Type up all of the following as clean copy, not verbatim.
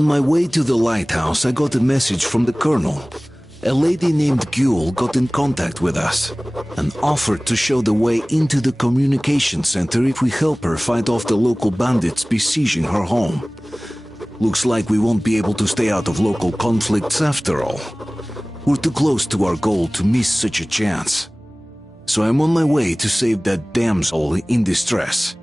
On my way to the lighthouse, I got a message from the colonel. A lady named Gule got in contact with us and offered to show the way into the communication center if we help her fight off the local bandits besieging her home. Looks like we won't be able to stay out of local conflicts after all. We're too close to our goal to miss such a chance. So I'm on my way to save that damsel in distress.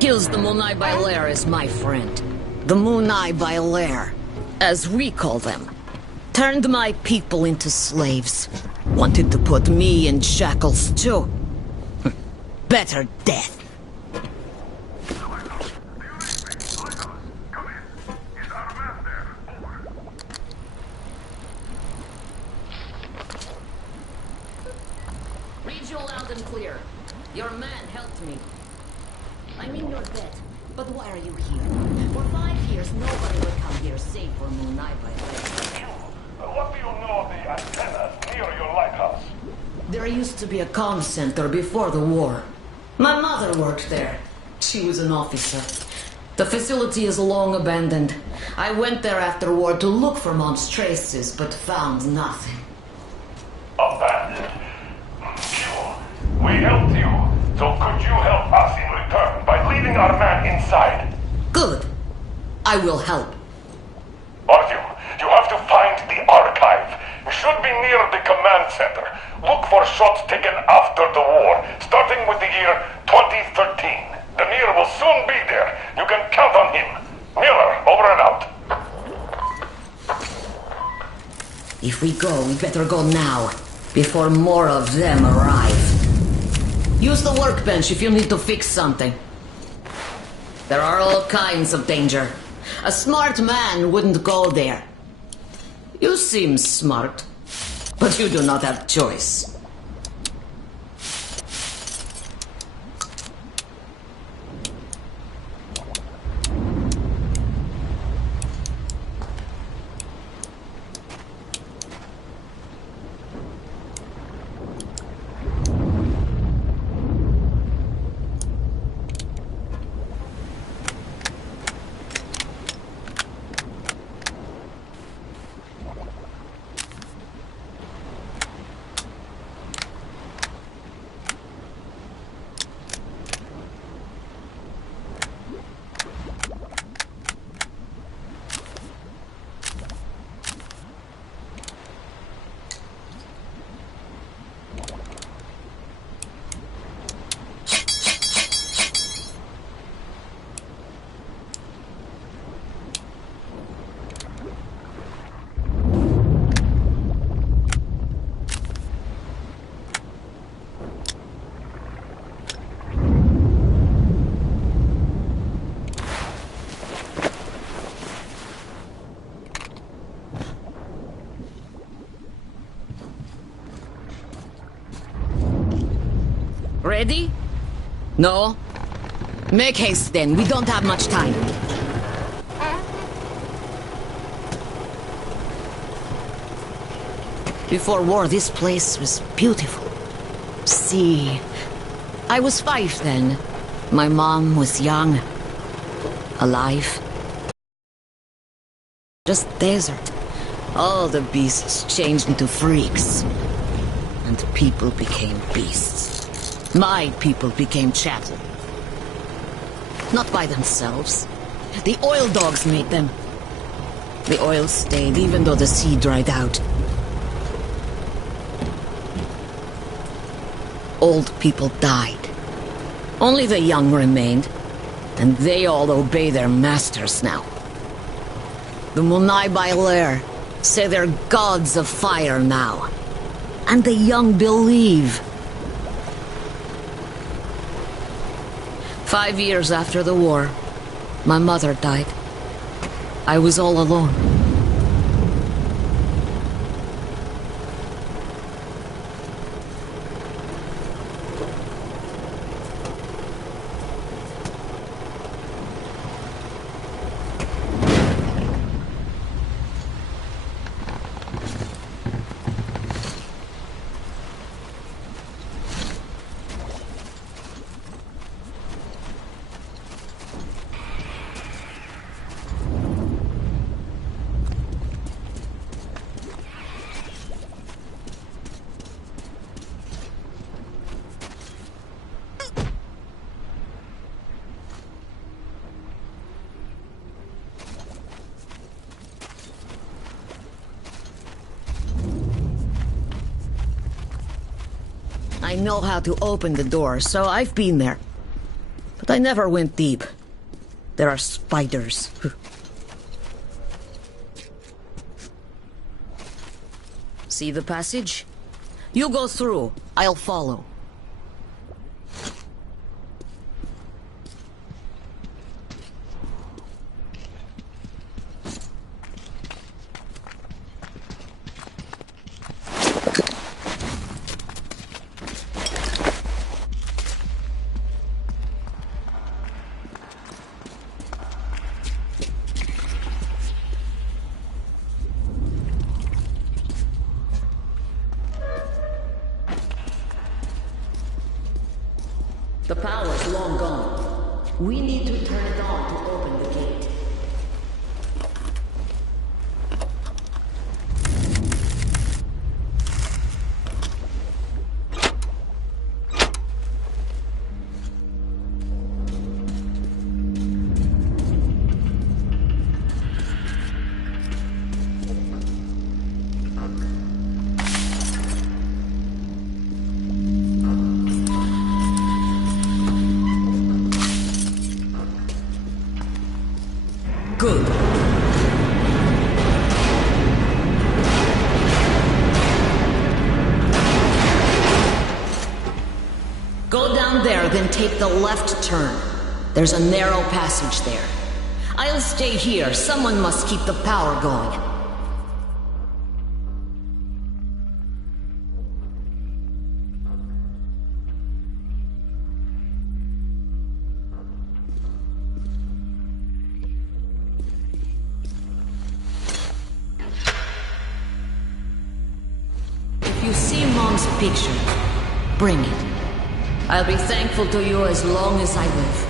Kills the Monai Bailair is my friend. The Monai Bailair, as we call them, turned my people into slaves. Wanted to put me in shackles too. Better death. Read you loud and clear. Your man helped me. I'm in your debt, but why are you here? For 5 years, nobody would come here safe for Monai Bailair. What do you know of the antennas near your lighthouse? There used to be a comm center before the war. My mother worked there. She was an officer. The facility is long abandoned. I went there after war to look for Mom's traces, but found nothing. Abandoned? We helped you, so could you help us in return by leading our man inside? Good. I will help. Artyom, you have to find the archive. It should be near the command center. Look for shots taken after the war, starting with the year 2013. Demir will soon be there. You can count on him. Miller, over and out. If we go, we better go now, before more of them arrive. Use the workbench if you need to fix something. There are all kinds of danger. A smart man wouldn't go there. You seem smart, but you do not have choice. Ready? No? Make haste then, we don't have much time. Before war, this place was beautiful. See, I was 5 then. My mom was young. Alive. Just desert. All the beasts changed into freaks. And people became beasts. My people became chattel. Not by themselves. The oil dogs made them. The oil stayed even though the sea dried out. Old people died. Only the young remained. And they all obey their masters now. The Munai Bailer say they're gods of fire now. And the young believe. 5 years after the war, my mother died. I was all alone. I know how to open the door, so I've been there. But I never went deep. There are spiders. See the passage? You go through. I'll follow. The power's long gone. We need to turn it on to open the gate. Good. Go down there, then take the left turn. There's a narrow passage there. I'll stay here. Someone must keep the power going. If you see Mom's picture, bring it. I'll be thankful to you as long as I live.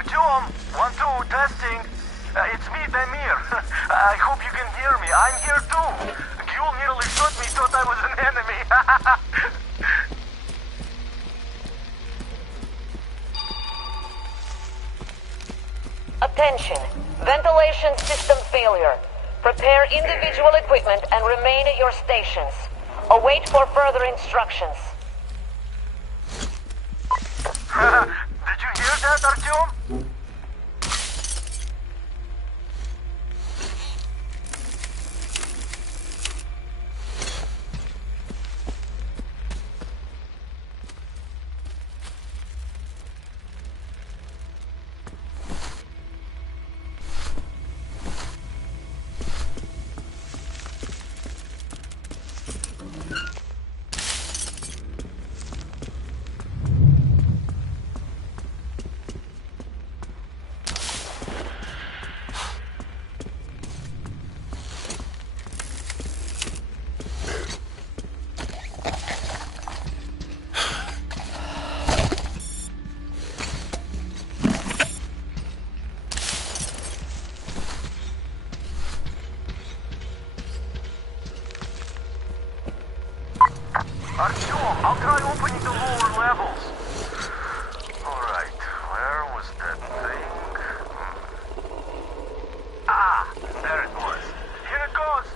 Artyom, 1-2, testing. It's me, Damir. I hope you can hear me. I'm here too. Gyul nearly shot me, thought I was an enemy. Attention. Ventilation system failure. Prepare individual equipment and remain at your stations. Await for further instructions. Did you hear that, Artyom? Artyom, I'll try opening the lower levels. Alright, where was that thing? Ah, there it was. Here it goes.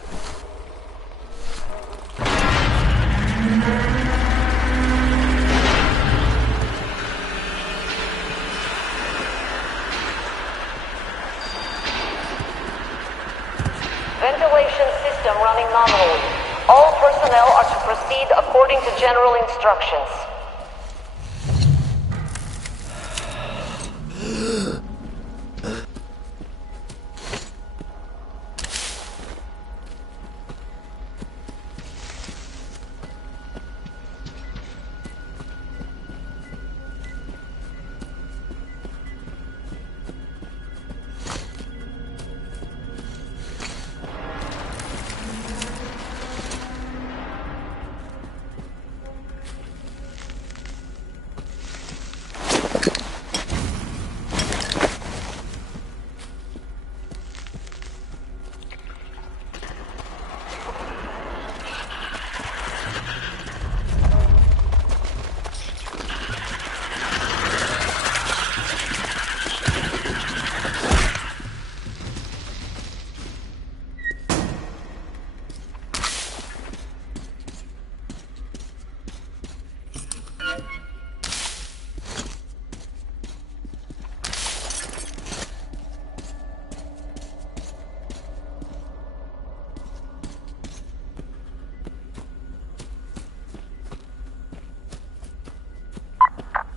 Ventilation system running nominally. All personnel are to proceed according to general instructions.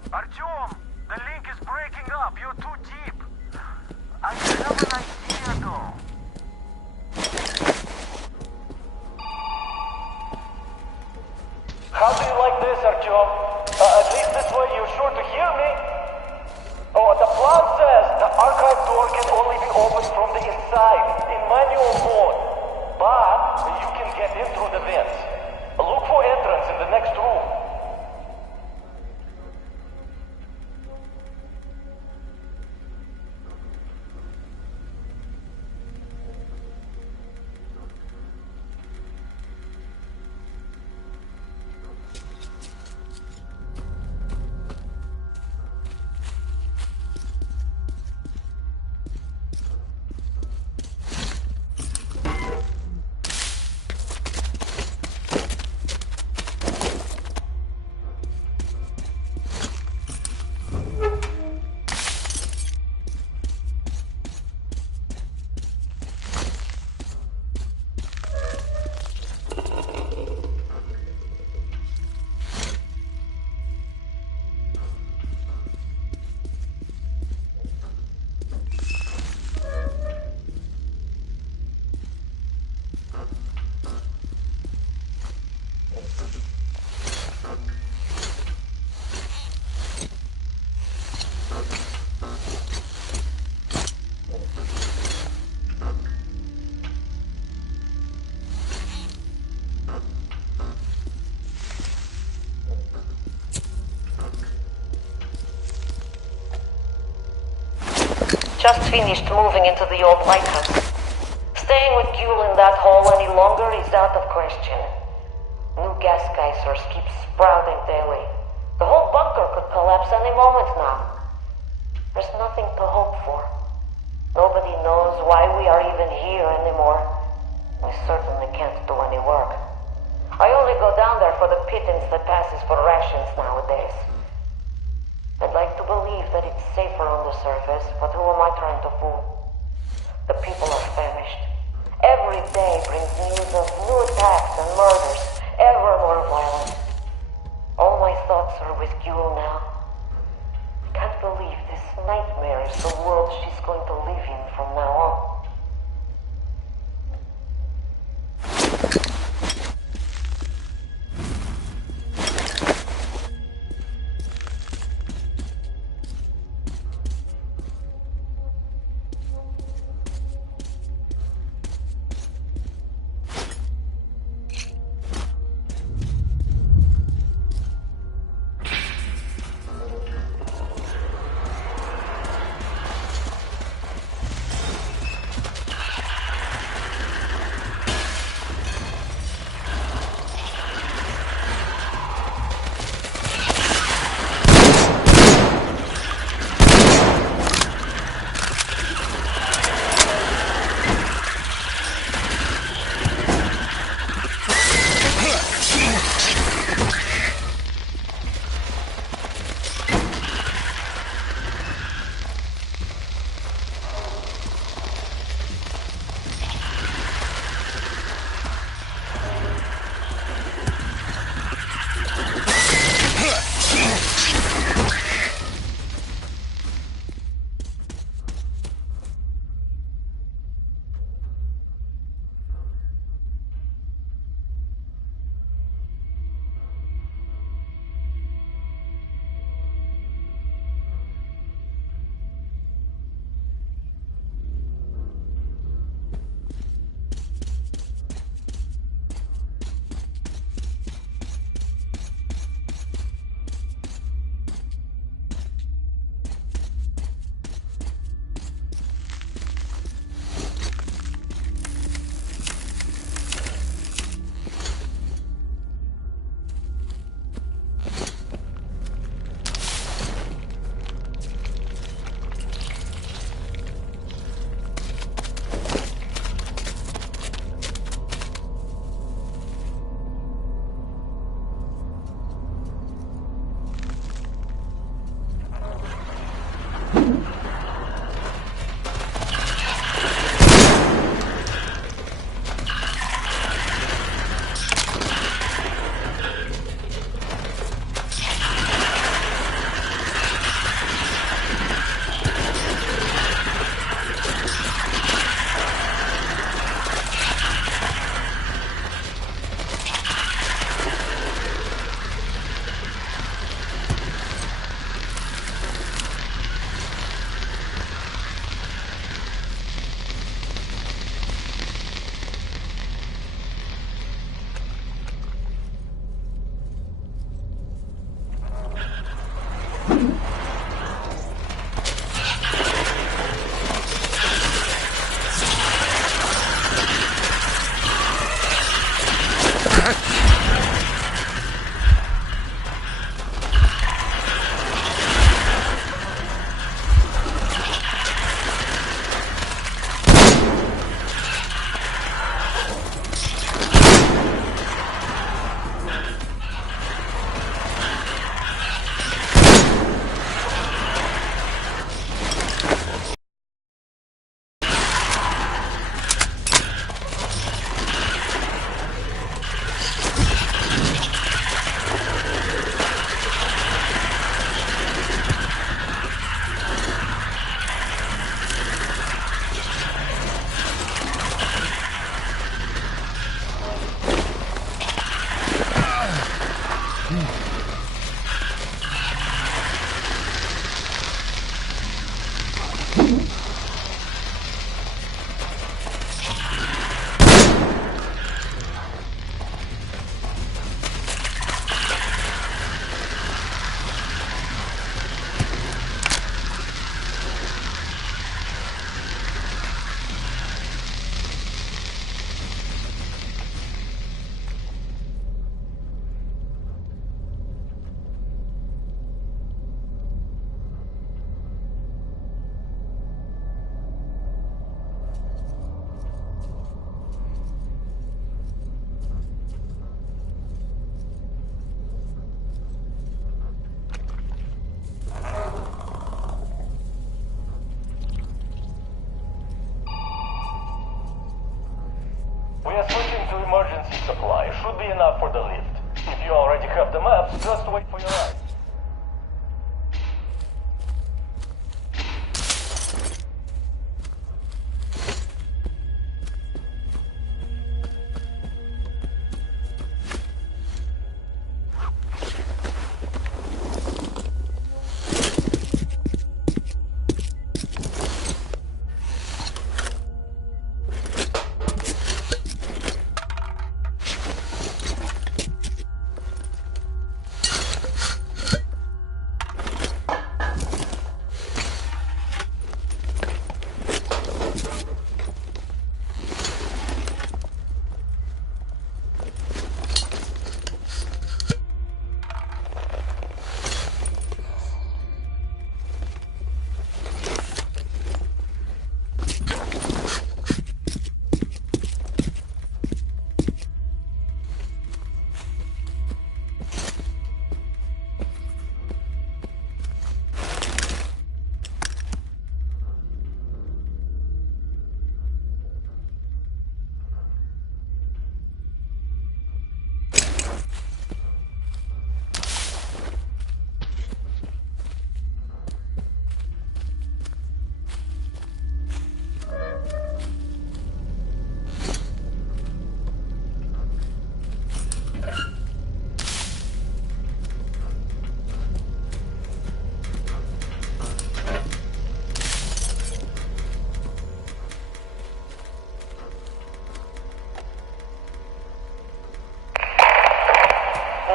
Artyom, the link is breaking up. You're too deep. I have an idea, though. How do you like this, Artyom? At least this way you're sure to hear me. Oh, the plan says the archive door can only be opened from the inside, in manual mode. But you can get in through the vents. Look for entrance in the next room. Just finished moving into the old lighthouse. Staying with Gule in that hole any longer is out of question. New gas geysers keep sprouting daily. The whole bunker could collapse any moment now. There's nothing to hope for. Nobody knows why we are even here anymore. We certainly can't do any work. I only go down there for the pittance that passes for rations nowadays. I'd like to believe that it's safer on the surface, but who am I trying to fool? The people are famished. Every day brings news of new attacks and murders, ever more violent. All my thoughts are with Gule now. I can't believe this nightmare is the world she's going to live in from now on. We are switching to emergency supply. Should be enough for the lift. If you already have the maps, just wait for your eyes.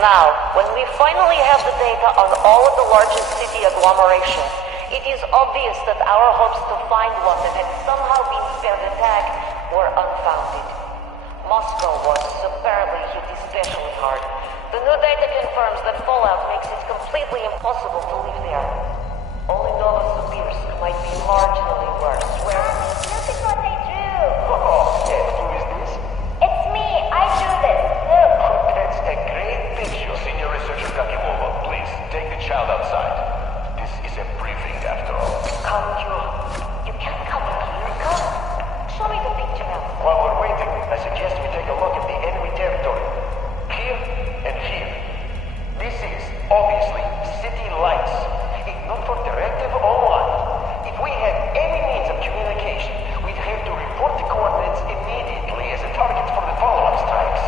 Now, when we finally have the data on all of the largest city agglomerations, it is obvious that our hopes to find one that had somehow been spared attack were unfounded. Moscow was apparently hit especially hard. The new data confirms that fallout makes it completely impossible to live there. Only Novosibirsk might be marginally worse, where... Look at what they drew! Oh, yes, who is this? It's me! I drew this! Look! That's a great picture, Senior Researcher Kakimova. Please, take the child outside. This is a briefing, after all. Come, Jewel. You can't come in here. Come. Show me the picture now. While we're waiting, I suggest we take a look at the enemy territory. Here and here. This is, obviously, city lights. If not for Directive 01, if we had any means of communication, we'd have to report the coordinates immediately as a target for the follow-up strikes.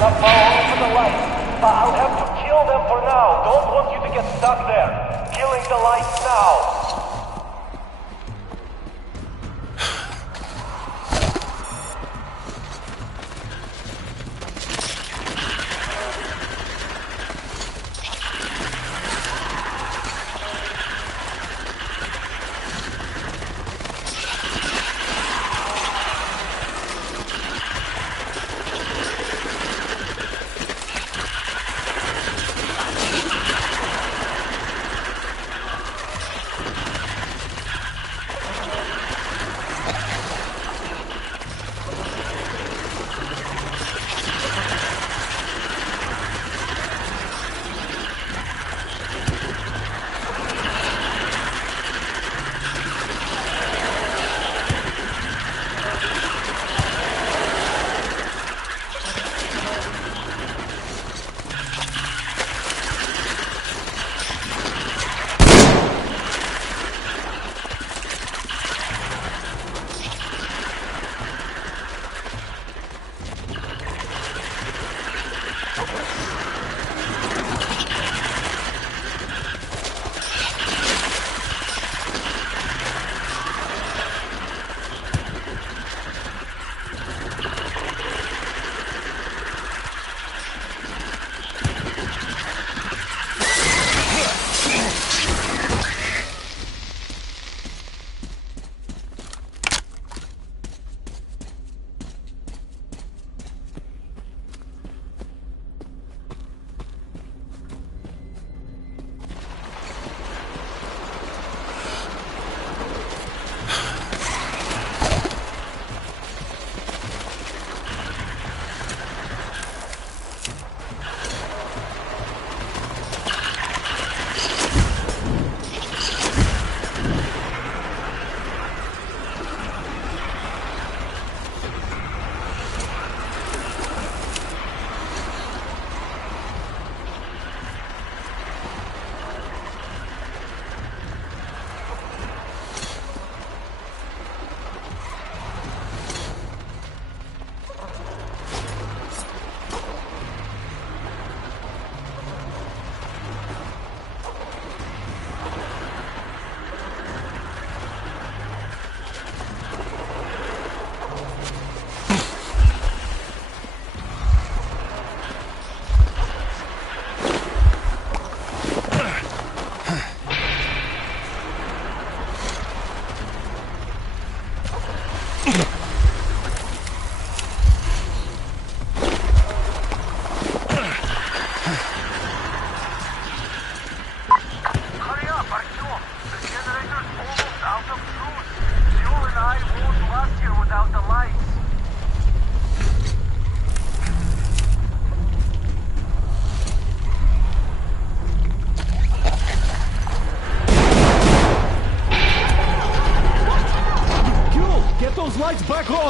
Not far over for the lights. I'll have to kill them for now. Don't want you to get stuck there. Killing the lights now.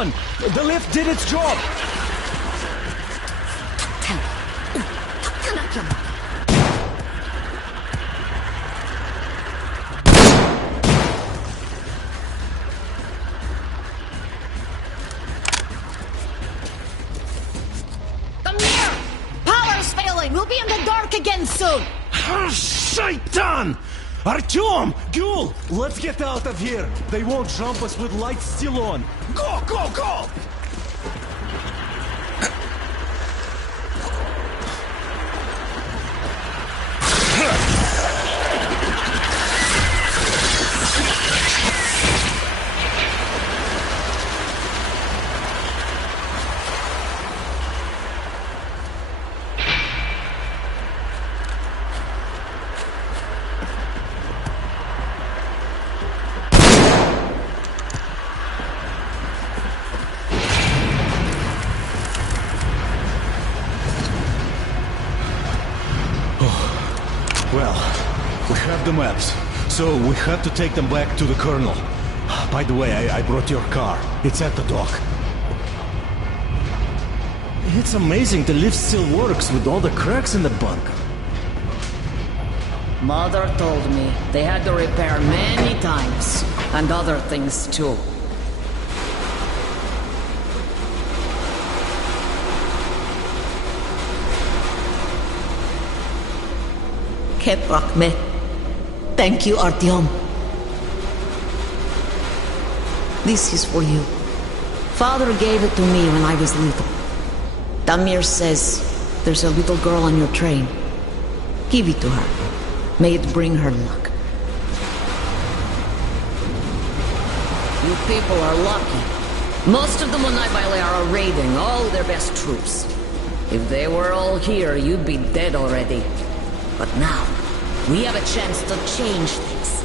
on! The lift did its job! Come here! Power's failing! We'll be in the dark again soon! Shaitan! Artyom! Gyul! Let's get out of here! They won't jump us with lights still on! Go, go, go! Well, we have the maps, so we have to take them back to the Colonel. By the way, I brought your car. It's at the dock. It's amazing the lift still works with all the cracks in the bunker. Mother told me they had to repair many times, and other things too. Keprakme. Thank you, Artyom. This is for you. Father gave it to me when I was little. Damir says there's a little girl on your train. Give it to her. May it bring her luck. You people are lucky. Most of the Monai Baile are raiding all their best troops. If they were all here, you'd be dead already. But now, we have a chance to change things.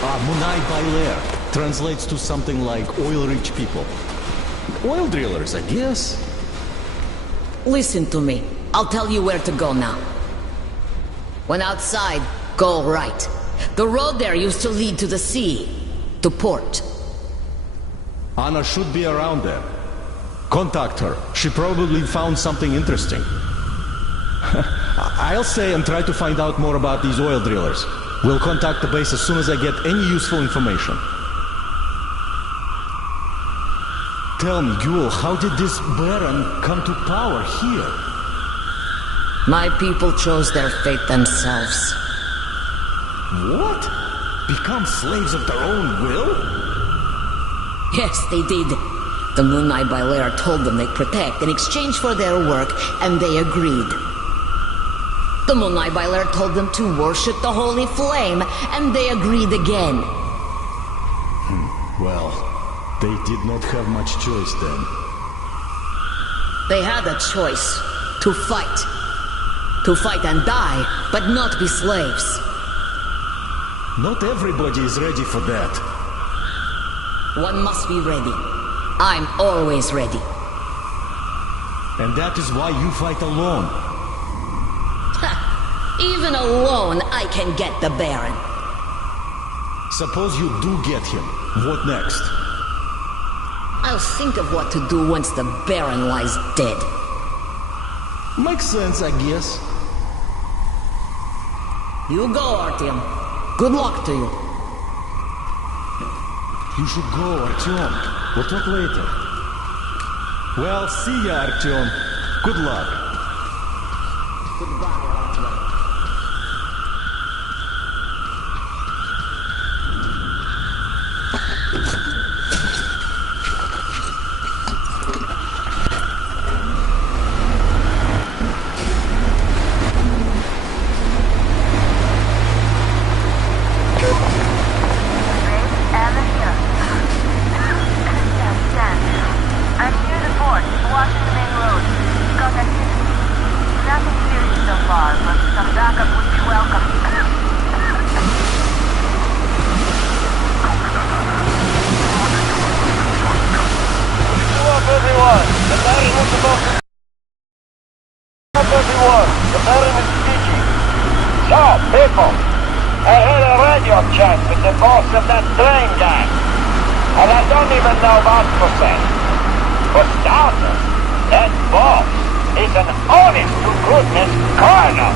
Monai Baile translates to something like oil-rich people. Oil drillers, I guess. Listen to me. I'll tell you where to go now. When outside, go right. The road there used to lead to the sea, to port. Anna should be around there. Contact her. She probably found something interesting. I'll stay and try to find out more about these oil drillers. We'll contact the base as soon as I get any useful information. Tell me, Gyul, how did this Baron come to power here? My people chose their fate themselves. What? Become slaves of their own will? Yes, they did. The Monai Baile told them they'd protect in exchange for their work, and they agreed. The Monai Baile told them to worship the Holy Flame, and they agreed again. Well, they did not have much choice then. They had a choice. To fight. To fight and die, but not be slaves. Not everybody is ready for that. One must be ready. I'm always ready. And that is why you fight alone. Even alone, I can get the Baron. Suppose you do get him. What next? I'll think of what to do once the Baron lies dead. Makes sense, I guess. You go, Artyom. Good luck to you. You should go, Artyom. We'll talk later. Well, see ya, Artyom. Good luck. Goodbye, Artyom. People, I had a radio chat with the boss of that train gang. And I don't even know what to say. For starters, that boss is an honest-to-goodness colonel.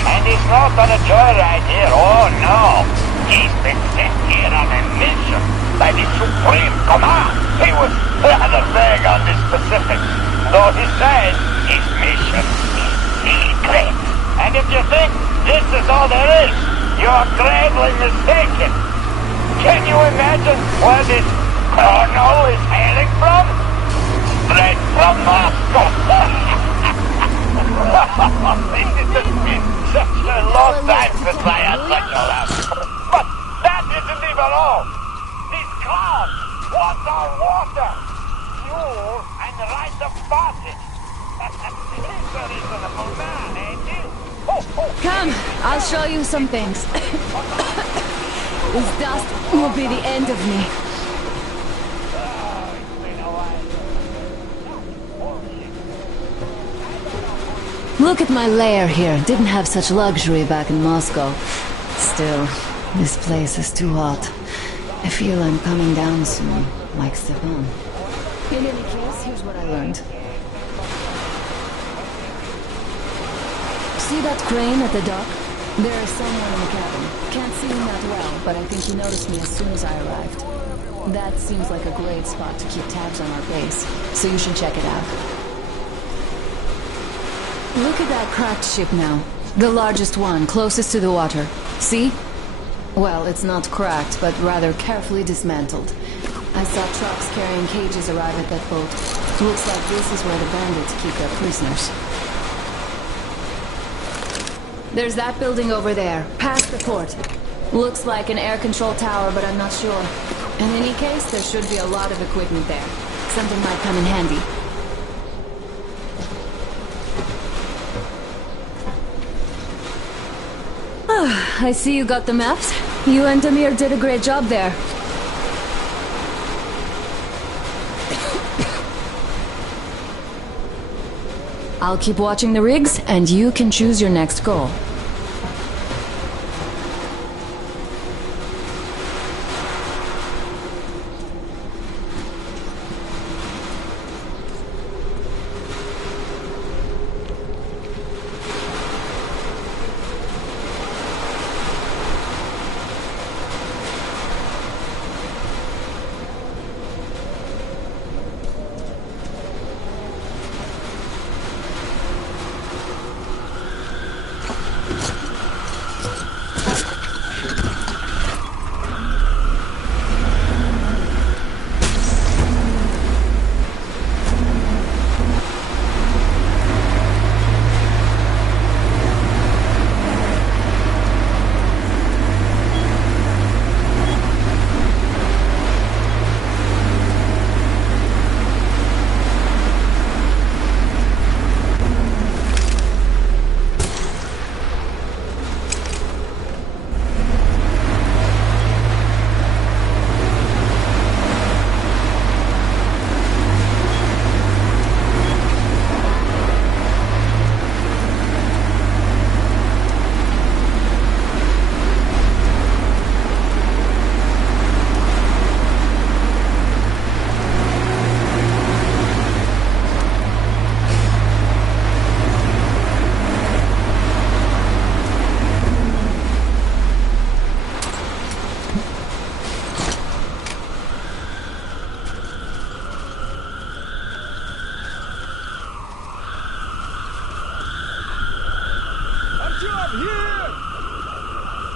And he's not on a joyride here, oh no. He's been sent here on a mission by the Supreme Command. He was rather vague on the specifics, though he said his mission is secret. And if you think this is all there is, you're gravely mistaken. Can you imagine where this colonel is hailing from? Straight from Moscow! It has been such a long time since I had such a laugh. But that isn't even all. These clouds want our water, fuel, and rite of passage. He's a reasonable man, ain't he? Come, I'll show you some things. This dust will be the end of me. Look at my lair here. Didn't have such luxury back in Moscow. Still, this place is too hot. I feel I'm coming down soon, like Stepan. In any case, here's what I learned. See that crane at the dock? There is someone in the cabin. Can't see him that well, but I think he noticed me as soon as I arrived. That seems like a great spot to keep tabs on our base, so you should check it out. Look at that cracked ship now. The largest one, closest to the water. See? Well, it's not cracked, but rather carefully dismantled. I saw trucks carrying cages arrive at that boat. Looks like this is where the bandits keep their prisoners. There's that building over there, past the port. Looks like an air control tower, but I'm not sure. In any case, there should be a lot of equipment there. Something might come in handy. I see you got the maps. You and Amir did a great job there. I'll keep watching the rigs, and you can choose your next goal.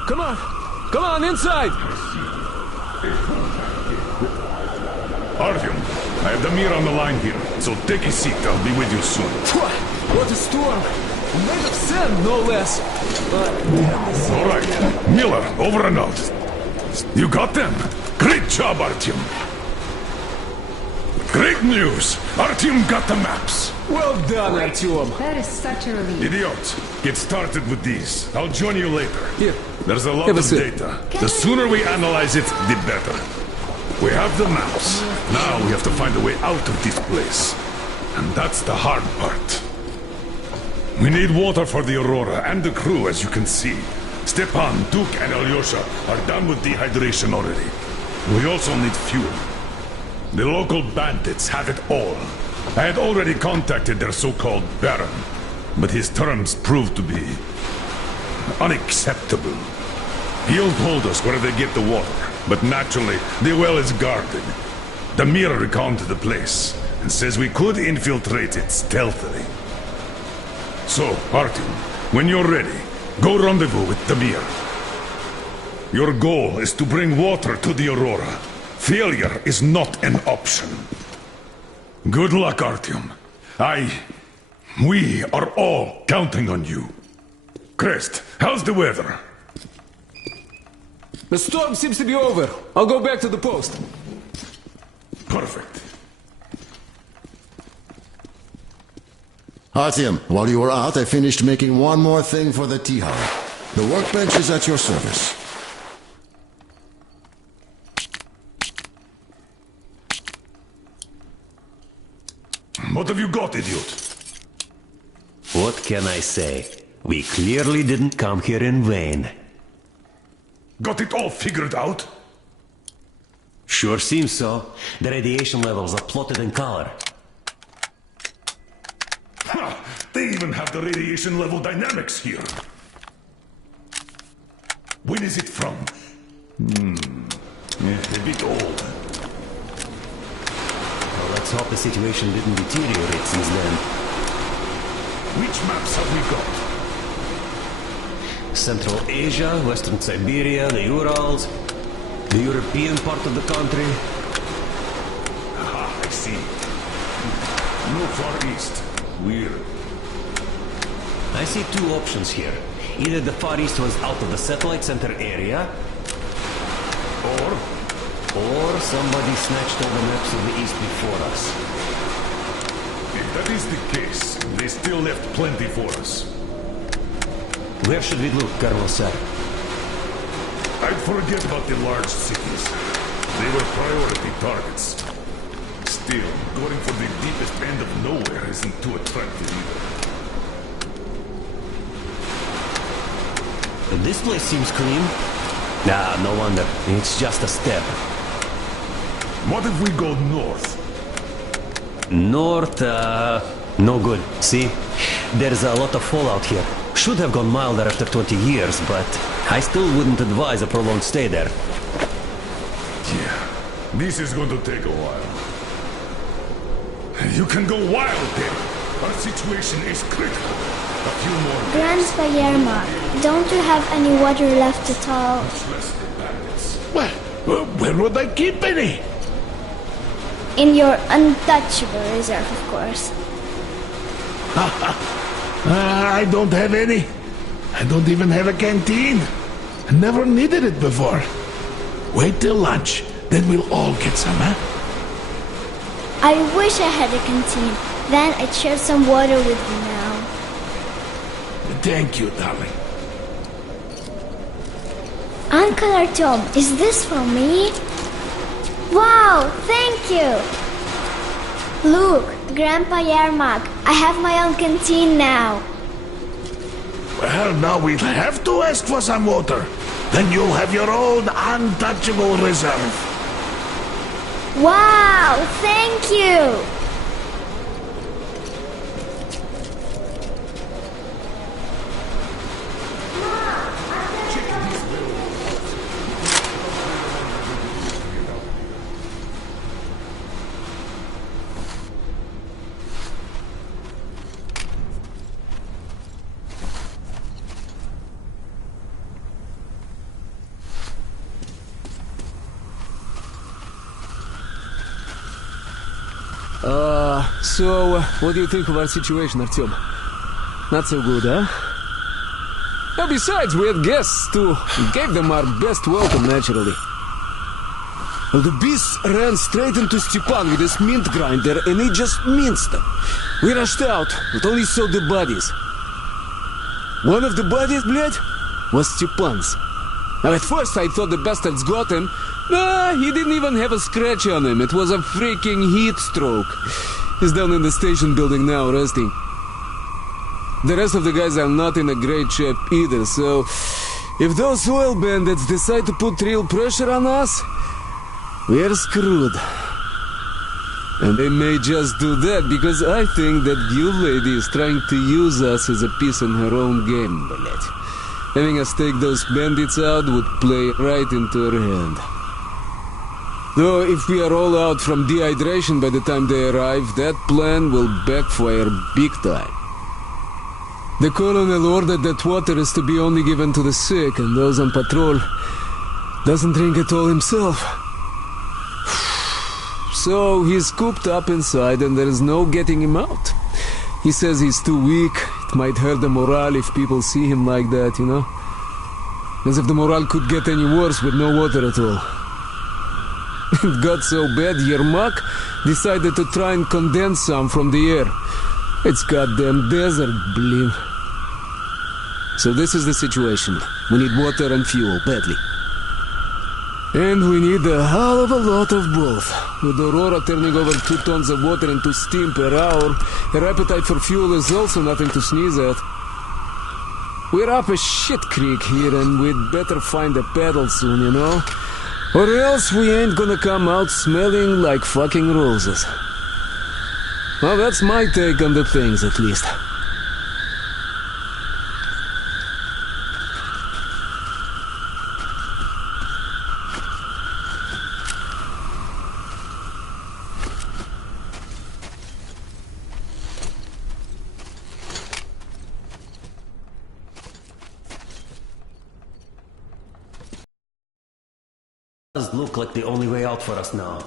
Come on! Come on, inside! Artyom, I have Damir on the line here, so take a seat. I'll be with you soon. What a storm! Made of sand, no less! All right. Miller, over and out. You got them? Great job, Artyom. Great news! Artyom got the maps. Well done, Artyom. That is such a relief. Idiots, get started with these. I'll join you later. Here. There's a lot Have a of sip. data. The sooner we analyze it, the better. We have the maps. Now we have to find a way out of this place. And that's the hard part. We need water for the Aurora and the crew, as you can see. Stepan, Duke, and Alyosha are done with dehydration already. We also need fuel. The local bandits have it all. I had already contacted their so-called Baron, but his terms proved to be unacceptable. He all told us where they get the water, but naturally, the well is guarded. Damir recounted the place, and says we could infiltrate it stealthily. So, Artyom, when you're ready, go rendezvous with Damir. Your goal is to bring water to the Aurora. Failure is not an option. Good luck, Artyom. We are all counting on you. Crest, how's the weather? The storm seems to be over. I'll go back to the post. Perfect. Artyom, while you were out, I finished making one more thing for the T-Hub. The workbench is at your service. What have you got, idiot? What can I say? We clearly didn't come here in vain. Got it all figured out? Sure seems so. The radiation levels are plotted in color. Ha! They even have the radiation level dynamics here. When is it from? A bit old. Well, let's hope the situation didn't deteriorate since then. Which maps have we got? Central Asia, Western Siberia, the Urals, the European part of the country. Aha, I see. No Far East. Weird. I see two options here. Either the Far East was out of the satellite center area, or somebody snatched all the maps of the East before us. If that is the case, they still left plenty for us. Where should we look, Colonel Sir? I'd forget about the large cities. They were priority targets. Still, going for the deepest end of nowhere isn't too attractive either. This place seems clean. Ah, no wonder. It's just a step. What if we go north? North, no good. See? There's a lot of fallout here. Should have gone milder after 20 years, but I still wouldn't advise a prolonged stay there. Yeah, this is going to take a while. You can go wild, Dave. Our situation is critical. A few more days. Grandpa Yermak, don't you have any water left at all? Much less the bandits. Well, where would I keep any? In your untouchable reserve, of course. I don't have any. I don't even have a canteen. I never needed it before. Wait till lunch, then we'll all get some, huh? I wish I had a canteen. Then I'd share some water with you now. Thank you, darling. Uncle Artyom, is this for me? Wow, thank you! Look, Grandpa Yermak, I have my own canteen now. Well, now we'll have to ask for some water. Then you'll have your own untouchable reserve. Wow, thank you! So, what do you think of our situation, Artyom? Not so good, huh? Now, besides, we had guests, too. We gave them our best welcome, naturally. Well, the beasts ran straight into Stepan with his mint grinder, and he just minced them. We rushed out, but only saw the bodies. One of the bodies, blядь, was Stepan's. Now, at first, I thought the bastards got him. Nah, he didn't even have a scratch on him. It was a freaking heat stroke. He's down in the station building now, resting. The rest of the guys are not in a great shape either, so if those oil bandits decide to put real pressure on us, we're screwed. And they may just do that because I think that you lady is trying to use us as a piece in her own game, Bullet. Having us take those bandits out would play right into her hand. Though if we are all out from dehydration by the time they arrive, that plan will backfire big time. The colonel ordered that water is to be only given to the sick, and those on patrol doesn't drink it all himself. So he's cooped up inside and there is no getting him out. He says he's too weak. It might hurt the morale if people see him like that, you know? As if the morale could get any worse with no water at all. It got so bad, Yermak decided to try and condense some from the air. It's goddamn desert, blin. So this is the situation. We need water and fuel, badly. And we need a hell of a lot of both. With Aurora turning over 2 tons of water into steam per hour, her appetite for fuel is also nothing to sneeze at. We're up a shit creek here and we'd better find a paddle soon, you know? Or else we ain't gonna come out smelling like fucking roses. Well, that's my take on the things, at least. Does look like the only way out for us now.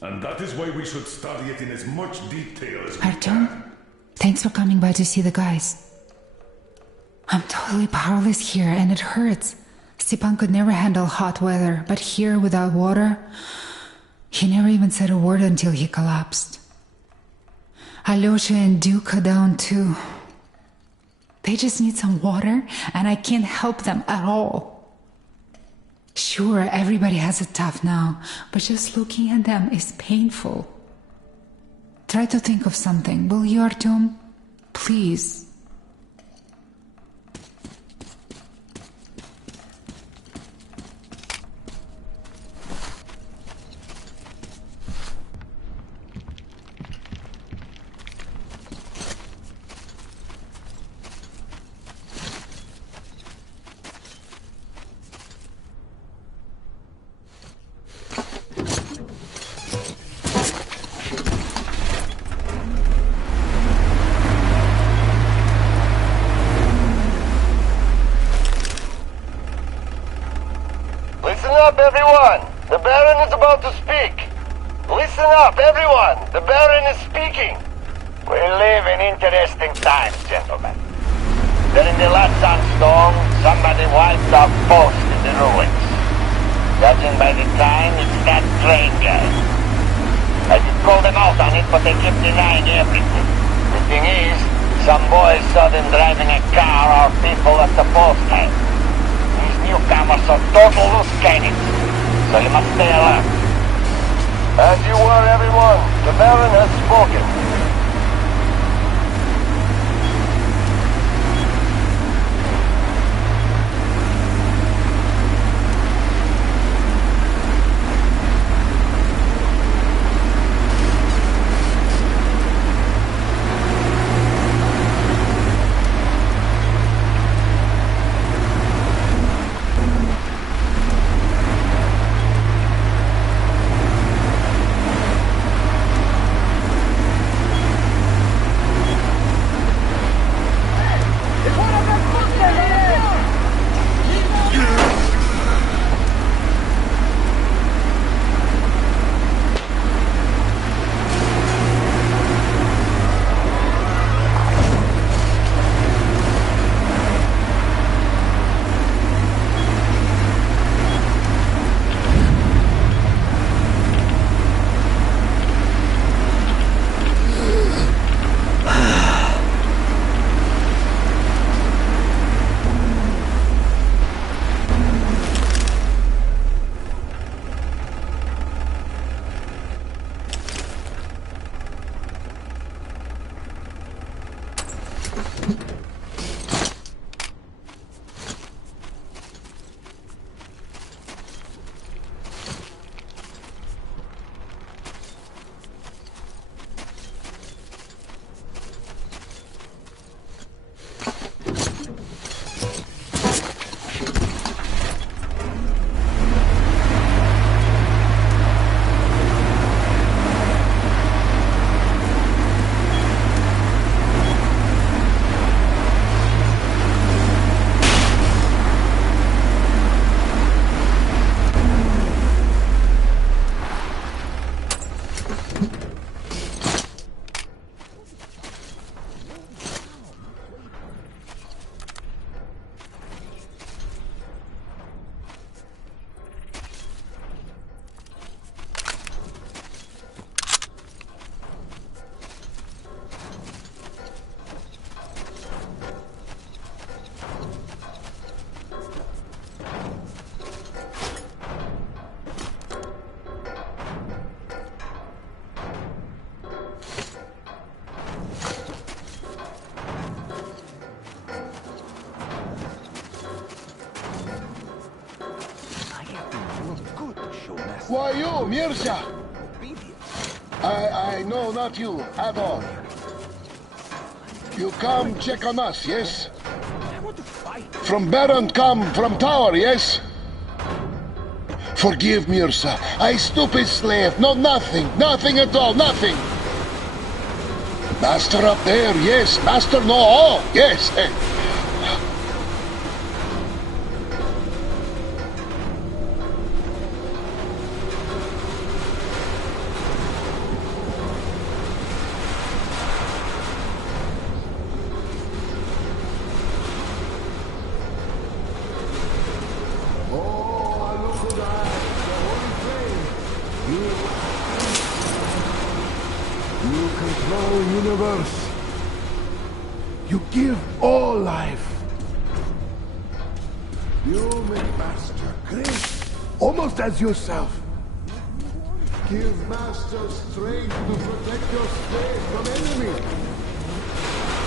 And that is why we should study it in as much detail as we Artyom, can. thanks for coming by to see the guys. I'm totally powerless here and it hurts. Stepan could never handle hot weather, but here without water, he never even said a word until he collapsed. Alyosha and Duke are down too. They just need some water and I can't help them at all. Sure, everybody has it tough now, but just looking at them is painful. Try to think of something, will you, Artyom? Please. Listen up, everyone! The Baron is about to speak! Listen up, everyone! The Baron is speaking! We live in interesting times, gentlemen. During the last sandstorm, somebody wiped our post in the ruins. Judging by the time, it's that train guy. I did call them out on it, but they kept denying everything. The thing is, some boys saw them driving a car or people at the post time. Newcomers are total loose cannons, so you must stay alert. As you were, everyone, the Baron has spoken. Why you, Mirza? I know not you at all. You come check on us, yes? From Baron come from tower, yes? Forgive Mirza. I stupid slave. No, nothing. Nothing at all. Nothing. Master up there, yes. Master know all, yes. Universe. You give all life. You make Master great, almost as yourself. Give Master strength to protect your slave from enemy.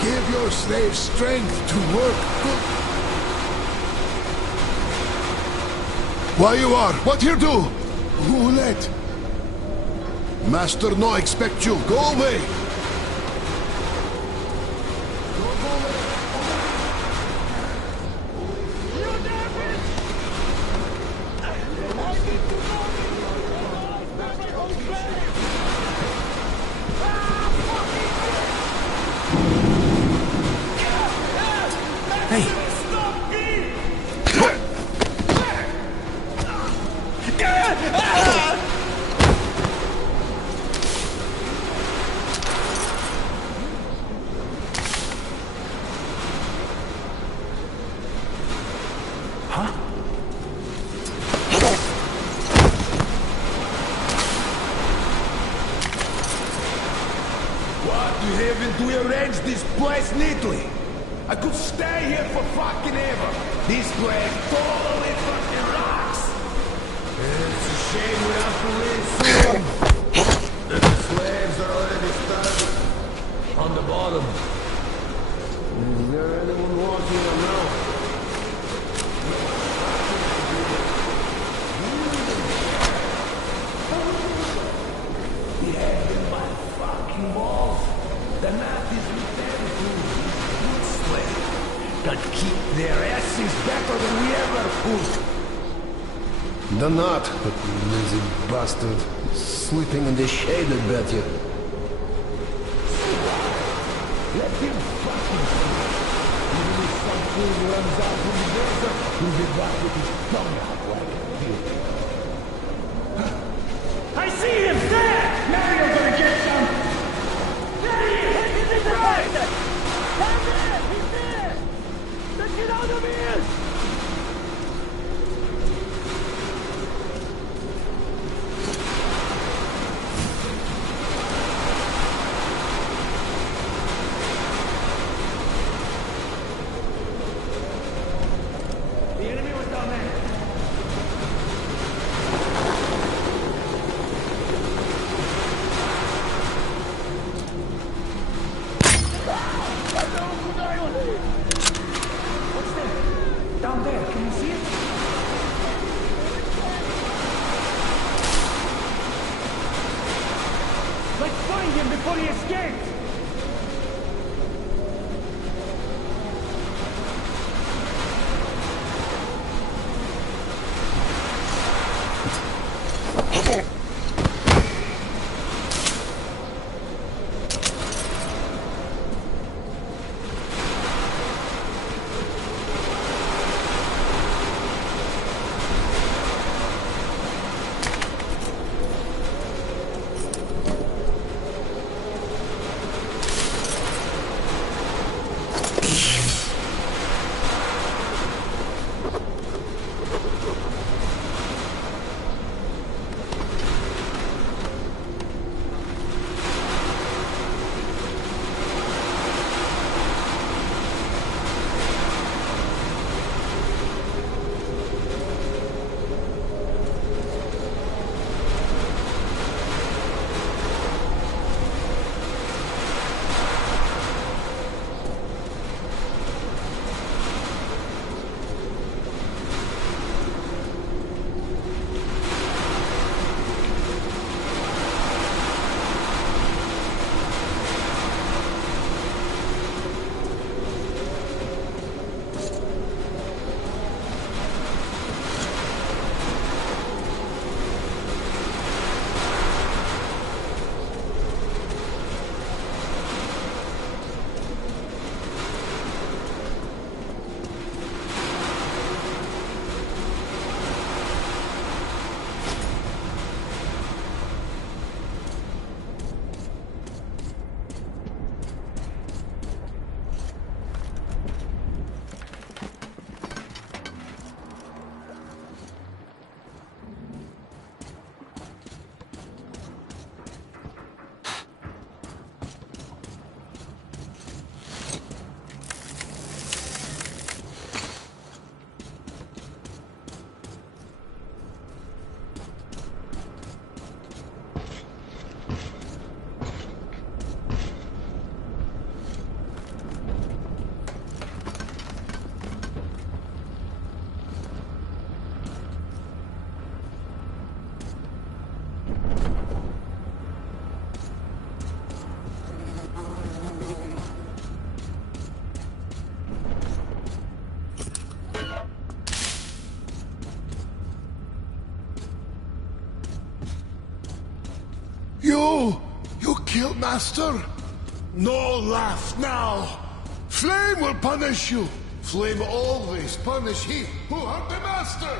Give your slave strength to work good. Why you are? What you do? Who let? Master no expect you. Go away. We arranged this place neatly. I could stay here for fucking ever. This place totally fucking rocks. It's a shame we have to leave soon. The slaves are already started on the bottom. Is there anyone walking around? Yeah, in my fucking balls. The math is with them too. Good slave. Can keep their asses better than we ever could. The knot, that lazy bastard. Sleeping in the shade, I bet you. Let him fucking sleep. Even if some fool runs out from the desert, he'll be back with his tongue out like a deer. I see him there! Now you're gonna get some! There he is! He's right! Down there! He's there! Let's get out of here! The enemy was down there. What's there? Down there, can you see it? Let's find him before he escapes! You killed Master? No laugh now! Flame will punish you! Flame always punish he who hurt the Master!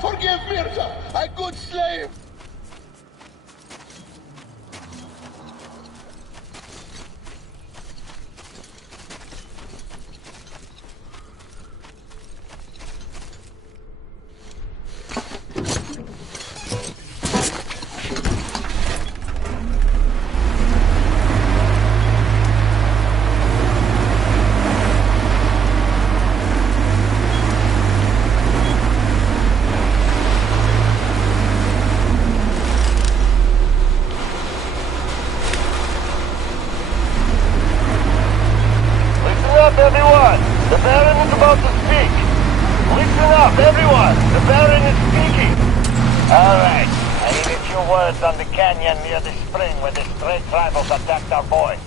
Forgive Mirza! A good slave! Everyone! The Baron is about to speak! Listen up, everyone! The Baron is speaking! Alright, I need a few words on the canyon near the spring where the stray tribals attacked our boys.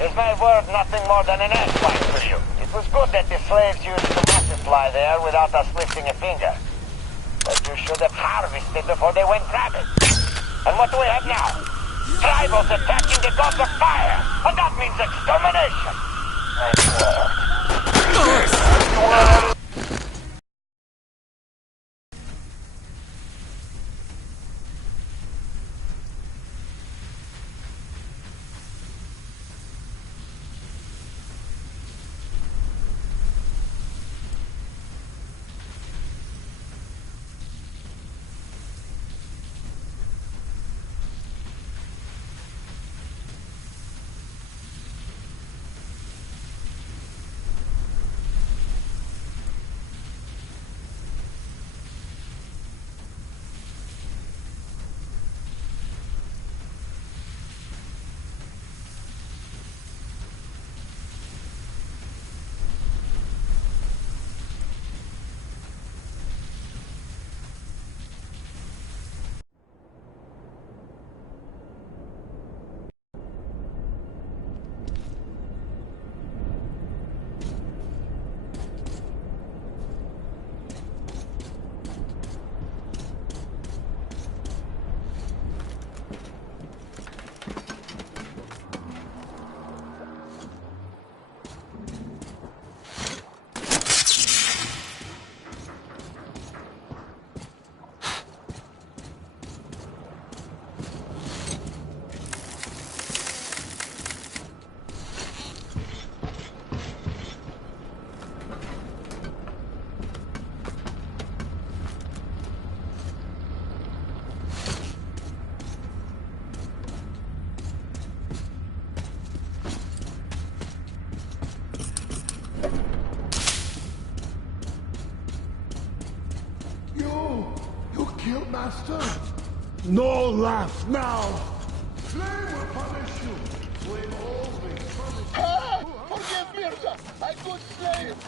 Is my word nothing more than an ass fight for you? It was good that the slaves used to multiply there without us lifting a finger. But you should have harvested before they went rabid. And what do we have now? Tribals attacking the gods of fire! And that means extermination! You killed Master? No laugh now! Flame will punish you! Flame always punish you! Forgive Mirza! A good slave!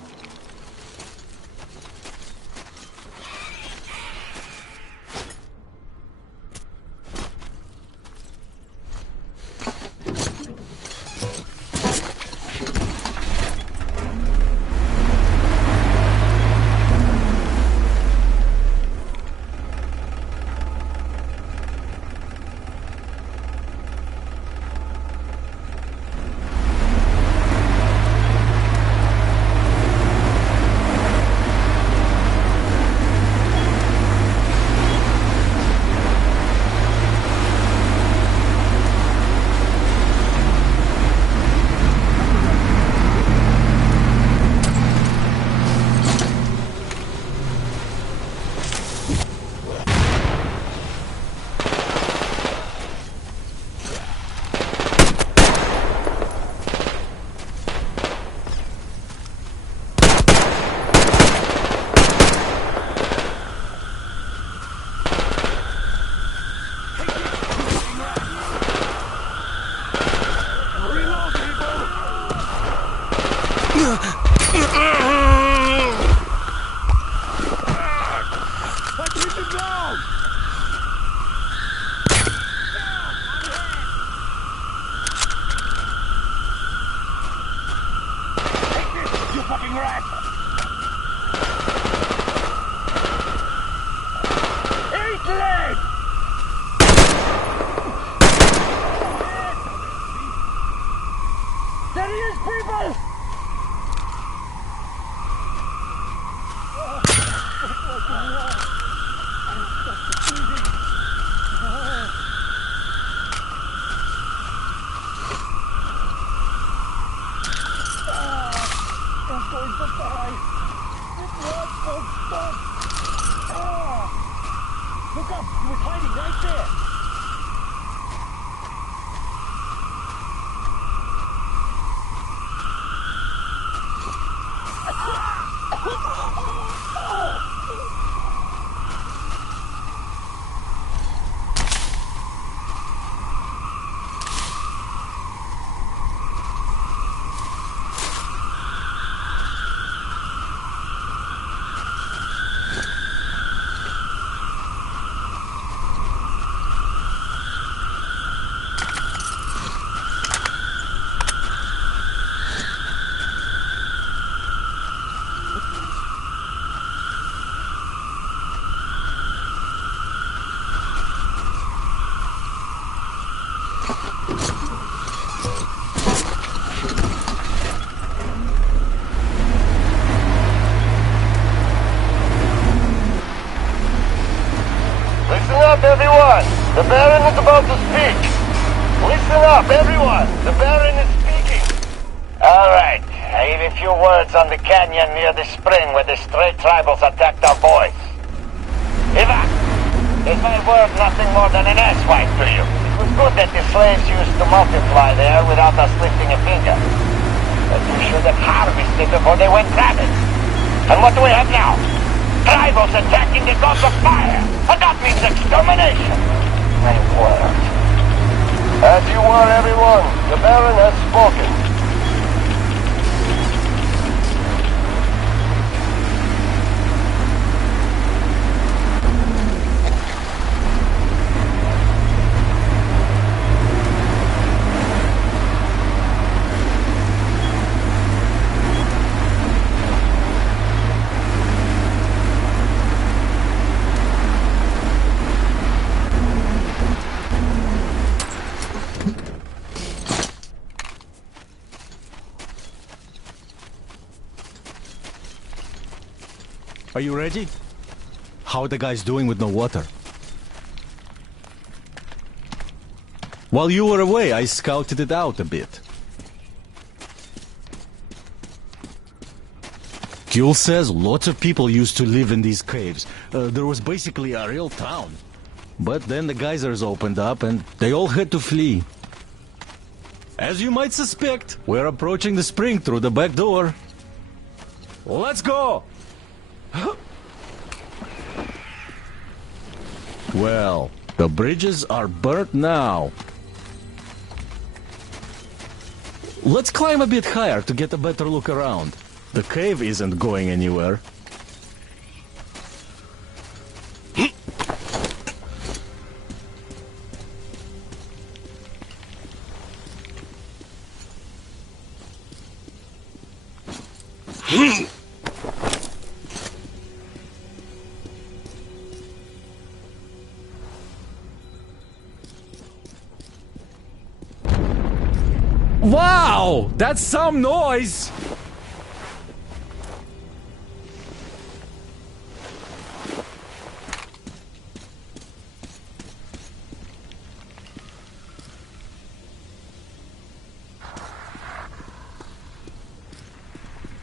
Everyone, the Baron is about to speak. Listen up, everyone. The Baron is speaking. All right. I have a few words on the canyon near the spring where the stray tribals attacked our boys. Eva, is my word nothing more than an asswipe to you? It was good that the slaves used to multiply there without us lifting a finger. But we should have harvested before they went rabid. And what do we have now? Tribals attacking the gods of fire! And that means extermination! My word. As you were, everyone, the Baron has spoken. Are you ready? How are the guys doing with no water? While you were away, I scouted it out a bit. Gül says lots of people used to live in these caves. There was basically a real town. But then the geysers opened up and they all had to flee. As you might suspect, we're approaching the spring through the back door. Let's go! Well, the bridges are burnt now. Let's climb a bit higher to get a better look around. The cave isn't going anywhere. Wow! That's some noise!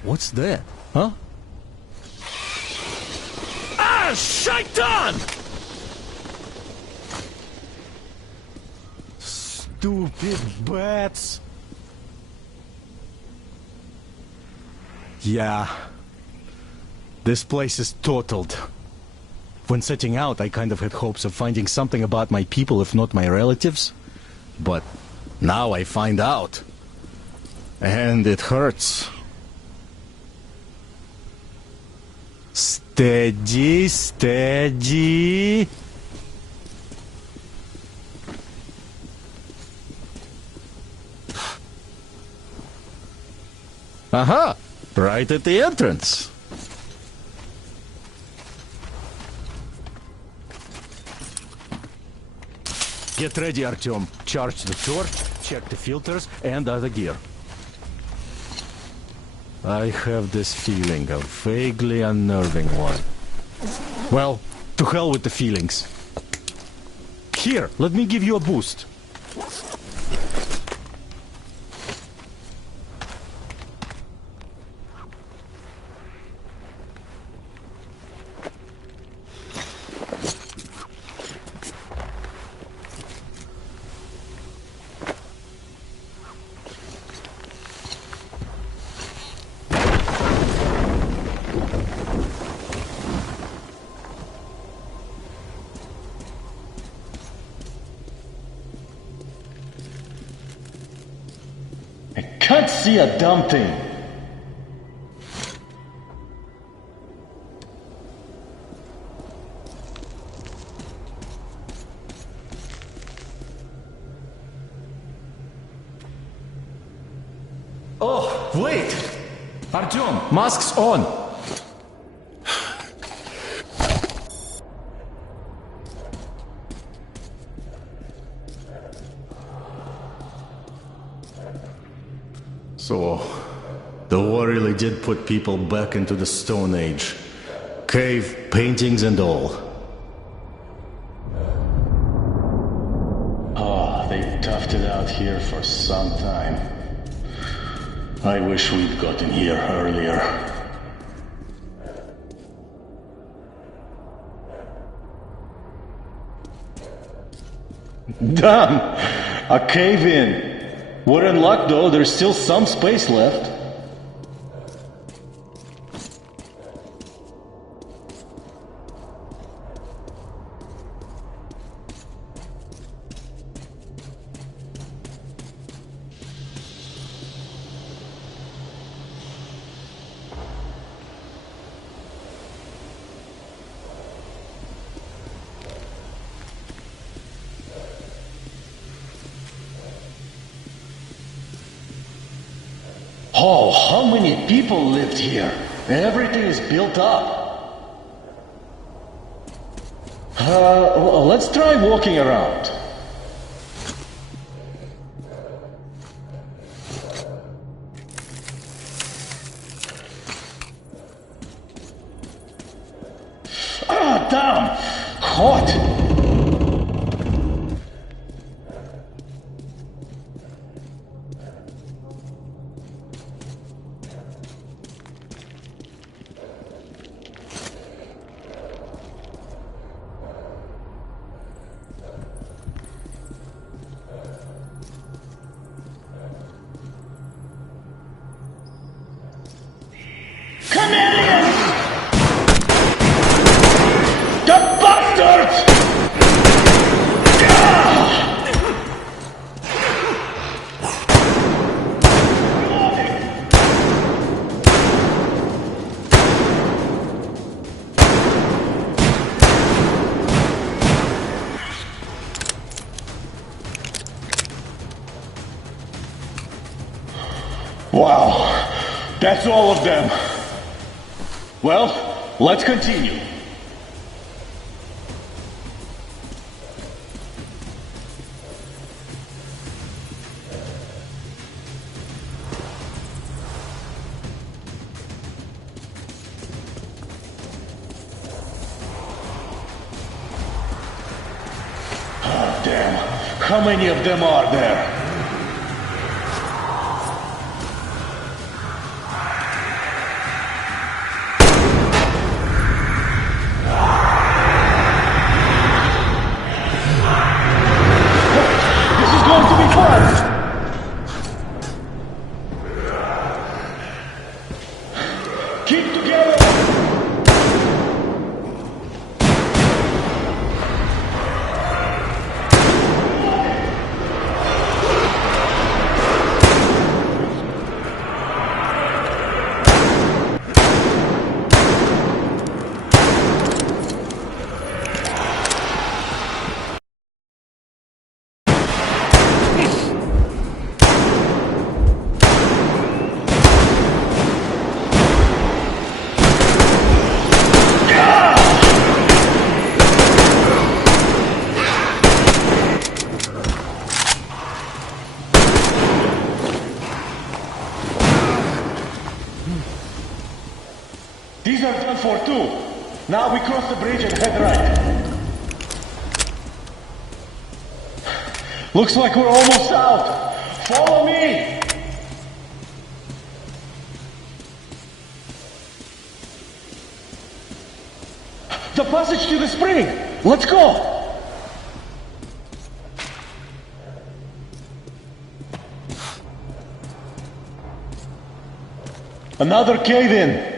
What's that? Huh? Ah, shaitan! Stupid bats! Yeah. This place is totaled. When setting out, I kind of had hopes of finding something about my people, if not my relatives. But now I find out. And it hurts. Steady, steady. Aha! Right at the entrance. Get ready, Artyom. Charge the torch, check the filters and other gear. I have this feeling, a vaguely unnerving one. Well, to hell with the feelings. Here, let me give you a boost. Can't see a damn thing. Oh, wait! Artyom, mask's on! So, the war really did put people back into the Stone Age. Cave, paintings and all. Ah, they've toughed it out here for some time. I wish we'd gotten here earlier. Damn! A cave-in! We're in luck though, there's still some space left. Oh, how many people lived here? Everything is built up. Let's try walking around. Ah, damn! Hot! Wow, that's all of them. Well, let's continue. Oh, damn. How many of them are there? Keep together! These are done for too. Now we cross the bridge and head right. Looks like we're almost out. Follow me! The passage to the spring! Let's go! Another cave-in!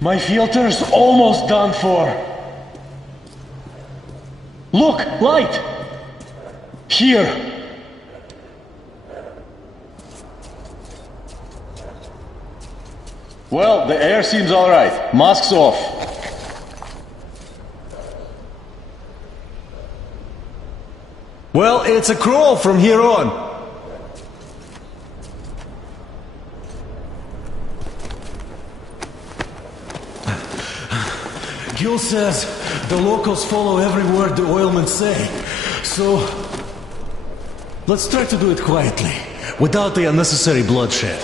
My filter's almost done for. Look! Light! Here! Well, the air seems alright. Masks off. Well, it's a crawl from here on. Gil says the locals follow every word the oilmen say. So, let's try to do it quietly, without the unnecessary bloodshed.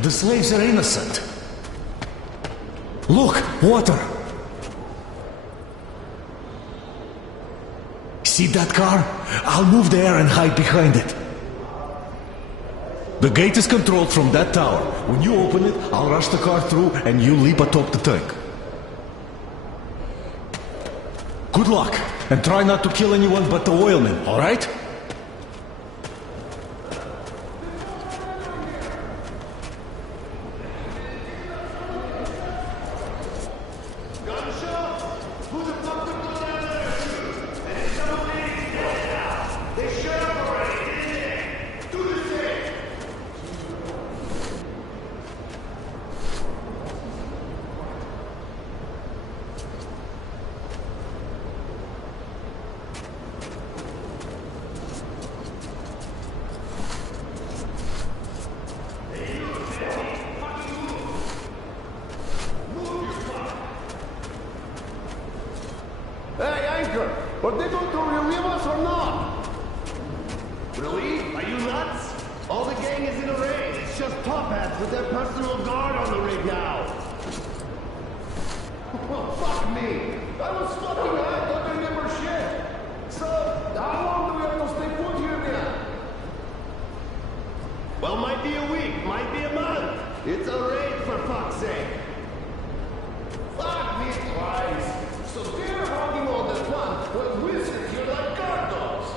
The slaves are innocent. Look, water. See that car? I'll move there and hide behind it. The gate is controlled from that tower. When you open it, I'll rush the car through and you leap atop the tank. Good luck, and try not to kill anyone but the oilmen, all right? Are they going to relieve us or not? Relieve? Are you nuts? All the gang is in a raid. It's just top hats with their personal guard on the rig now. Well, fuck me. I was fucking high, thought I never shit. So, how long do we have to stay put here now? Well, might be a week, might be a month. It's a raid, for fuck's sake. Fuck me twice. So they're hogging all the fun, but we're sitting here like guard dogs.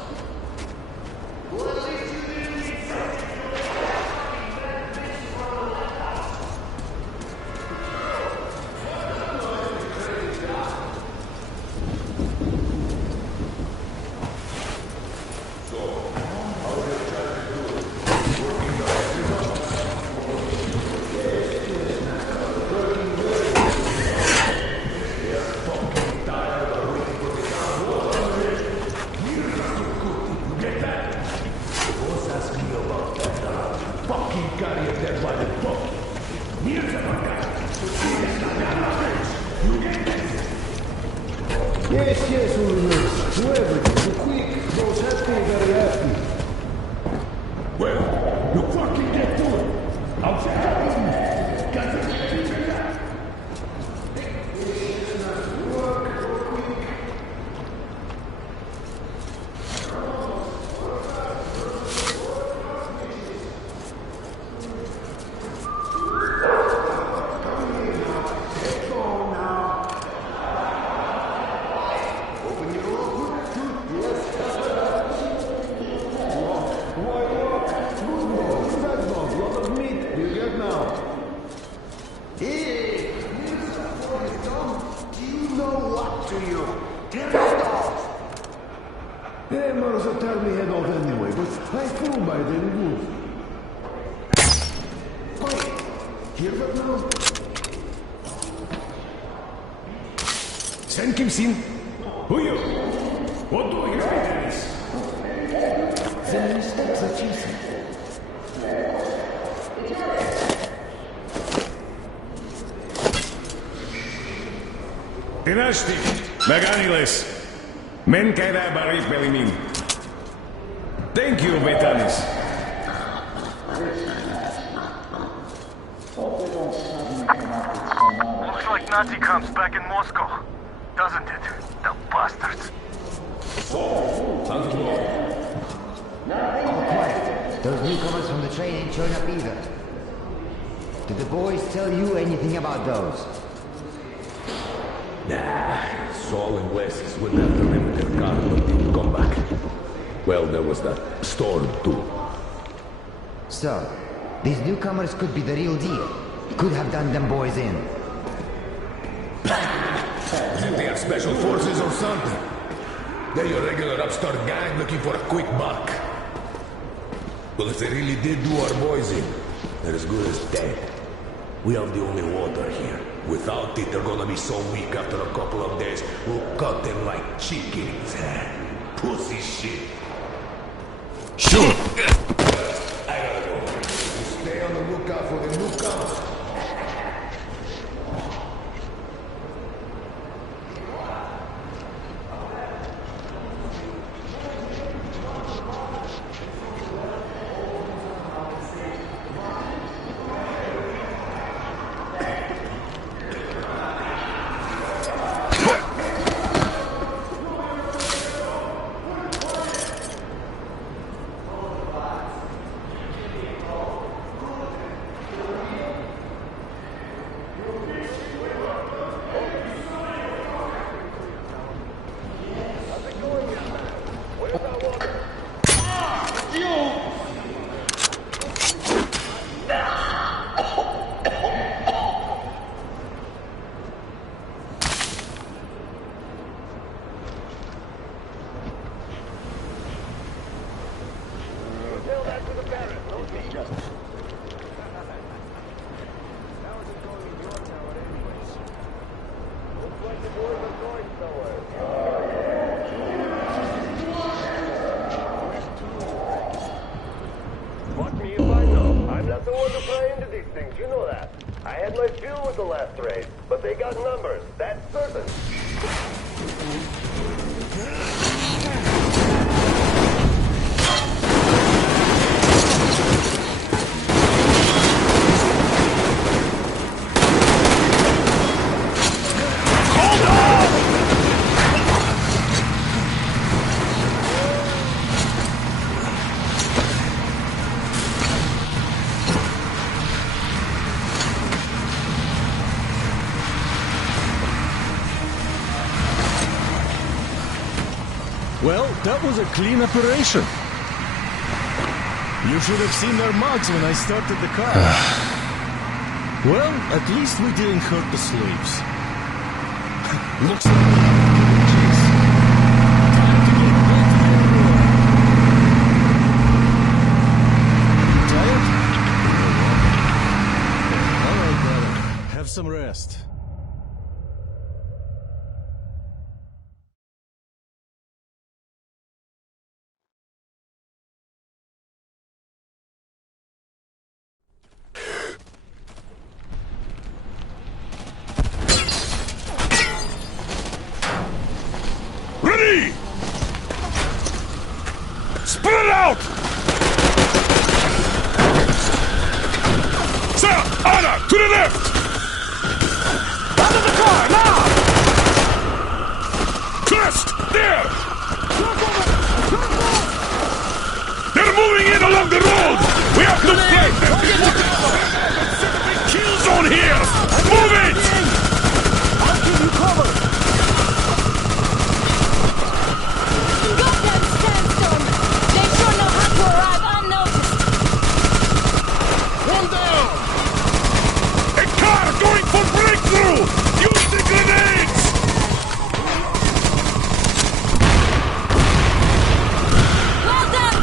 Well, at least you didn't need something to do fucking bad bitch from the lighthouse. So, how are you trying to do it? Working Yes, Ulrich. Do everything. Be quick. Those happy, very happy. Well, you fucking get to it. I'll check out with me. Got to get you to that. Sven Kimsin? Who you? What do you think this? Zemlji zачистен. Dynasty, Meganilis, Men Keda Barif Belimin. Thank you, Betanis. Looks like Nazi camp's back in Moscow, doesn't it? The bastards. All quiet. Those newcomers from the train ain't showing up either. Did the boys tell you anything about those? Nah, Saul and Wes wouldn't have delivered their car but didn't come back. Well, there was that storm too. So, these newcomers could be the real deal. Could have done them boys in. Think they have special forces or something? They're your regular upstart gang looking for a quick buck. Well, if they really did do our boys in, they're as good as dead. We have the only water here. Without it, they're gonna be so weak after a couple of days, we'll cut them like chickens. Pussy shit. Sure. I gotta go. You stay on the lookout for the newcomers. Fuck me if I know. I'm not the one to pry into these things, you know that. I had my fill with the last raid, but they got numbers, that's certain. Well, that was a clean operation. You should have seen their mugs when I started the car. Well, at least we didn't hurt the slaves. Looks like... Jeez. Time to get back to the war. You tired? All right, brother. Have some rest. Ready! Spread out! Sir, Anna, to the left! Out of the car, now! Crest, there! They're moving in along the road! We have to flank them! Kill zone here! Move it! I'll give you cover! Use the grenades! Well done!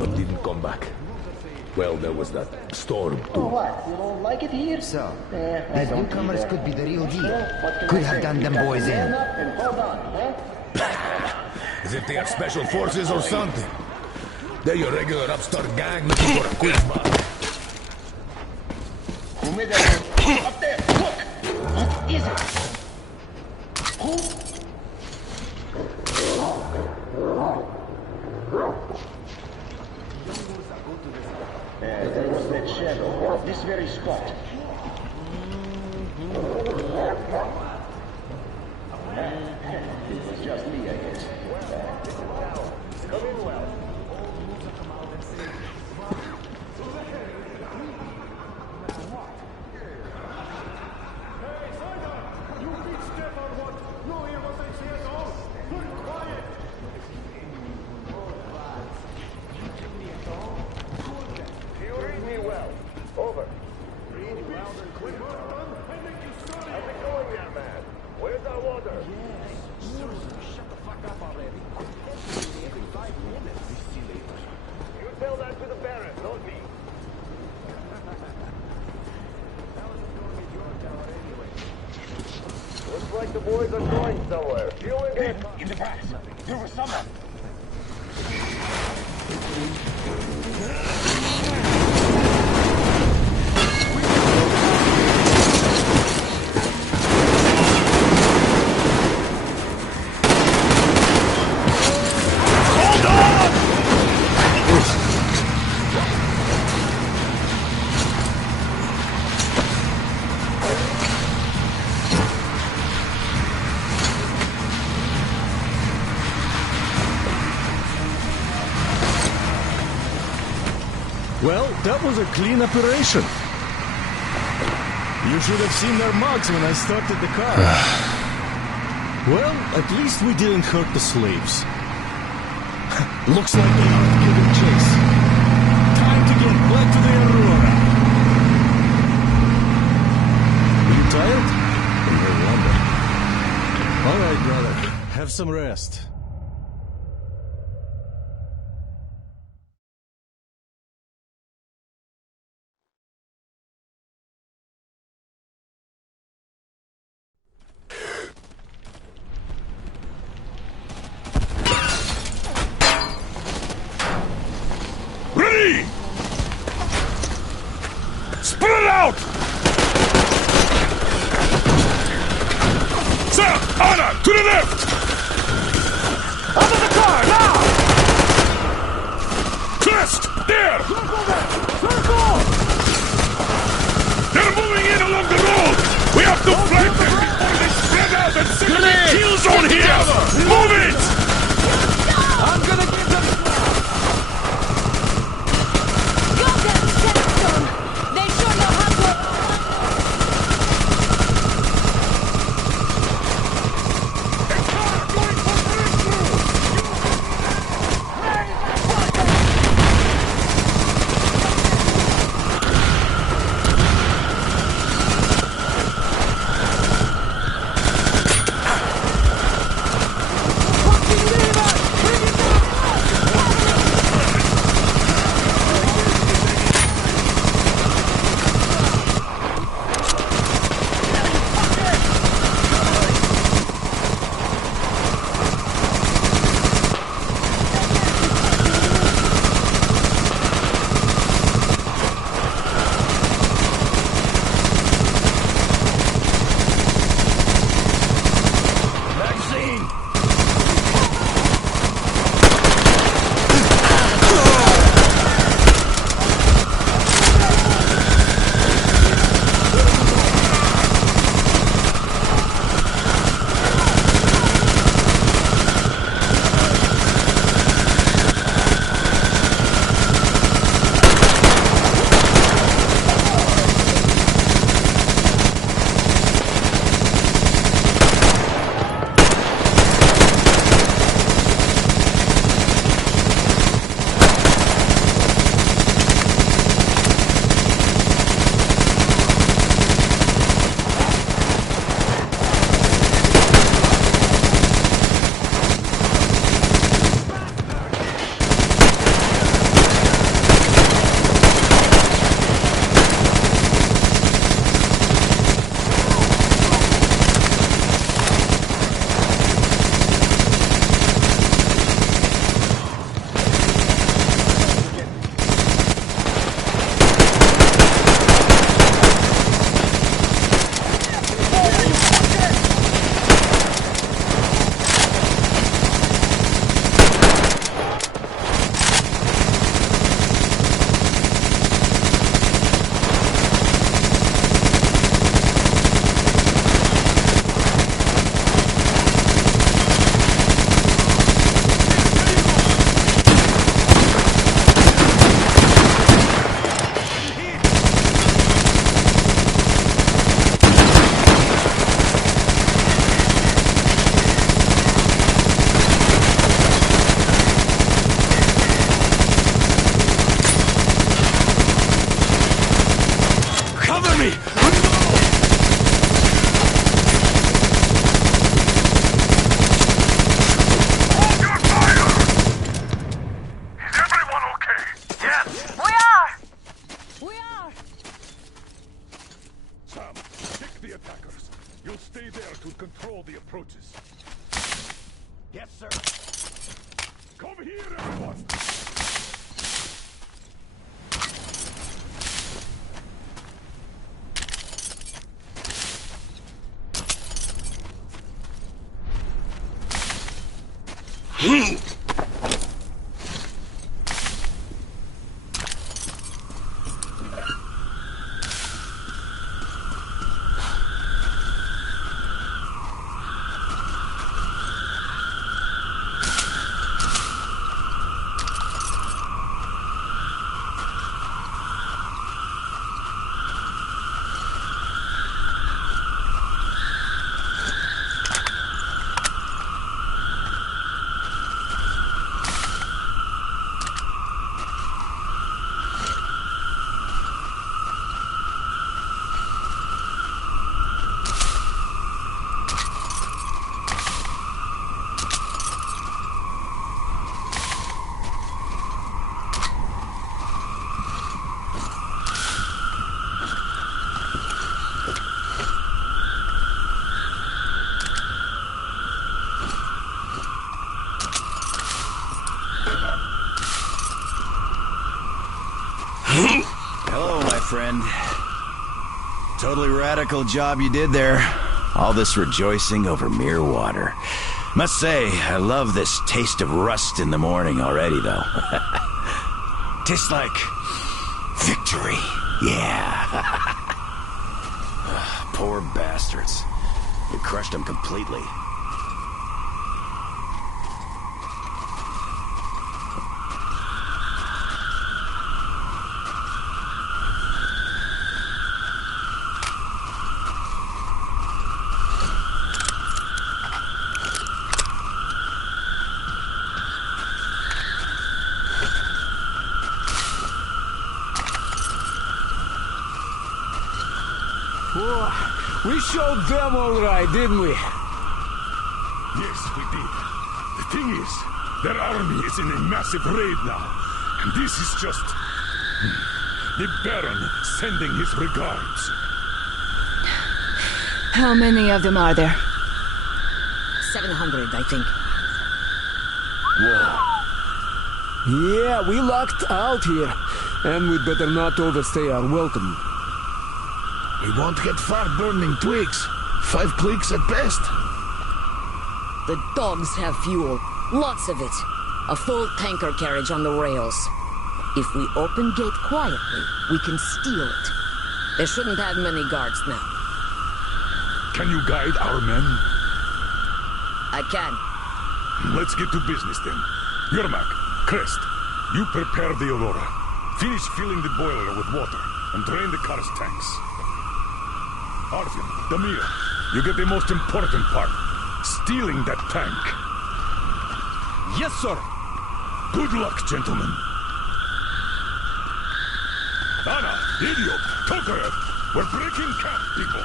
but didn't come back. Well, there was that storm, too. What? You don't like it here? So, these newcomers could be the real deal. Could have done them boys in. As if they have special forces or something. They're your regular upstart gang looking for a quick buck. Who made that? Up there! Look! What is it? Who? There was that shadow. This very spot. It was just me, I guess. Come in well. Over. Read loud and clear. How's it going, young man? Where's our water? Yes. Shut the fuck up already. Every 5 minutes, you silly. You tell that to the Baron, not me. Looks like the boys are going somewhere. You again? In the grass. There was someone. Well, that was a clean operation. You should have seen their mugs when I started the car. Well, at least we didn't hurt the slaves. Looks like they are giving chase. Time to get back to the Aurora. Are you tired? No wonder. All right, brother. Have some rest. Ready! Spread out! Sir! Anna! To the left! Out of the car, now! Crest! There! Circle! They're moving in along the road! We have to flank them before they spread out and set a kill zone here! Move it! I'm gonna give them... Here, everyone! Hello, my friend. Totally radical job you did there. All this rejoicing over mere water. Must say, I love this taste of rust in the morning already, though. Tastes like victory. Yeah. Poor bastards. We crushed them completely. We showed them all right, didn't we? Yes, we did. The thing is, their army is in a massive raid now. And this is just... the Baron sending his regards. How many of them are there? 700, I think. Whoa. Yeah, we lucked out here. And we'd better not overstay our welcome. We won't get far burning twigs. 5 clicks at best. The dogs have fuel. Lots of it. A full tanker carriage on the rails. If we open gate quietly, we can steal it. They shouldn't have many guards now. Can you guide our men? I can. Let's get to business then. Yermak, Crest, you prepare the Aurora. Finish filling the boiler with water and drain the car's tanks. Artyom, Damir, you get the most important part. Stealing that tank. Yes, sir. Good luck, gentlemen. Dana, Idiot, Tokarev, we're breaking camp, people.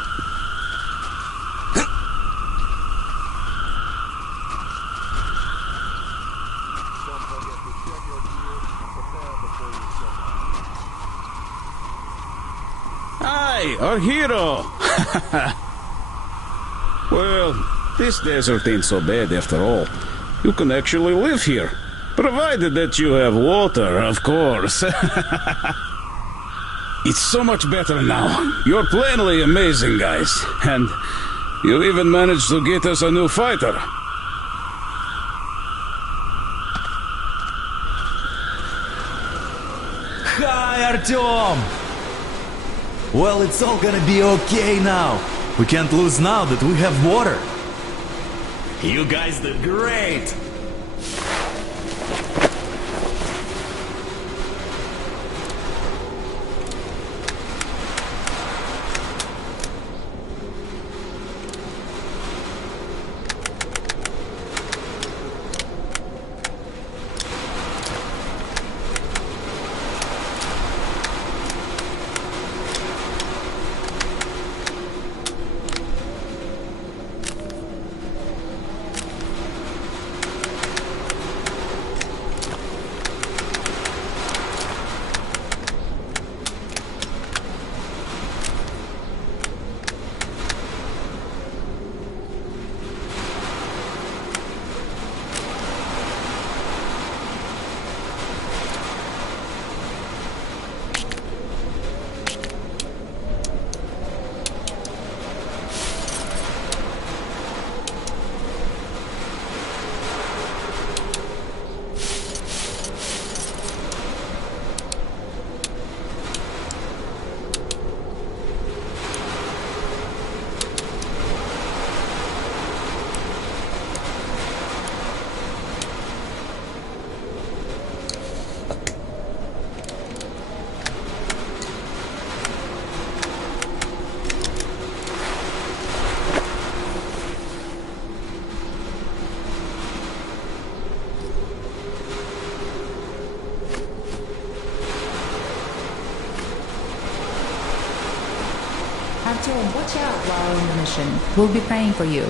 Hi, our hero! Well, this desert ain't so bad after all. You can actually live here. Provided that you have water, of course. It's so much better now. You're plainly amazing, guys. And you even managed to get us a new fighter. Hi, Artyom! Well, it's all gonna be okay now. We can't lose now that we have water. You guys did great! Artyom, watch out while on the mission. We'll be praying for you.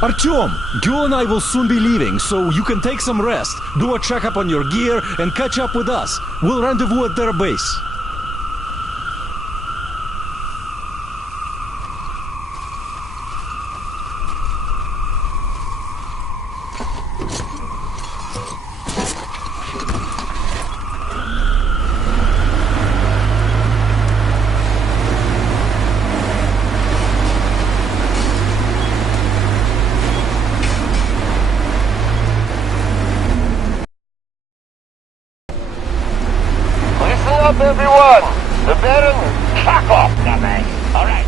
Artyom, Gyul and I will soon be leaving, so you can take some rest, do a checkup on your gear, and catch up with us. We'll rendezvous at their base. Everyone! The Baron... Fuck off, dumbass! Alright.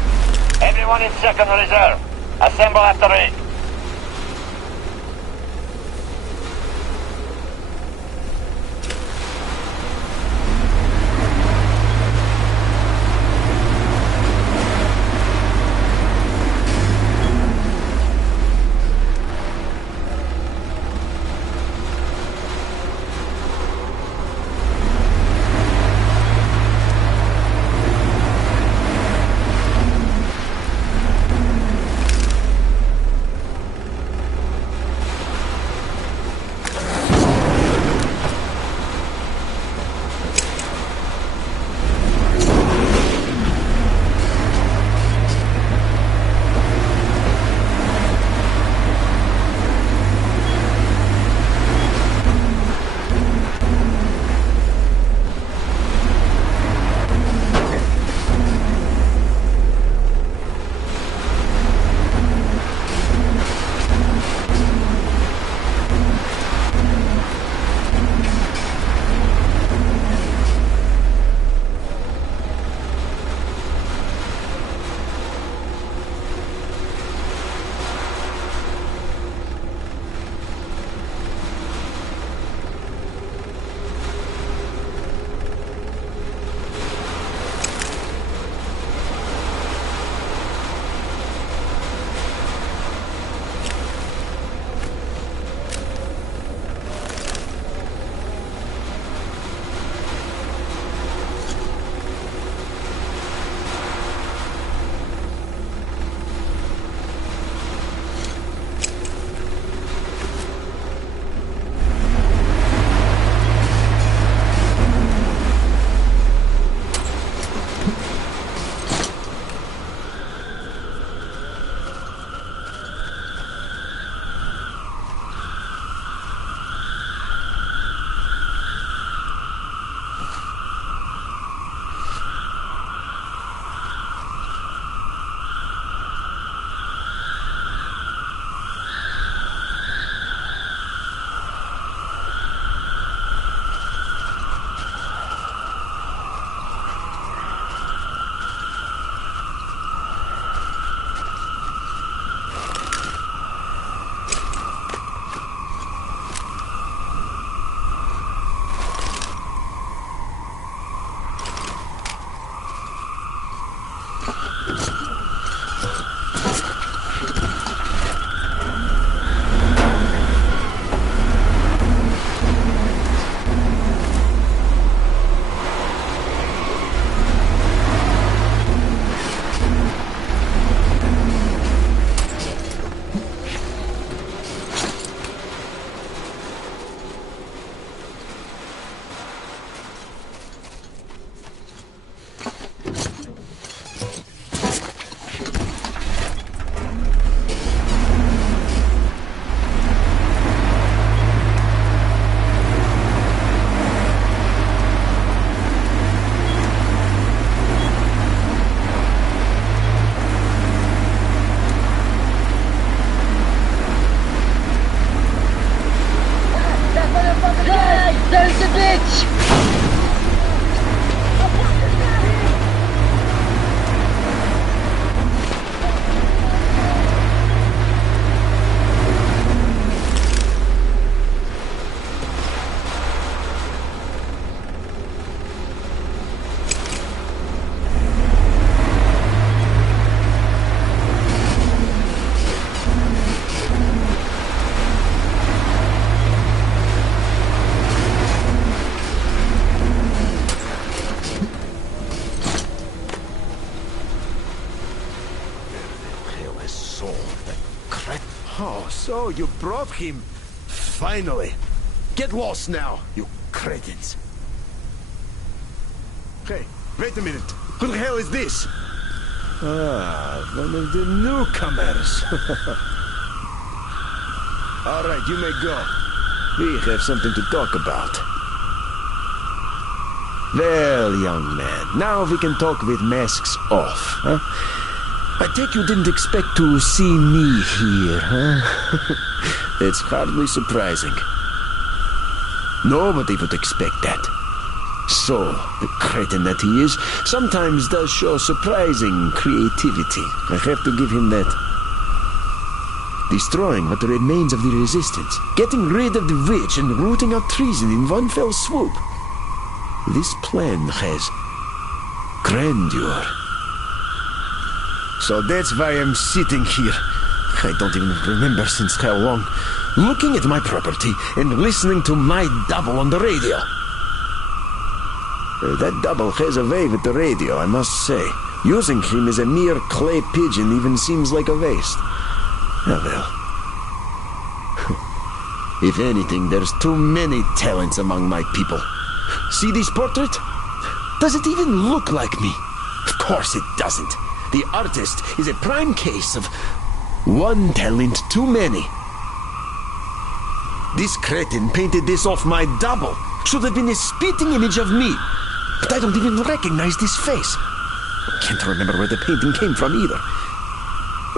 Everyone in second reserve. Assemble at the rig. So, you brought him. Finally. Get lost now, you cretins. Hey, wait a minute. Who the hell is this? Ah, one of the newcomers. All right, you may go. We have something to talk about. Well, young man, now we can talk with masks off, huh? I take you didn't expect to see me here, huh? It's hardly surprising. Nobody would expect that. So, the cretin that he is, sometimes does show surprising creativity. I have to give him that. Destroying what remains of the resistance, getting rid of the witch and rooting out treason in one fell swoop. This plan has grandeur. So that's why I'm sitting here. I don't even remember since how long. Looking at my property and listening to my double on the radio. That double has a way with the radio, I must say. Using him as a mere clay pigeon even seems like a waste. Ah, well. If anything, there's too many talents among my people. See this portrait? Does it even look like me? Of course it doesn't. The artist is a prime case of one talent too many. This cretin painted this off my double. Should have been a spitting image of me. But I don't even recognize this face. Can't remember where the painting came from either.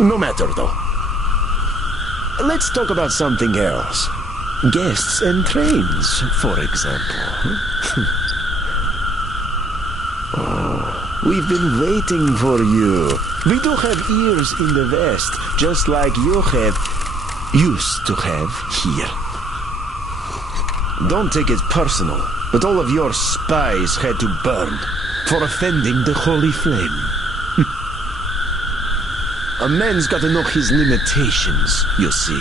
No matter, though. Let's talk about something else. Guests and trains, for example. Oh, we've been waiting for you. We do have ears in the West, just like you have used to have here. Don't take it personal, but all of your spies had to burn for offending the Holy Flame. A man's got to know his limitations, you see.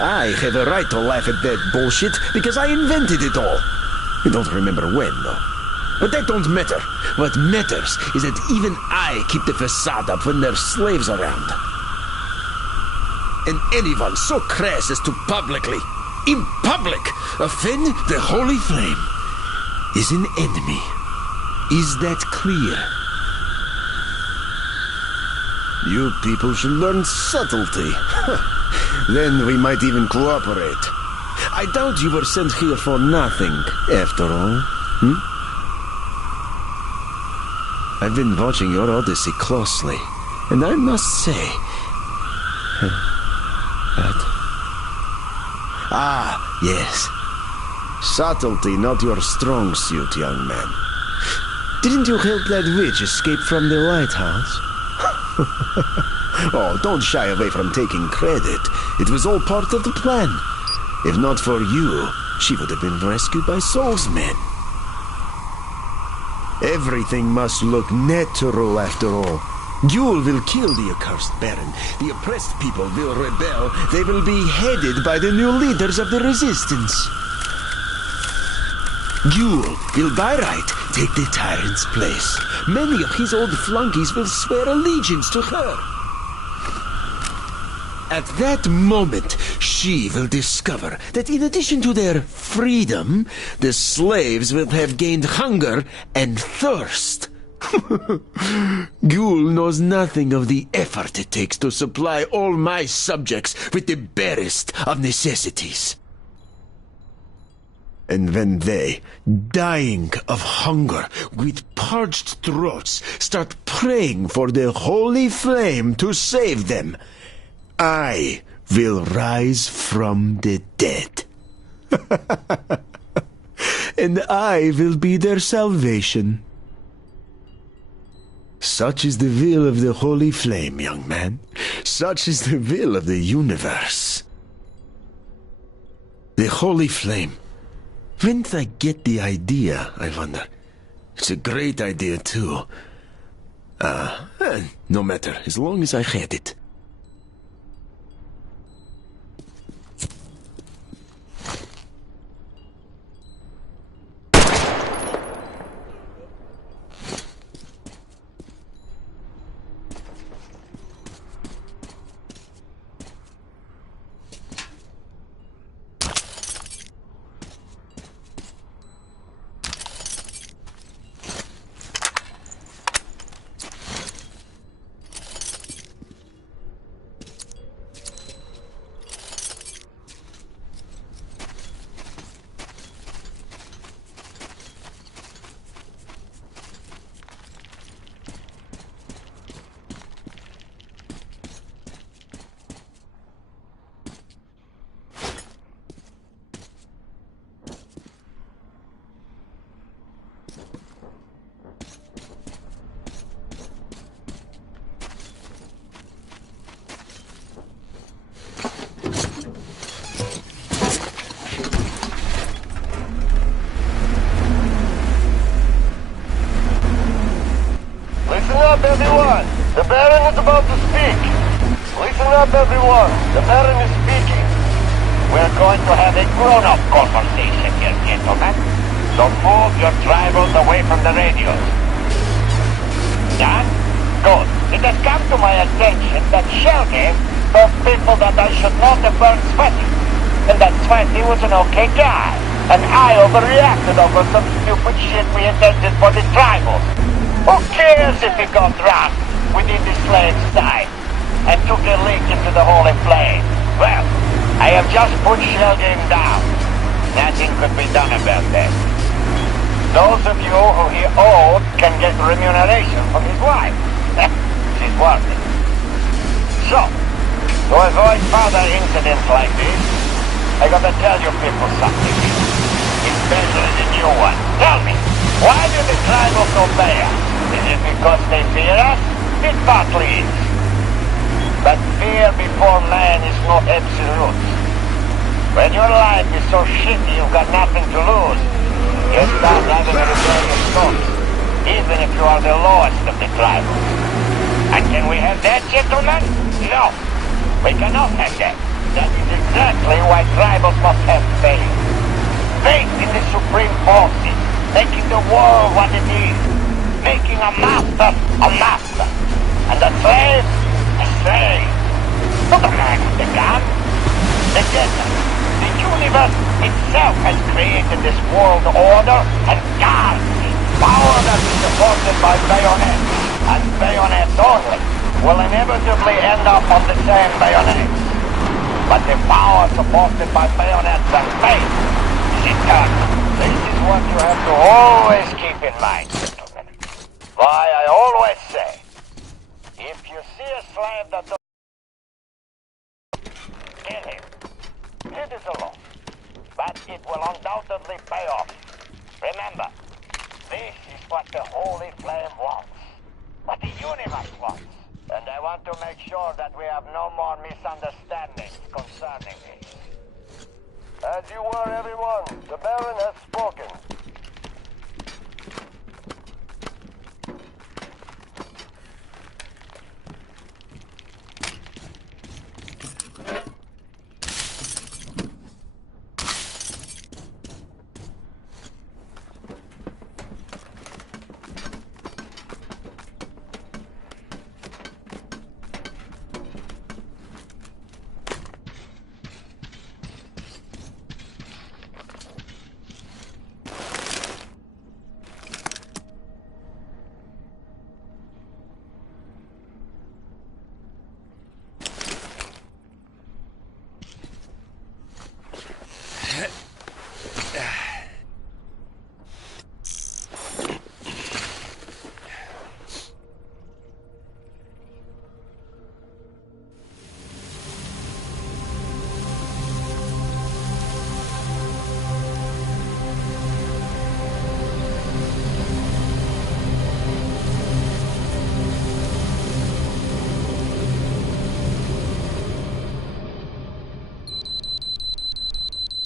I have a right to laugh at that bullshit because I invented it all. I don't remember when, though. But that don't matter. What matters is that even I keep the facade up when there's slaves around. And anyone so crass as to publicly, in public, offend the Holy Flame is an enemy. Is that clear? You people should learn subtlety. Then we might even cooperate. I doubt you were sent here for nothing, after all. I've been watching your odyssey closely, and I must say... What? Ah, yes. Subtlety, not your strong suit, young man. Didn't you help that witch escape from the lighthouse? Oh, don't shy away from taking credit. It was all part of the plan. If not for you, she would have been rescued by Soul's men. Everything must look natural after all. Yule will kill the accursed Baron. The oppressed people will rebel. They will be headed by the new leaders of the resistance. Yule will by right take the tyrant's place. Many of his old flunkies will swear allegiance to her. At that moment, she will discover that in addition to their freedom, the slaves will have gained hunger and thirst. Ghoul knows nothing of the effort it takes to supply all my subjects with the barest of necessities. And when they, dying of hunger, with parched throats, start praying for the Holy Flame to save them, I will rise from the dead. And I will be their salvation. Such is the will of the Holy Flame, young man. Such is the will of the universe. The Holy Flame. When did I get the idea, I wonder? It's a great idea, too. No matter, as long as I had it. Listen up, everyone! The Baron is about to speak! Listen up, everyone! The Baron is speaking! We're going to have a grown-up conversation here, gentlemen. So move your tribals away from the radios. Done? Good. It has come to my attention that Shelby told people that I should not have burned Sweaty, and that Sweaty was an okay guy, and I overreacted over some stupid shit we invented for the tribals. Who cares if he got drunk within the slave's side and took a leak into the holy flame? Well, I have just put Shelgame down. Nothing could be done about that. Those of you who he owed can get remuneration from his wife. She's worth it. So, to avoid further incidents like this, I gotta tell you people something. Especially the new one. Tell me, why do the tribals obey us? Is it because they fear us? It partly is. But fear before man is no absolute. When your life is so shitty you've got nothing to lose, you start having rebellious thoughts, even if you are the lowest of the tribals. And can we have that, gentlemen? No. We cannot have that. That is exactly why tribals must have faith. Faith in the supreme forces, making the world what it is, making a master a master, and a slave a slave. To the man with the gun. The universe itself has created this world order and guards it. Power that is supported by bayonets, and bayonets only, will inevitably end up on the same bayonets. But the power supported by bayonets and faith is eternal. This is what you have to always keep in mind, gentlemen. Why I always say, if you see a slave that doesn't kill him, it is a loss, but it will undoubtedly pay off. Remember, this is what the Holy Flame wants, what the universe wants, and I want to make sure that we have no more misunderstandings concerning this. As you were, everyone, the Baron has spoken.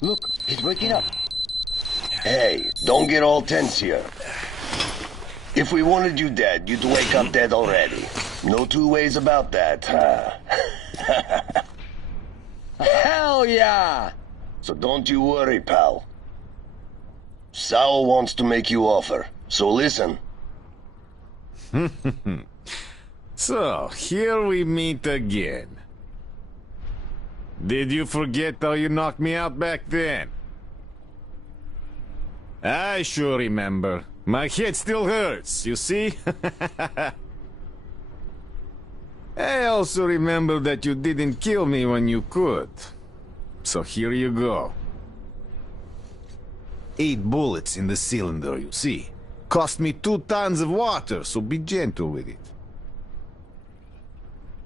Look, he's waking up. Hey, don't get all tense here. If we wanted you dead, you'd wake up dead already. No two ways about that, huh? Hell yeah! So don't you worry, pal. Sao wants to make you offer, so listen. So, here we meet again. Did you forget how you knocked me out back then? I sure remember. My head still hurts, you see? I also remember that you didn't kill me when you could. So here you go. 8 bullets in the cylinder, you see. Cost me 2 tons of water, so be gentle with it.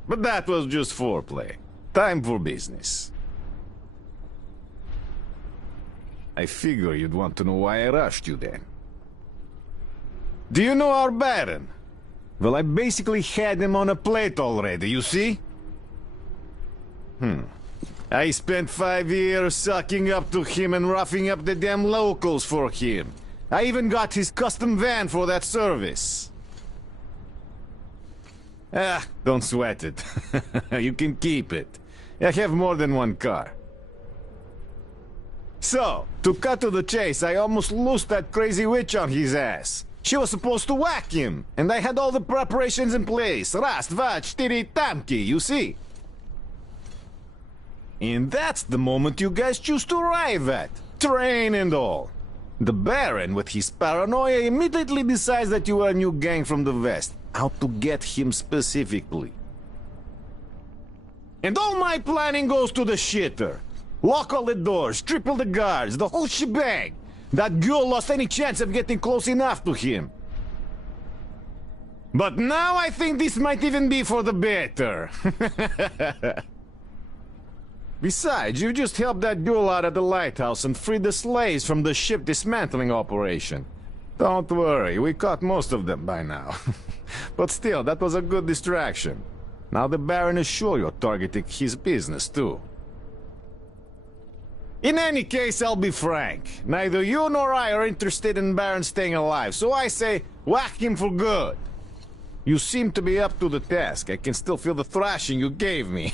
But that was just foreplay. Time for business. I figure you'd want to know why I rushed you then. Do you know our Baron? Well, I basically had him on a plate already, you see? I spent 5 years sucking up to him and roughing up the damn locals for him. I even got his custom van for that service. Don't sweat it. You can keep it. I have more than one car. So, to cut to the chase, I almost loosed that crazy witch on his ass. She was supposed to whack him, and I had all the preparations in place. Rast, vach, tiri, tamki, you see? And that's the moment you guys choose to arrive at. Train and all. The Baron, with his paranoia, immediately decides that you are a new gang from the West. Out to get him specifically. And all my planning goes to the shitter. Lock all the doors, triple the guards, the whole shebang. That Ghoul lost any chance of getting close enough to him. But now I think this might even be for the better. Besides, you just helped that Ghoul out at the lighthouse and freed the slaves from the ship dismantling operation. Don't worry, we caught most of them by now. But still, that was a good distraction. Now the Baron is sure you're targeting his business too. In any case, I'll be frank. Neither you nor I are interested in Baron staying alive, so I say, whack him for good. You seem to be up to the task. I can still feel the thrashing you gave me.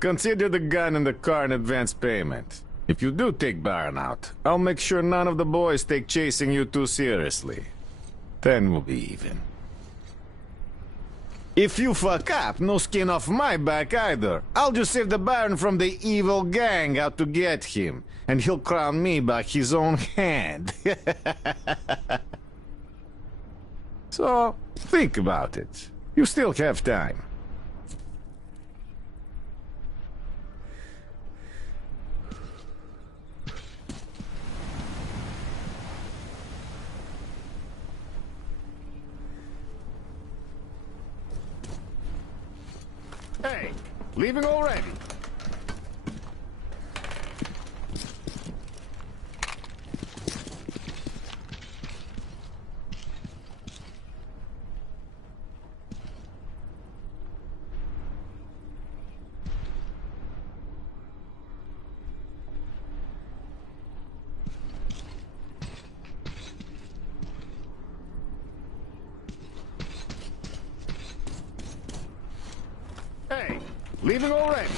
Consider the gun and the car an advance payment. If you do take Baron out, I'll make sure none of the boys take chasing you too seriously. Then we'll be even. If you fuck up, no skin off my back either. I'll just save the Baron from the evil gang out to get him, and he'll crown me by his own hand. So, think about it. You still have time. Hey, leaving already? Hey, leaving already?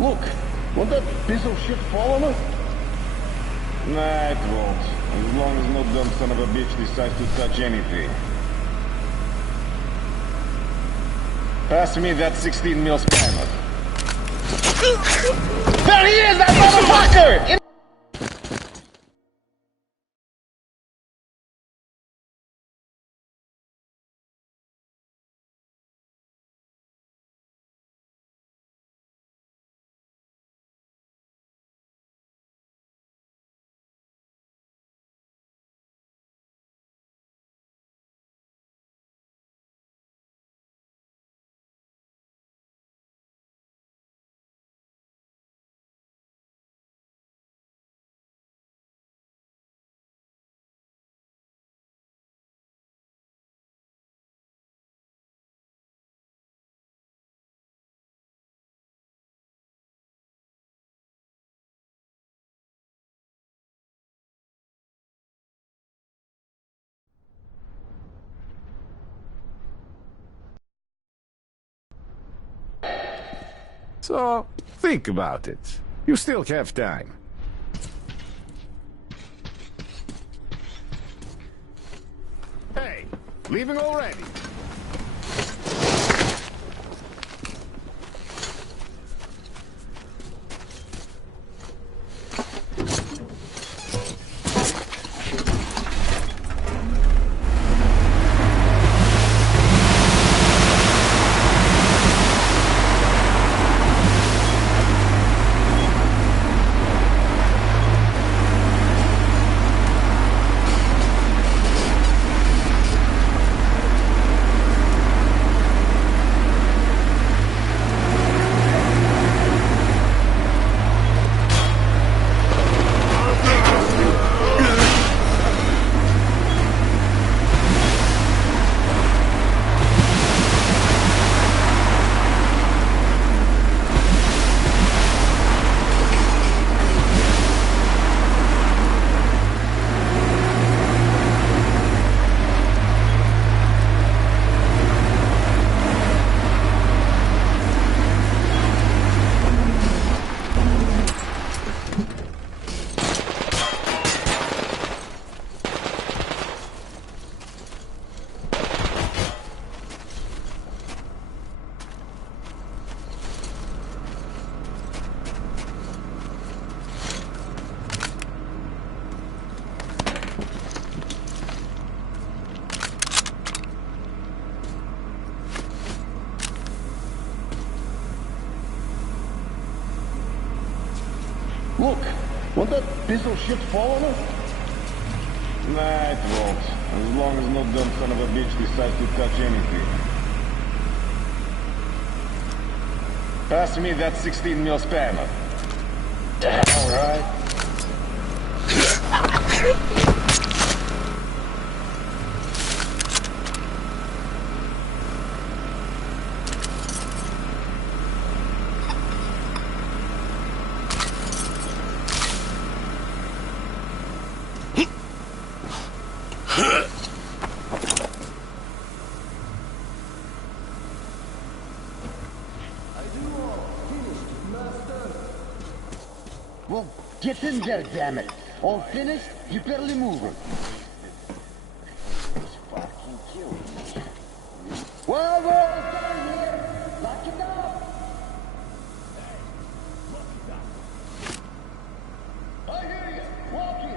Look, won't that piece of shit fall on us? Nah, it won't. As long as no dumb son of a bitch decides to touch anything. Pass me that 16 mil spammer. There he is, that motherfucker! So, think about it. You still have time. Hey, leaving already? Look, won't that piece of shit fall on us? Nah, it won't. As long as no dumb son of a bitch decides to touch anything. Pass me that 16 mil spammer. Alright. Well, get in there, damn it. All finished? You barely moving. Fucking kill me. Well, down here. Lock it up. I hear you. Walk in.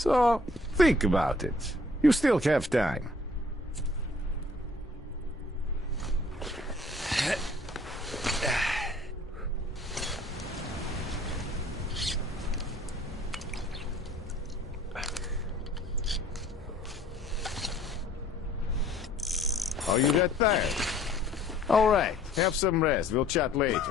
So, think about it. You still have time. Are you that tired? All right, have some rest. We'll chat later.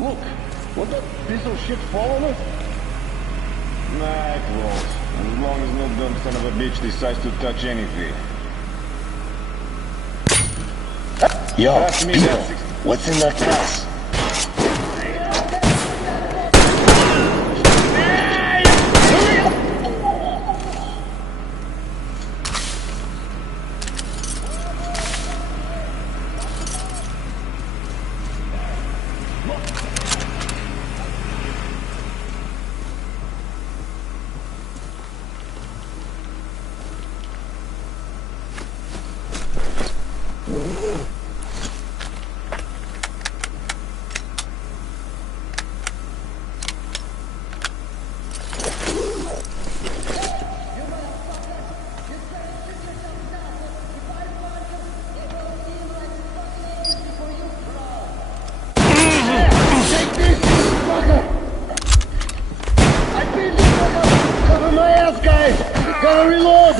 Look, won't that piece of shit follow us? Nah, it won't. As long as no dumb son of a bitch decides to touch anything. Yo, Peter, what's in that glass? Gotta reload!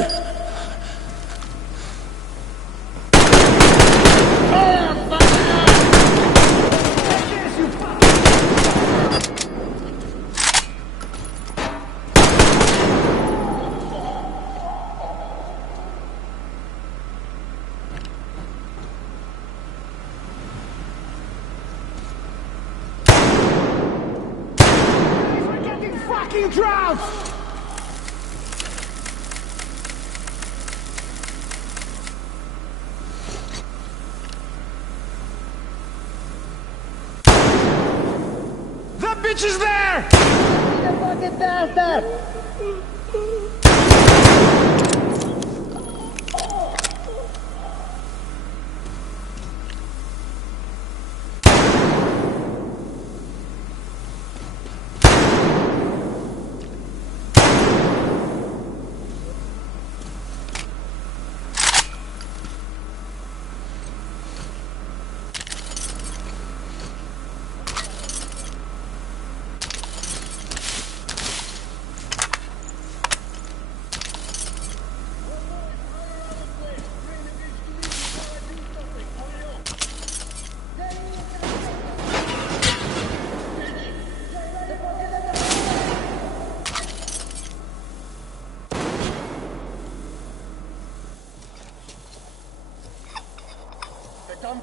We're getting fucking drowned! Bitch is there! The fucking bastard!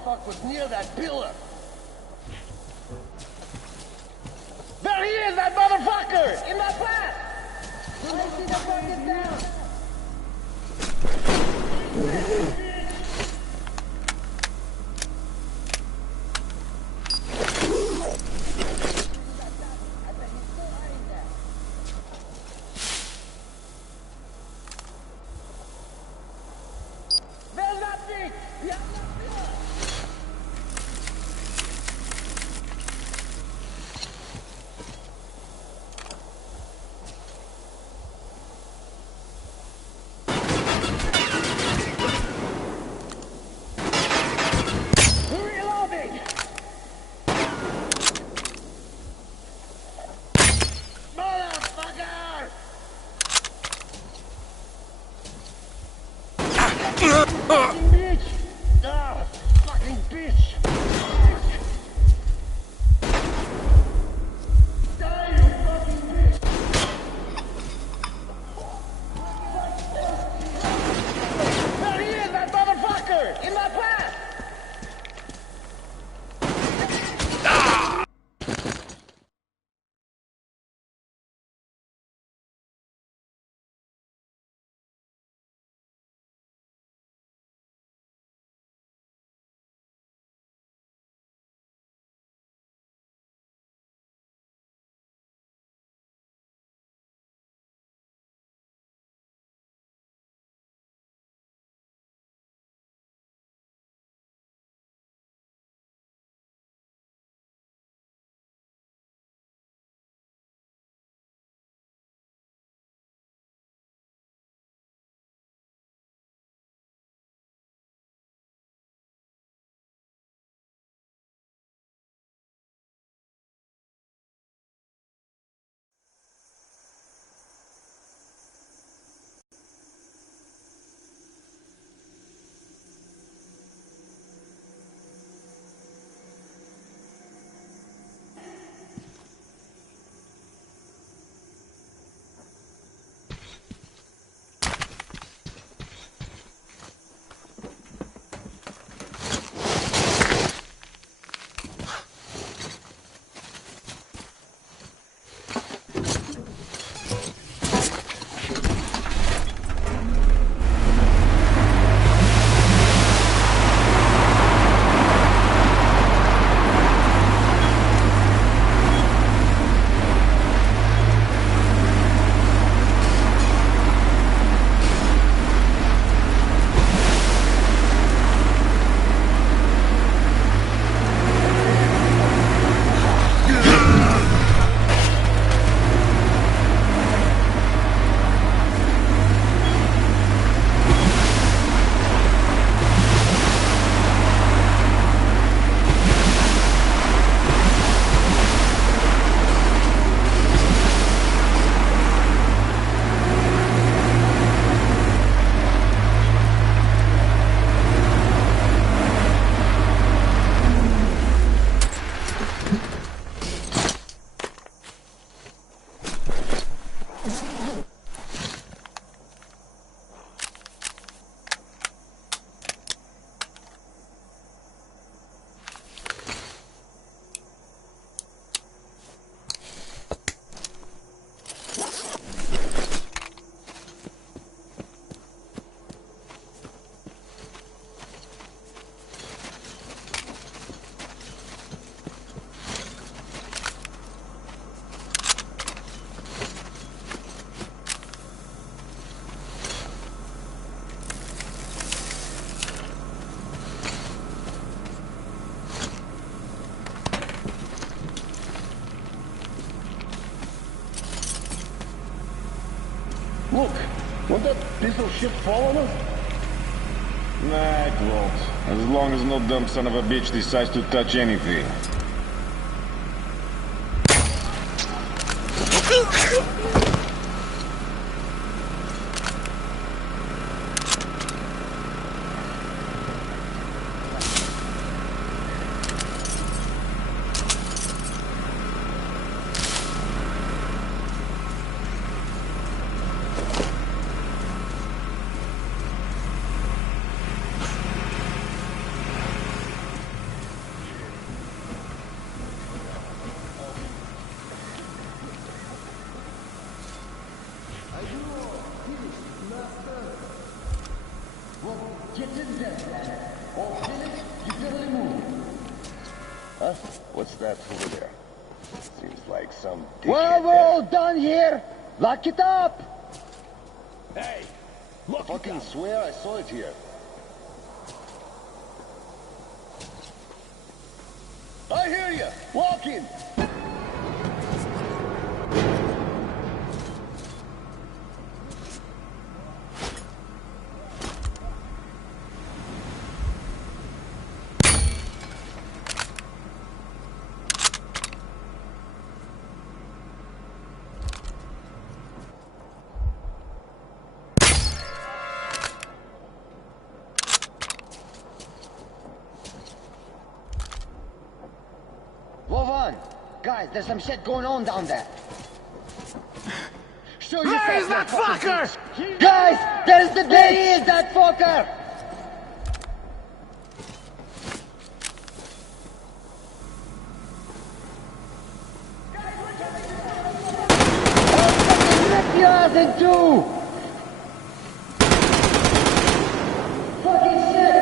fuck was near that pillar. There he is, that motherfucker! In that path! I see the fucking down! There's that thing! Behind that pillar! Reloading! Motherfucker! Fucking bitch! Ah, fucking bitch! Die, you fucking bitch! There he is, that motherfucker! In that path! Look, won't that piece of shit fall on us? Nah, it won't. As long as no dumb son of a bitch decides to touch anything. that over there? Seems like some dickhead. Well, we're all done here. Lock it up. Hey! Look, fucking swear I saw it here. I hear you! Walk in! Vovan! Guys, there's some shit going on down there. Show Where is that fucker? Guys, there's the there he is, that fucker! I'll fucking rip your ass in two! Fucking shit!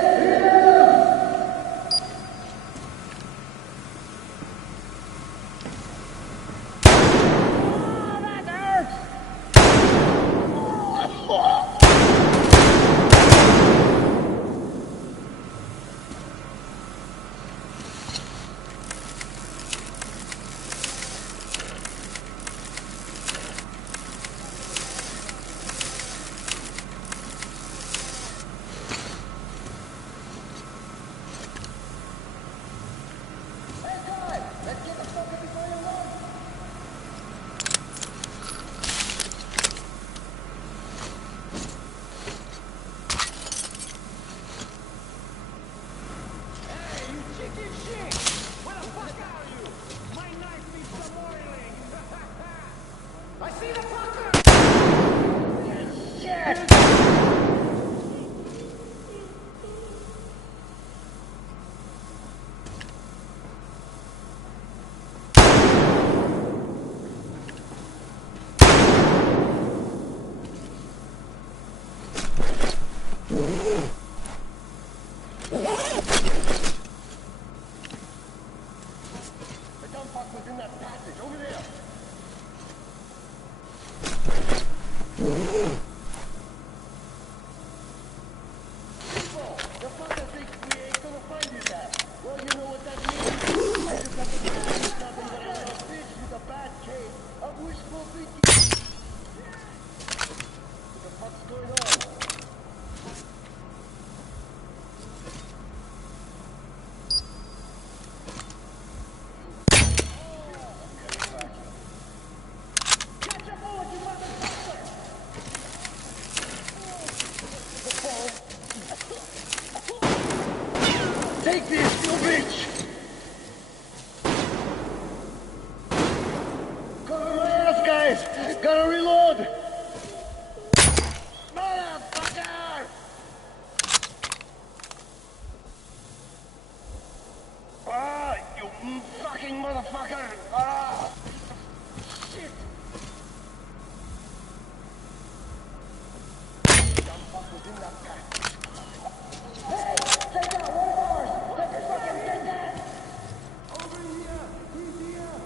Take this, you bitch! Cover my ass, guys! Gotta reload! Motherfucker! Ah, you fucking motherfucker! Ah! Shit! Dumb fuck was in that pack. Hey! Take out one of ours! Let me fucking get that! Over here! He's here!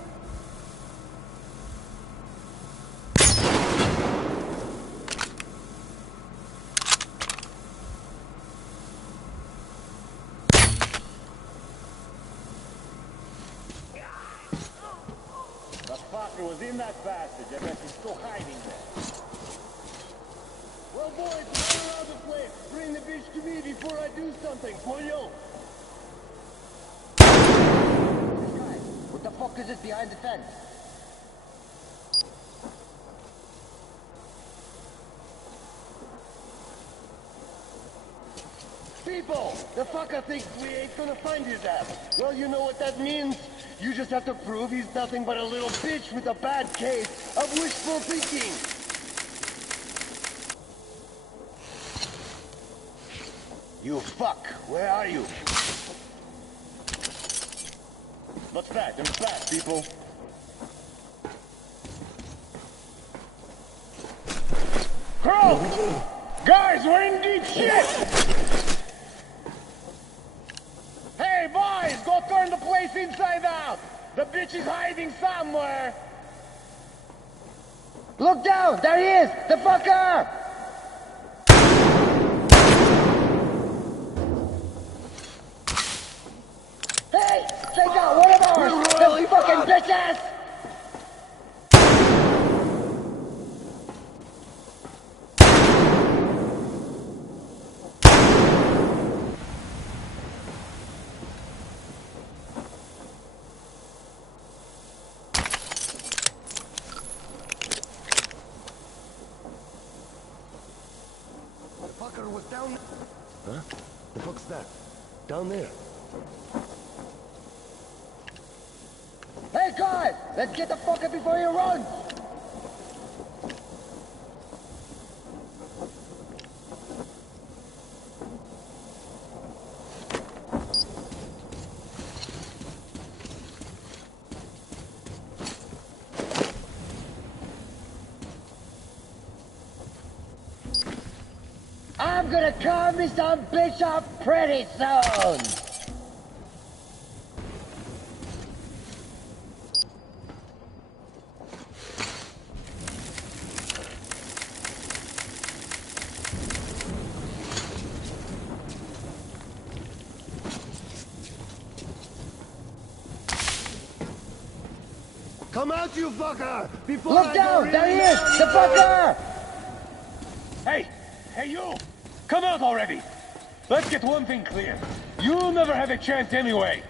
The fucker was in that passage. I guess he's still hiding there. Well, boys, clear out the place. Bring the bitch to me before I do something, pollo. What the fuck is this behind the fence? People, the fucker thinks we ain't gonna find his ass. Well, you know what that means? You just have to prove he's nothing but a little bitch with a bad case of wishful thinking. You fuck, where are you? What's that? I'm fast, people. Crow! Guys, we're in deep shit! Hey, boys, go turn the place inside out! The bitch is hiding somewhere! Look down! There he is! The fucker! Hey! Take out one of ours! The fucking bitches! Was down. Huh? The fuck's that? Down there. Hey guys! Let's get the fucker before he runs! I'm gonna carve me some bitch up pretty soon! Come out, you fucker! Before Look I down! go There he really is! down The your fucker! Hey! Hey, you! Come out already! Let's get one thing clear. You'll never have a chance anyway.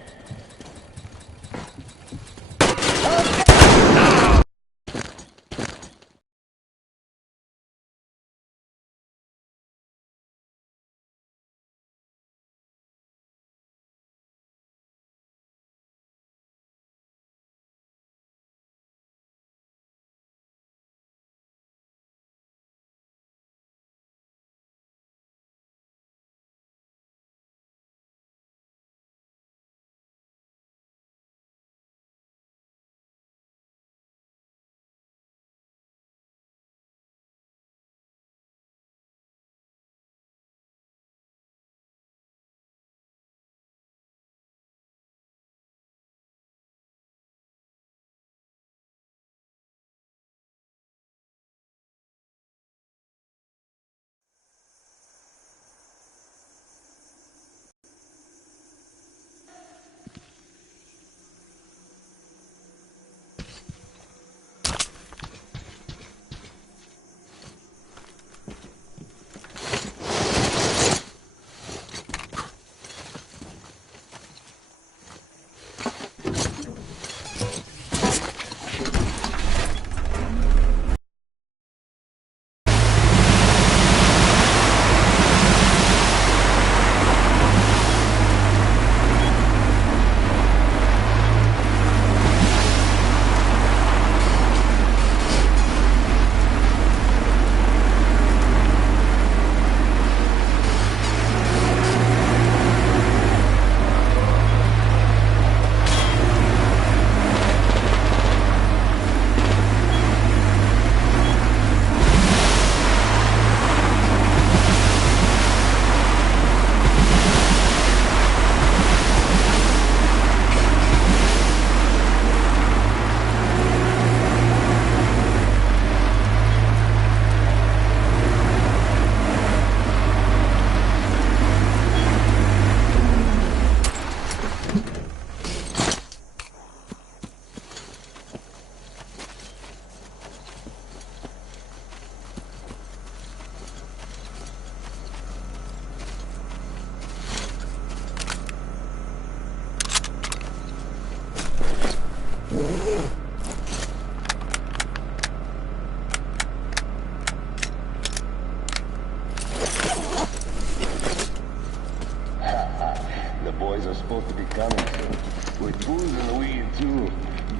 boys are supposed to be coming soon. With booze and weed, too.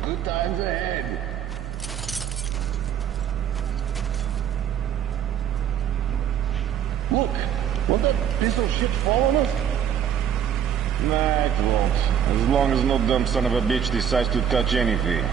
Good times ahead. Look, won't that piece of shit fall on us? Nah, it won't. As long as no dumb son of a bitch decides to touch anything.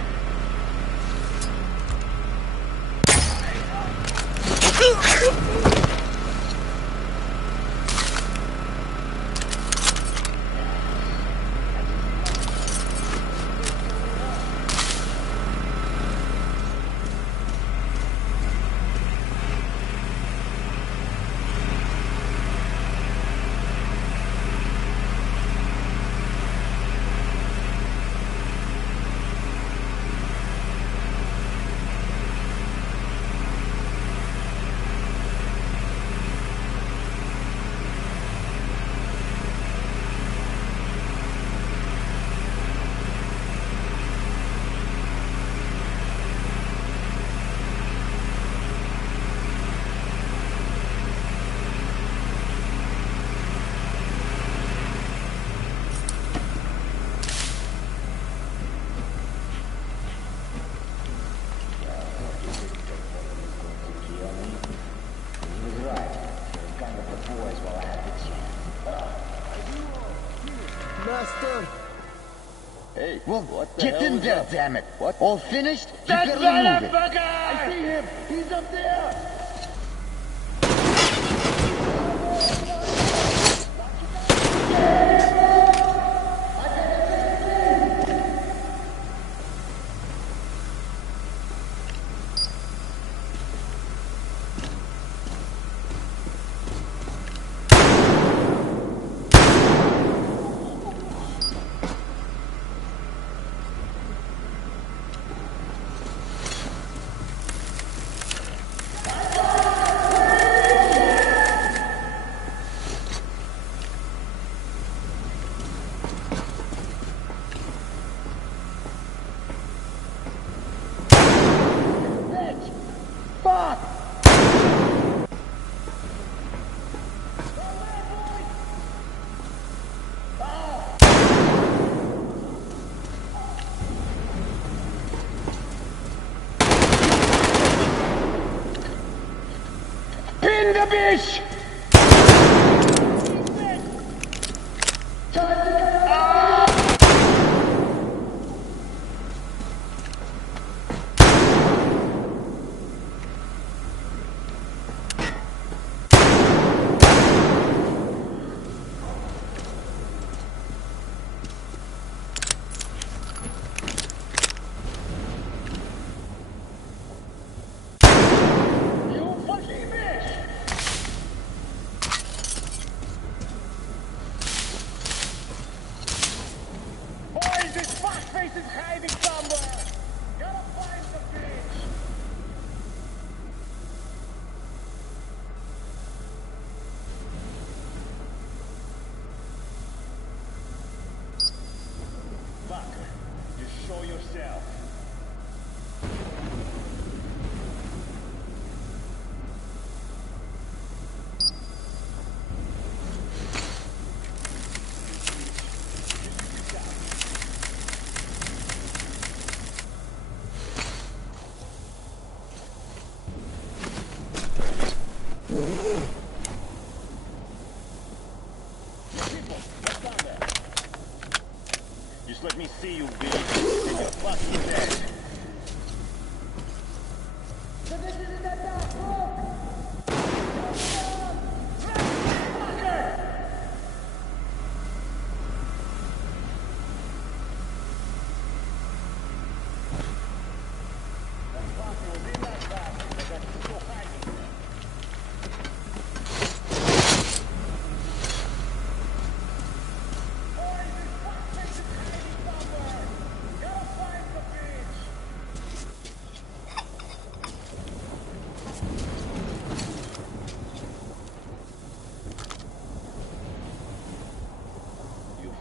Well, get in there, damn it. All finished? That's you not move it. bugger! I see him! He's up there! Pin the bitch! Boys, this fuckface is hiding somewhere! Gotta find the bitch! Fucker, just show yourself. Just let me see you, bitch, and you're fucking dead.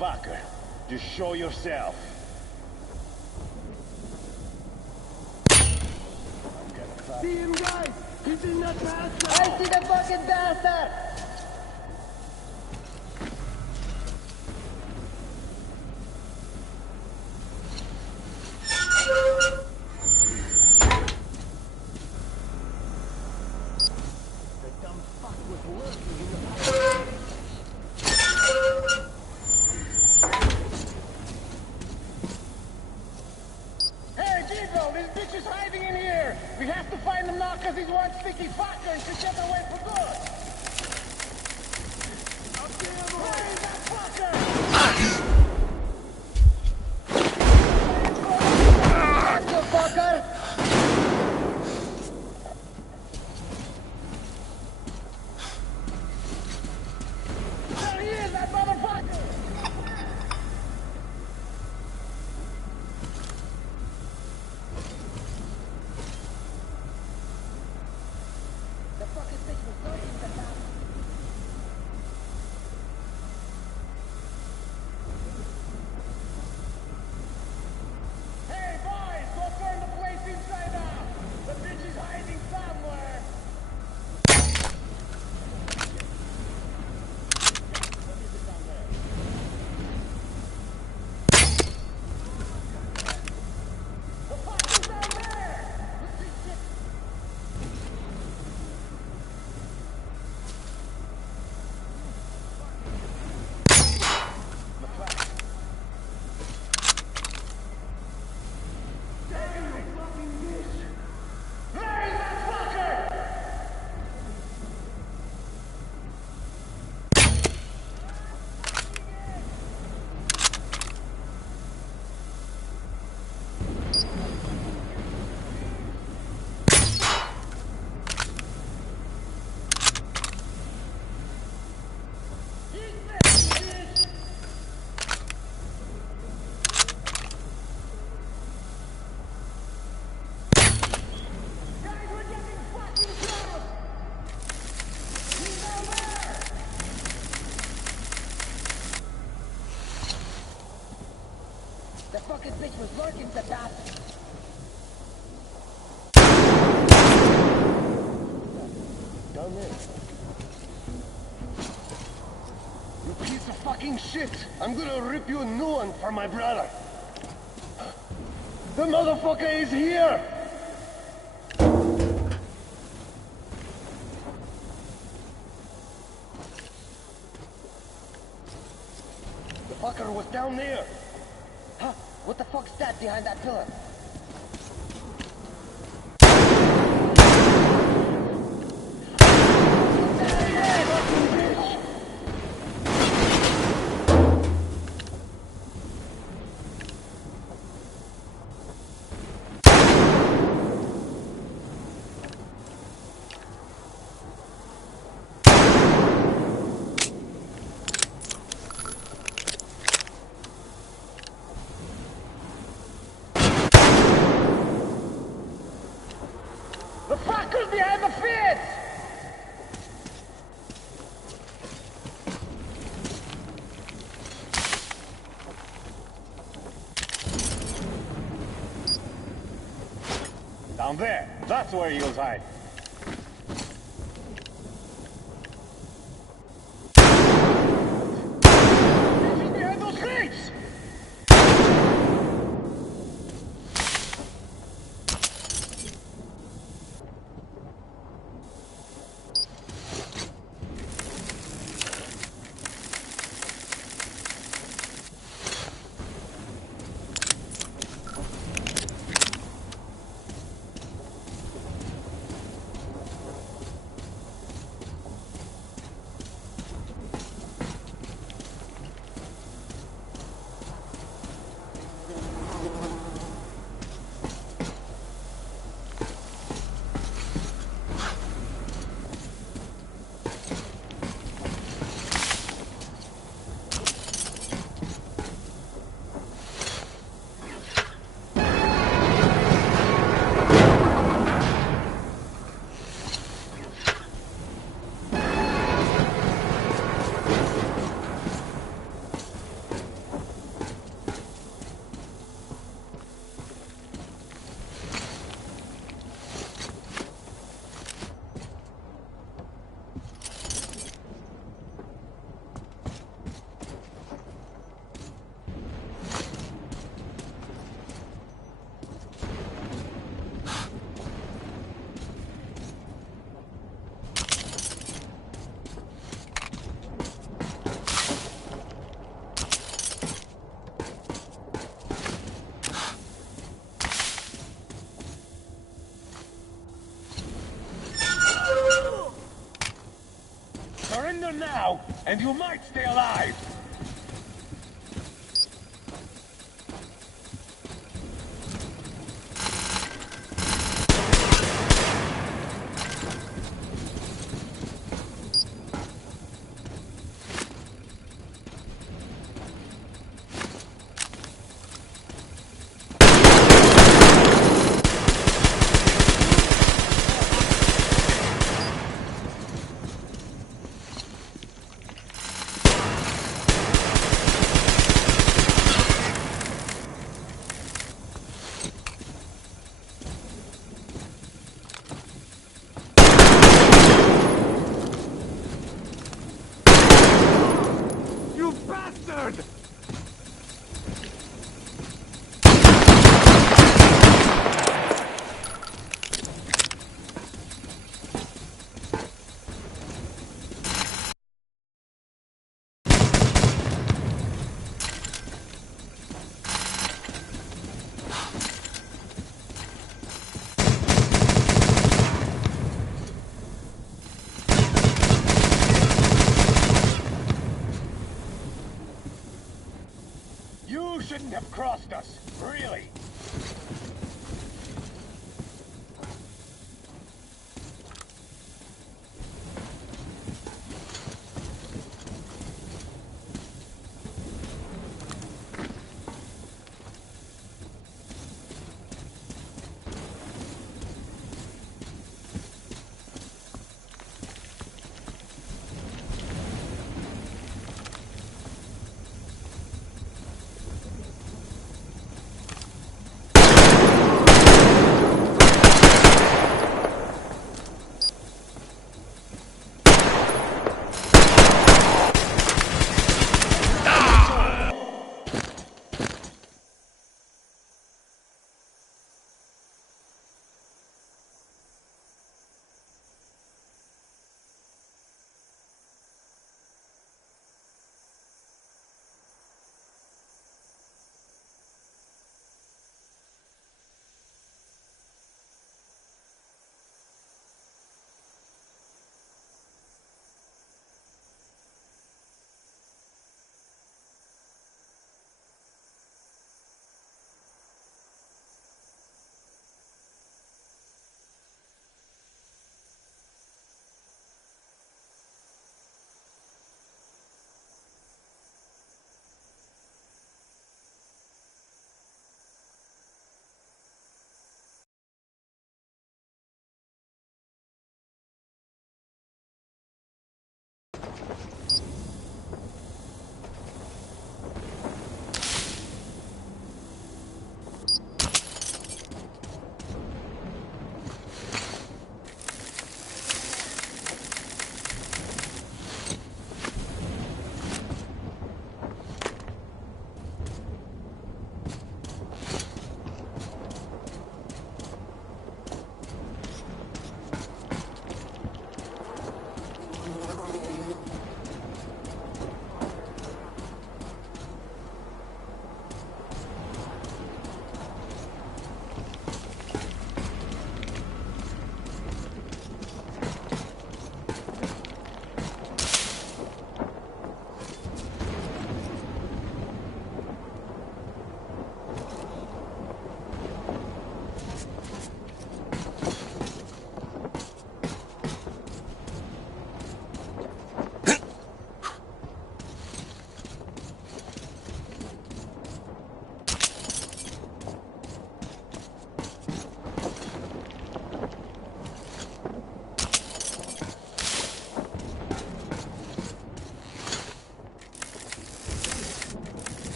Fucker, just show yourself. See him, guys! He's in that bastard! I see the fucking bastard! This bitch is hiding in here! We have to find him now because he's one sticky fucker and should get away for good! Where is that fucker? You fucker! There he is, that motherfucker! the top. Down there. You piece of fucking shit! I'm gonna rip you a new one for my brother. The motherfucker is here! The fucker was down there. Huh? What the fuck's that behind that pillar? The fuckers behind the fence! Down there. That's where he was hiding. He's behind those crates! Surrender now, and you might stay alive!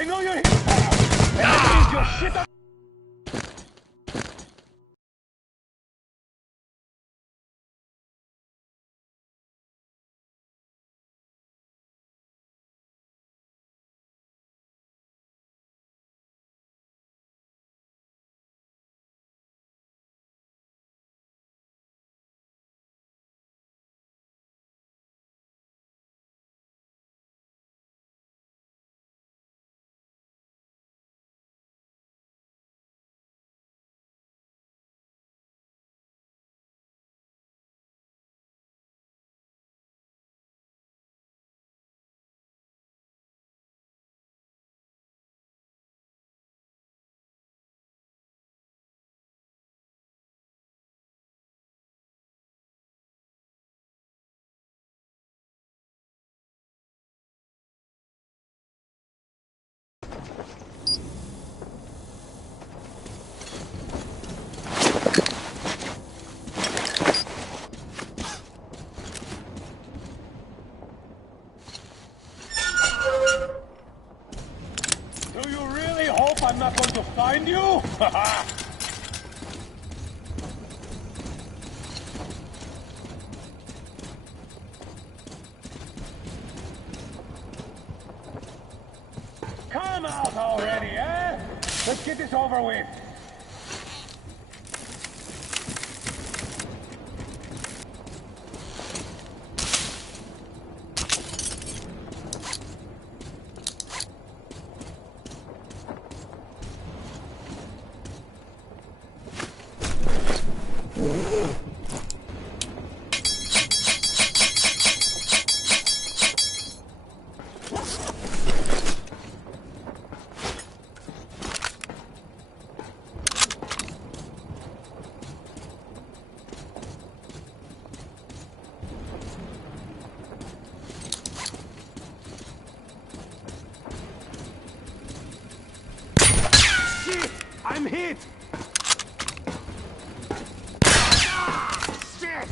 I know you're here! And that means your shit up! Do you really hope I'm not going to find you? Come out already, eh? Let's get this over with. I'm hit! Ah, shit!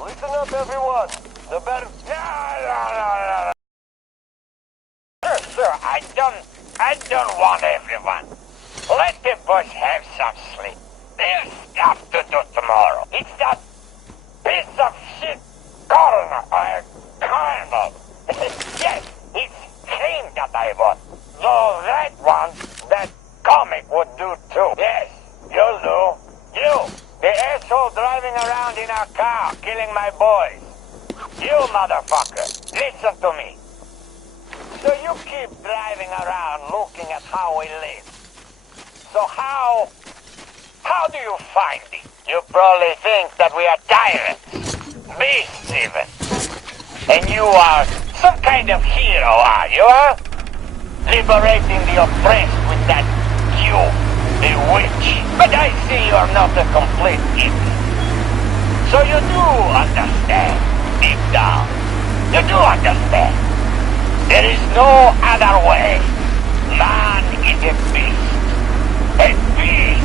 Listen up, everyone. The better... Sir, I don't want everyone. Let the boys have some sleep. There's stuff to do tomorrow. It's that piece of shit Colonel. Yes, it's him that I want. Though that one, that comic would do too. Yes, you'll do. You, the asshole driving around in our car, killing my boys. You motherfucker, listen to me. So you keep driving around looking at how we live. So how do you find it? You probably think that we are tyrants, beasts even. And you are some kind of hero, are you, huh? Liberating the oppressed with that cube, the witch. But I see you are not a complete idiot. So you do understand, deep down. You do understand. There is no other way. Man is a beast. A beast.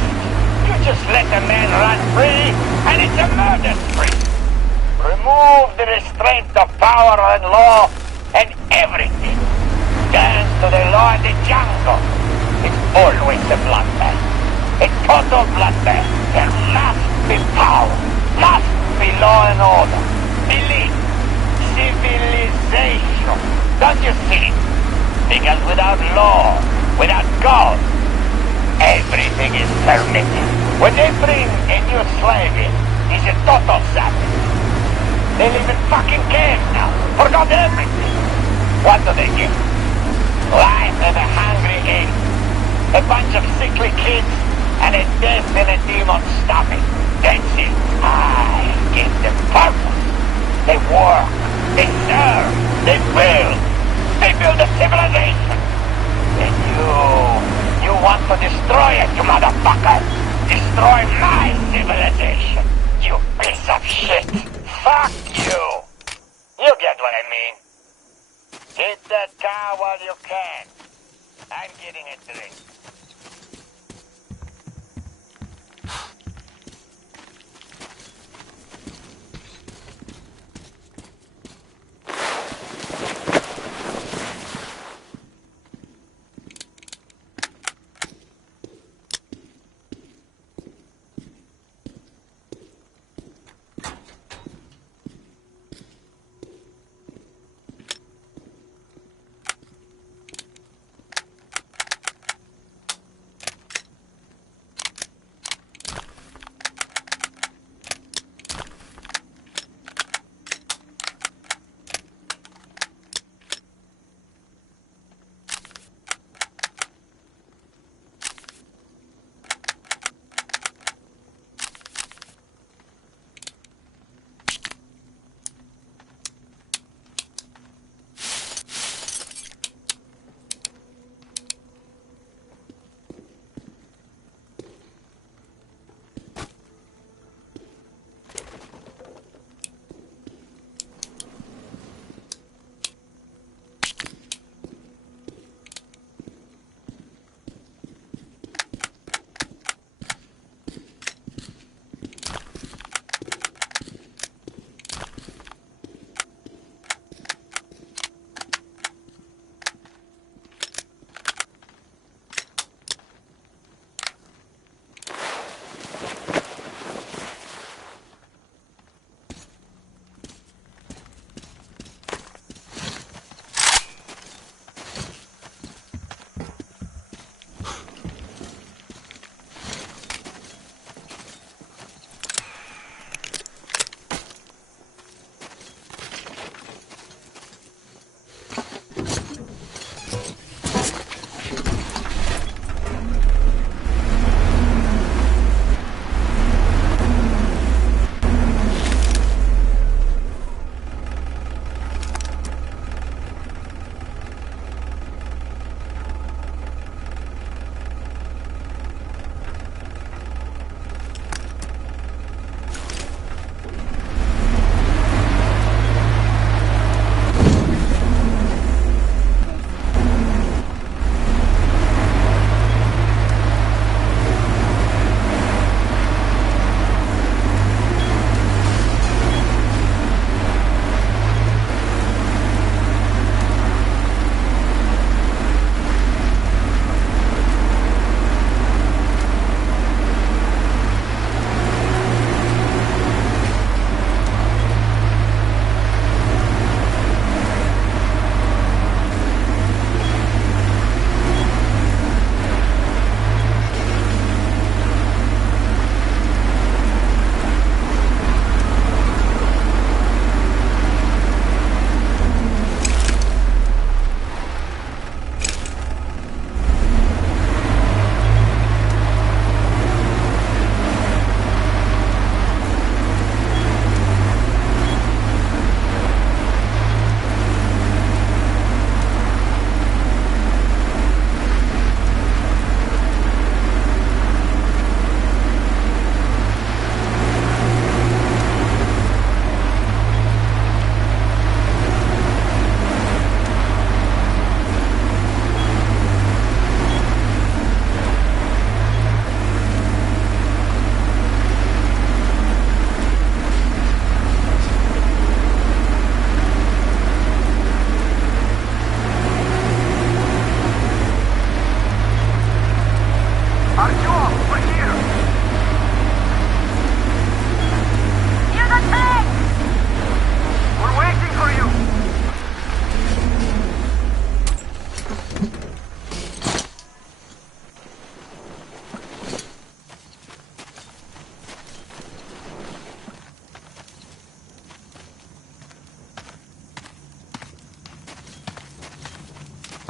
You just let a man run free, and it's a murder spree. Remove the restraint of power and law, and everything turns to the law of the jungle. It's always a bloodbath. A total bloodbath. There must be power. Must be law and order. Belief. Civilization. Don't you see? Because without law, without God, everything is permitted. When they bring a new slave in, he's a total savage. They live in fucking caves now. Forgot everything. What do they get? Life of a hungry ape. A bunch of sickly kids and a death in a demon's stomach. That's it. I give them purpose. They work. They serve. They build. They build a civilization. And you want to destroy it, you motherfucker. Destroy my civilization. You piece of shit. Fuck you. You get what I mean. Hit that car while you can. I'm getting a drink.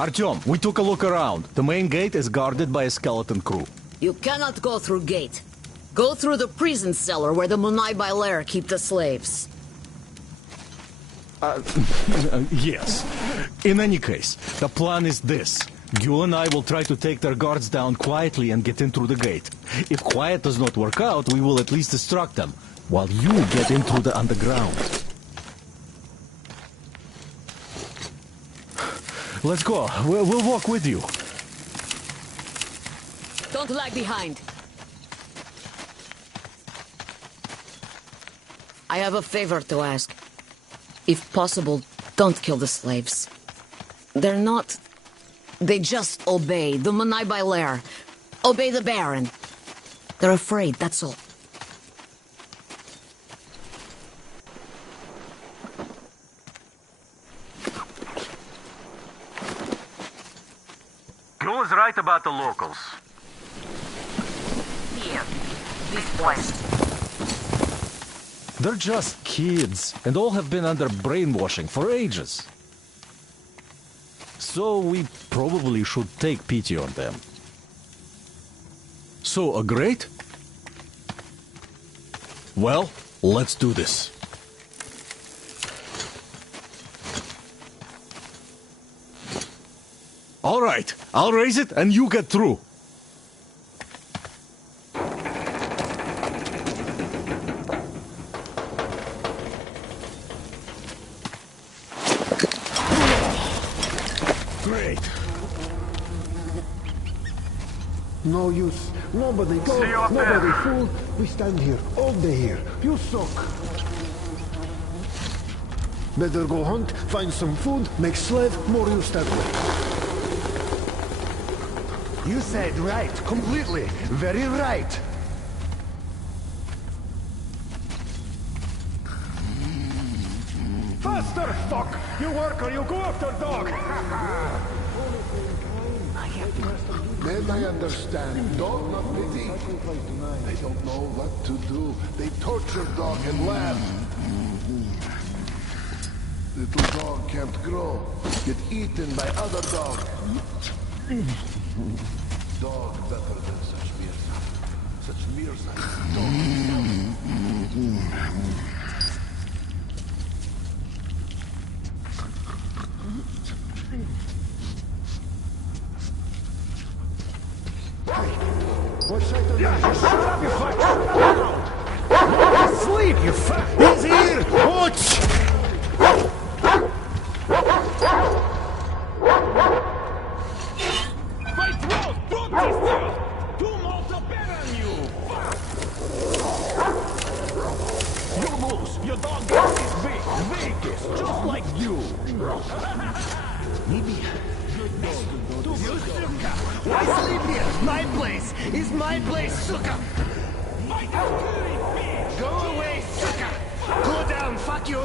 Artyom, we took a look around. The main gate is guarded by a skeleton crew. You cannot go through gate. Go through the prison cellar where the Munai Bailer keep the slaves. Yes. In any case, the plan is this. Gül and I will try to take their guards down quietly and get in through the gate. If quiet does not work out, we will at least distract them, while you get in through the underground. Let's go. We'll walk with you. Don't lag behind. I have a favor to ask. If possible, don't kill the slaves. They're not... They just obey the Munai Bailer. Obey the Baron. They're afraid, that's all. Gül is right about the locals. Here. This place. They're just kids, and all have been under brainwashing for ages. So we probably should take pity on them. So, agreed? Well, let's do this. All right, I'll raise it and you get through. Great. No use. Nobody go. See you up Nobody there. fool. We stand here. All day here. You suck. Better go hunt, find some food, make slave, more use that way. You said right, completely. Very right. Faster, fuck! You worker, you go after dog! Men, I understand. Dog not pity. They don't know what to do. They torture dog and laugh. Little dog can't grow. Get eaten by other dog. Dog better than such mirza. Such mirza. What side of you? Shut up, you fuck! Sleep, you fuck! He's here! Watch! My throat! Put this thing! Two more to bear on you! You lose! Your dog is big! Vegas! Just like you! Maybe... Why sleep here? My place is my place, sucker! Go away, sucker! Go down, fuck you!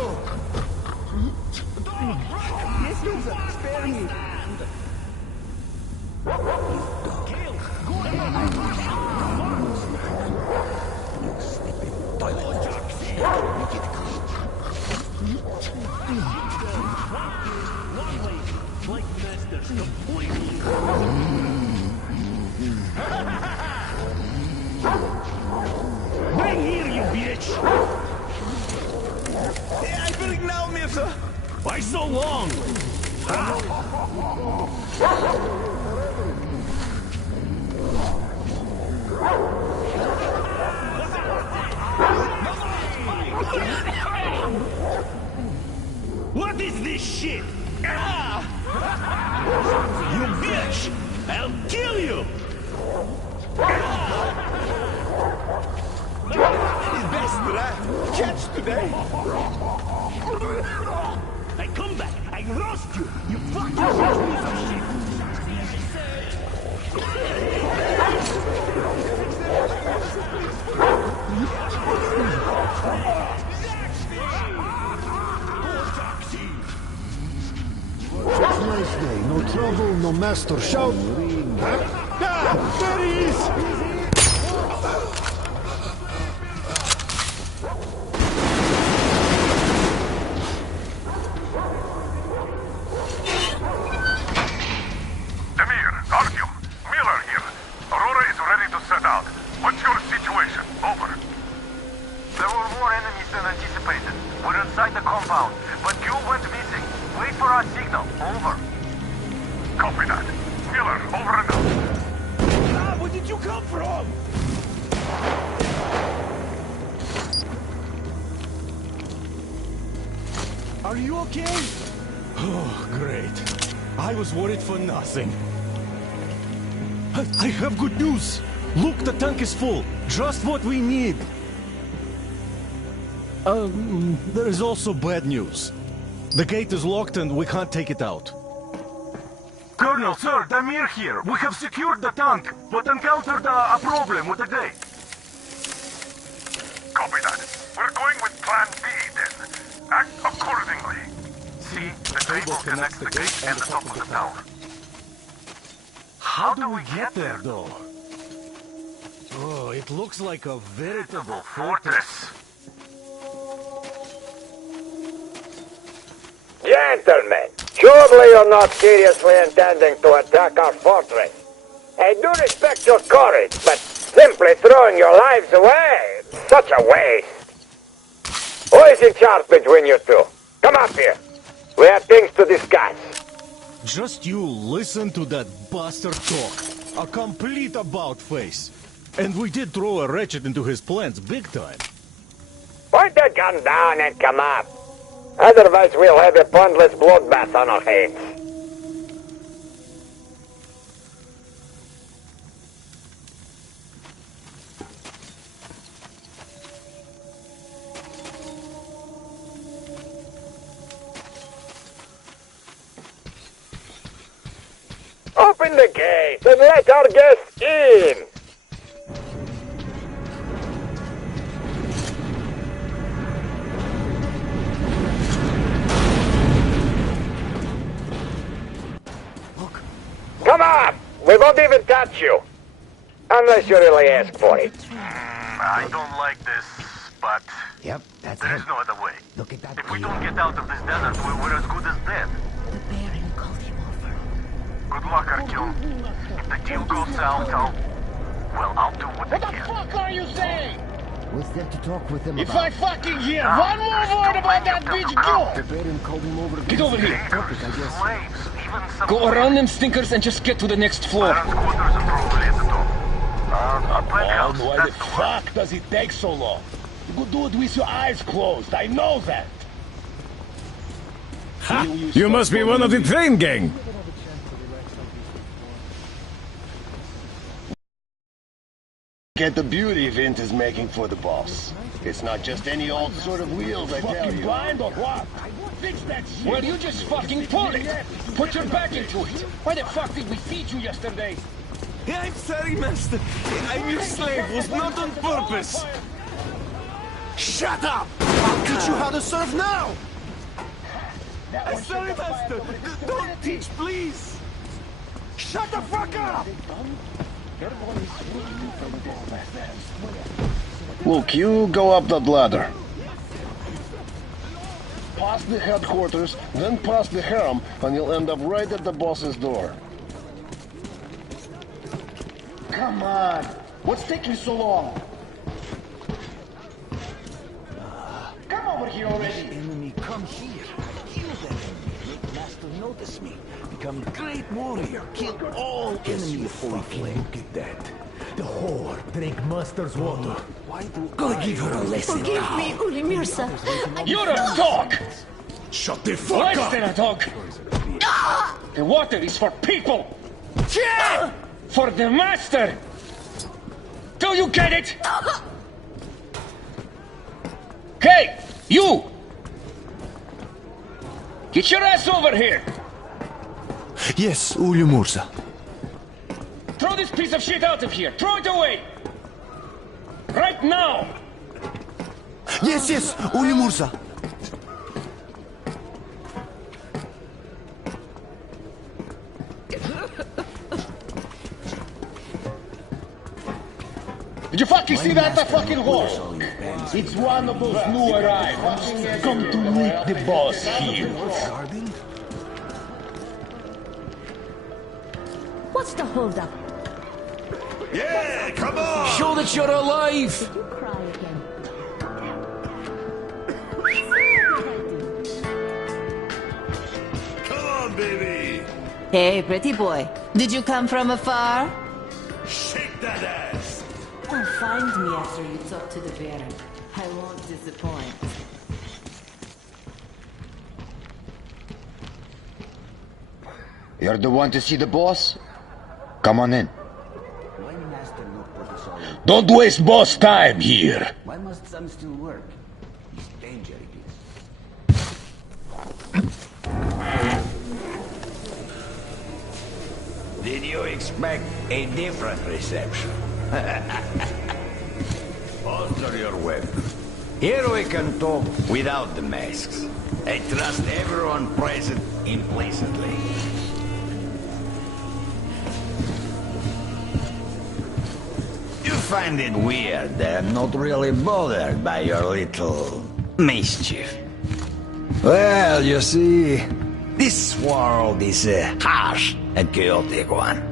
Yes, loser, spare me! Bring here, you bitch! I bring now, Mirza! Why so long? What is this shit? You bitch! I'll kill you! His best rat! Catch today! I come back! I roast you! You fucking piece of shit! Nice day. No trouble, no master shout. Ah! There he is! Are you okay? Oh, great. I was worried for nothing. I have good news. Look, the tank is full. Just what we need. There is also bad news. The gate is locked and we can't take it out. Colonel, sir, Damir here. We have secured the tank, but encountered a problem with the gate. Copy that. We're going with Plan B then. Act accordingly. See, the cable connects the gate and the top of the tower. How do we get there, though? Oh, it looks like a veritable fortress. Gentlemen, surely you're not seriously intending to attack our fortress. I do respect your courage, but simply throwing your lives away, such a waste. Who is in charge between you two? Come up here. We have things to discuss. Just you listen to that bastard talk. A complete about-face. And we did throw a wretched into his plans big time. Point the gun down and come up. Otherwise we'll have a pointless bloodbath on our hands. Open the gate and let our guests in! Come on! We won't even touch you! Unless you really ask for it. I don't like this, but... Yep, that's there's no other way. Look at that. If we don't get out of this desert, we're as good as dead. The Baron called him over. Good luck, Artyom. If the deal goes south, I'll do what I can. What the fuck are you saying? What's there to talk with him If about? I fucking hear one more word about that bitch, The Baron called him over. Get over here. Topic, I guess. Go around them stinkers and just get to the next floor. Oh, why the fuck does it take so long? You could do it with your eyes closed, I know that. Ha! You must be one of the train gang. Get the beauty Vint is making for the boss. It's not just any old sort of wheels, I tell you. Fucking blind or what? Fix that shit. Well, you just fucking pull it. Put your back into it. Why the fuck did we feed you yesterday? Yeah, I'm sorry, Master. I'm your slave. Was not on purpose. Shut up! I'll teach you how to surf now! I'm sorry, Master. Don't teach, please. Shut the fuck up! Look, you go up that ladder. Past the headquarters, then past the harem, and you'll end up right at the boss's door. Come on! What's taking so long? Come over here already! Enemy, come here. Kill that enemy. Make Master notice me. Become a great warrior. Kill all enemies. Holy flame. Look at that. The whore drank Master's water. Why do Gonna give her a lesson. Forgive me, Ulimirsa. You don't talk! Shut the fuck Less up! than a talk! The water is for people! For the Master! Do you get it? Hey! You! Get your ass over here! Yes, Uliumursa. Throw this piece of shit out of here! Throw it away! Right now! Yes, Uliumursa. Did you fucking see that fucking horse? It's one of those new arrivals. Come to meet the boss here. What's the holdup? Yeah, come on! Show that you're alive! Did you cry again? Come on, baby! Hey, pretty boy. Did you come from afar? Shake that ass! Oh, find me after you talk to the Baron. I won't disappoint. You're the one to see the boss? Come on in. Don't waste boss time here. Why must some still work? It's danger Did you expect a different reception? Alter your weapon. Here we can talk without the masks. I trust everyone present implicitly. You find it weird that I'm not really bothered by your little mischief. Well, you see, this world is a harsh and chaotic one.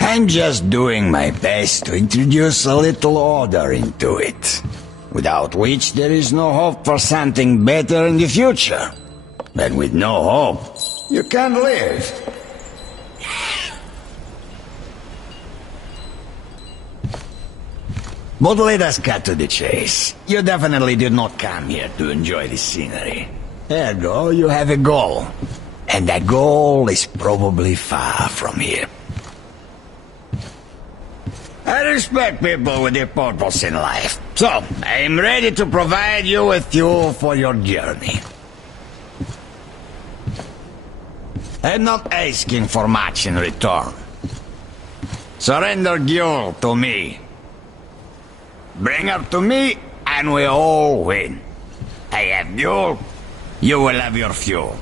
I'm just doing my best to introduce a little order into it, without which there is no hope for something better in the future. And with no hope, you can't live. But let us cut to the chase. You definitely did not come here to enjoy the scenery. Ergo, you have a goal. And that goal is probably far from here. I respect people with a purpose in life. So, I am ready to provide you with fuel for your journey. I'm not asking for much in return. Surrender Gyul to me. Bring her to me, and we all win. I have Gyul, you will have your fuel.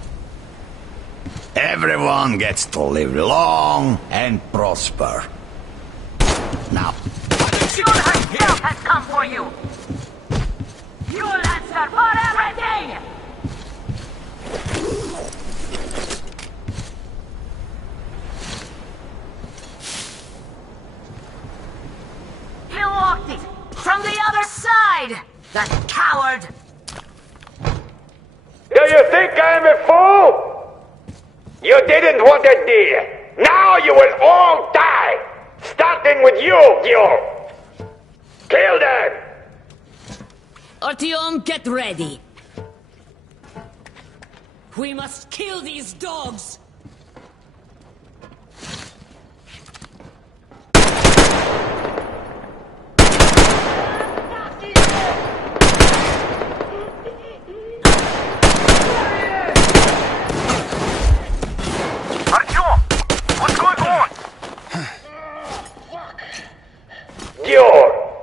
Everyone gets to live long and prosper. Now, Gyul herself has come for you! You'll answer for everything! He walked it! From the other side! That coward! Do you think I'm a fool? You didn't want a deal. Now you will all die! Starting with you, Gyul! Kill them! Artyom, get ready. We must kill these dogs!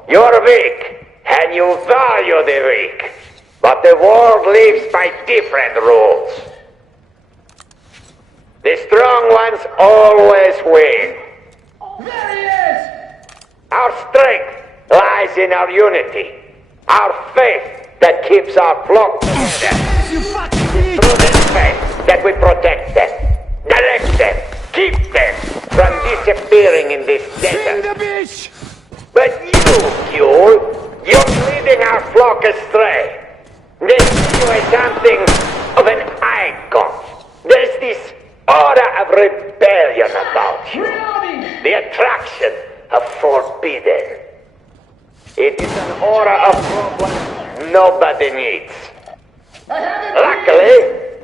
You're weak, and you value the weak. But the world lives by different rules. The strong ones always win. There he is! Our strength lies in our unity. Our faith that keeps our flock together. Through this faith that we protect them, direct them, keep them from disappearing in this desert. But you, Gyul, you're leading our flock astray. They see you as something of an icon. There's this aura of rebellion about you. The attraction of forbidden. It is an aura of problems nobody needs. Luckily,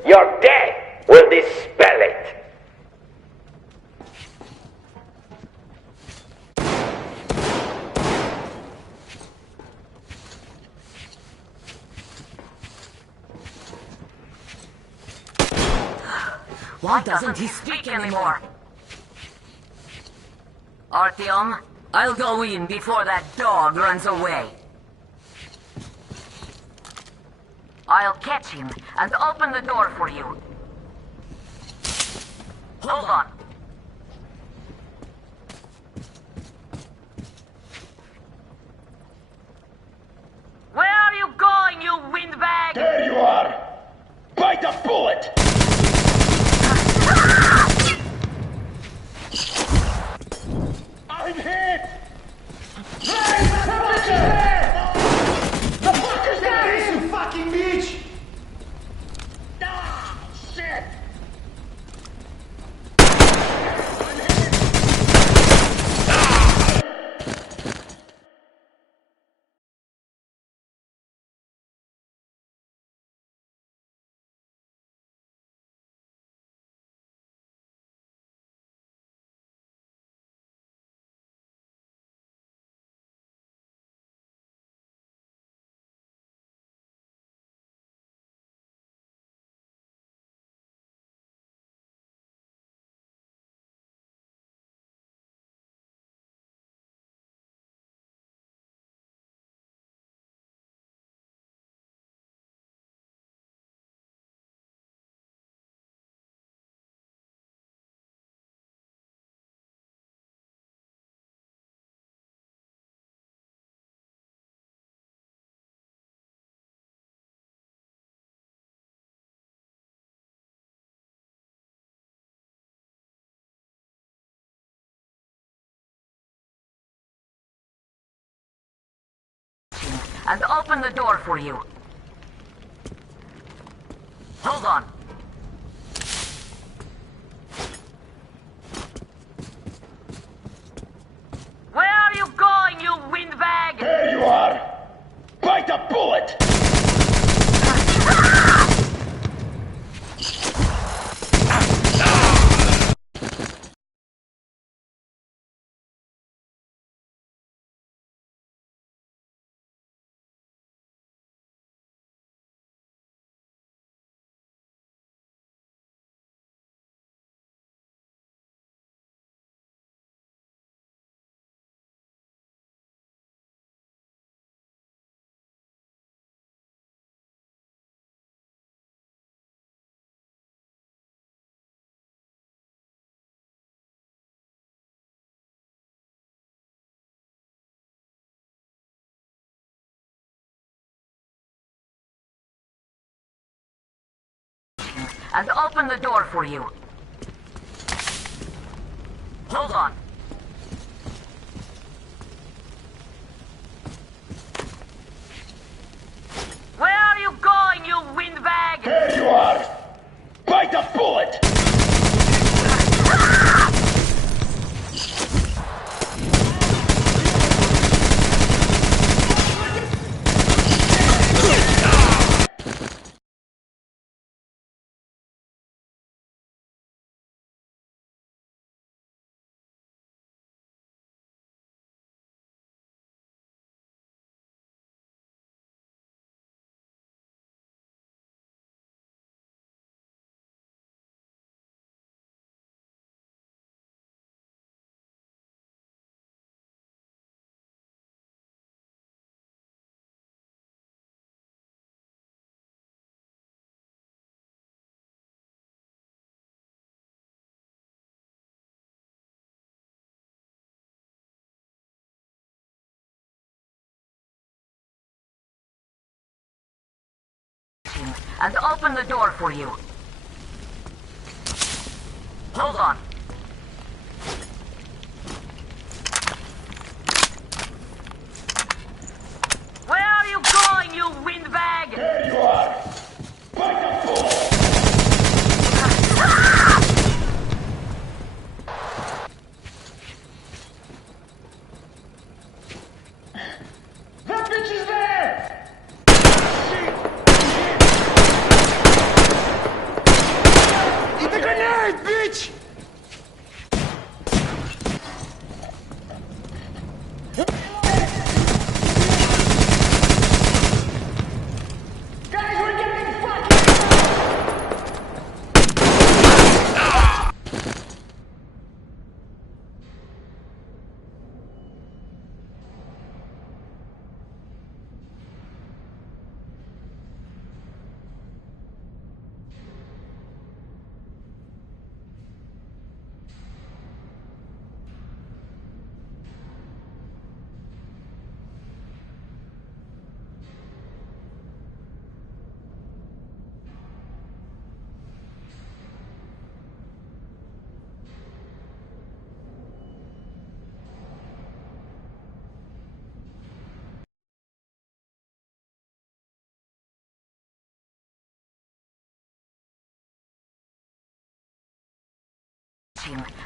your death will dispel it. Why doesn't he speak anymore? Artyom, I'll go in before that dog runs away. I'll catch him and open the door for you. Hold on. Where are you going, you windbag? There you are! Bite a bullet! I'm hit! Hey, the fucker's there! You fucking bitch! Ah, shit! and open the door for you. Hold on. Where are you going, you windbag? There you are! Bite a bullet! And open the door for you. Hold on. Where are you going, you windbag? There you are! Bite a bullet! And open the door for you. Hold on. Where are you going, you windbag? There you are! Bite a bullet! That bitch is there! Eat the grenade, bitch! Guys, we're getting fucking...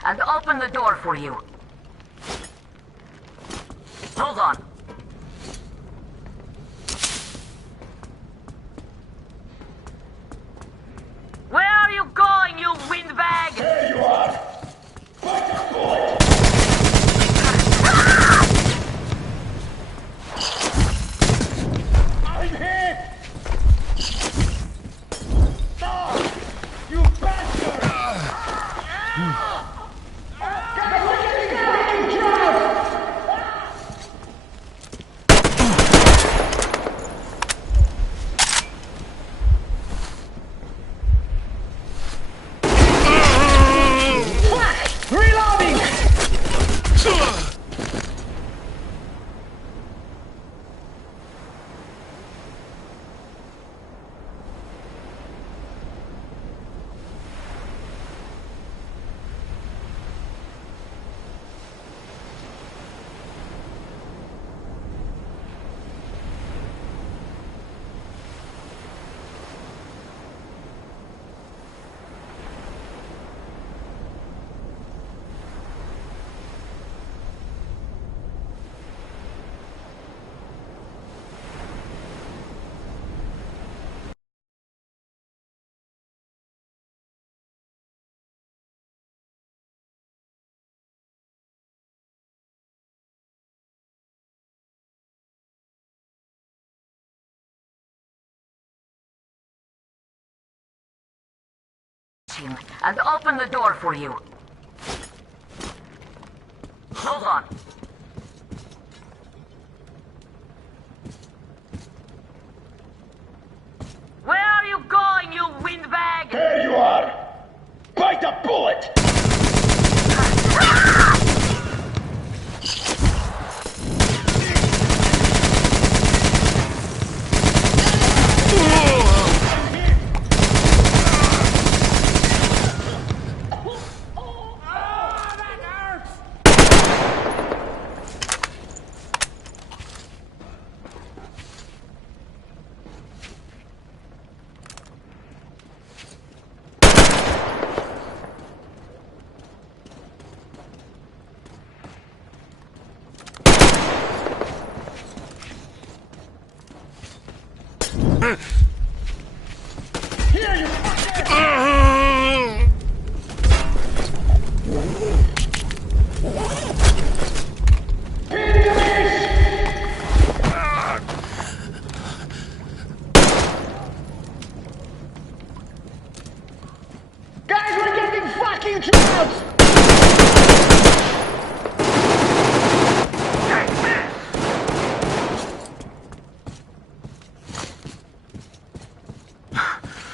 And open the door for you. Hold on. Where are you going, you windbag? There you are! Bite a bullet! I'm hit! Stop! You bastard! Guys, we're getting fucking drowned! Fuck! Reloading! machine and open the door for you. Hold on. Where are you going, you windbag? There you are! Bite a bullet!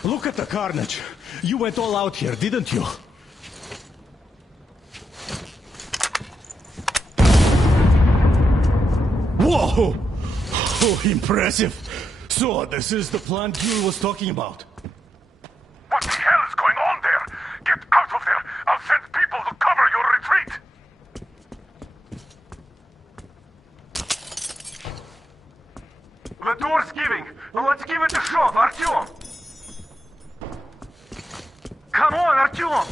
Look at the carnage. You went all out here, didn't you? Whoa! Oh, impressive. So, this is the plant Gil was talking about. What the hell is going on there? Get out of there! I'll send people to cover your retreat! The door's giving. Well, let's give it a shot, Artyom! Come on, Artyom!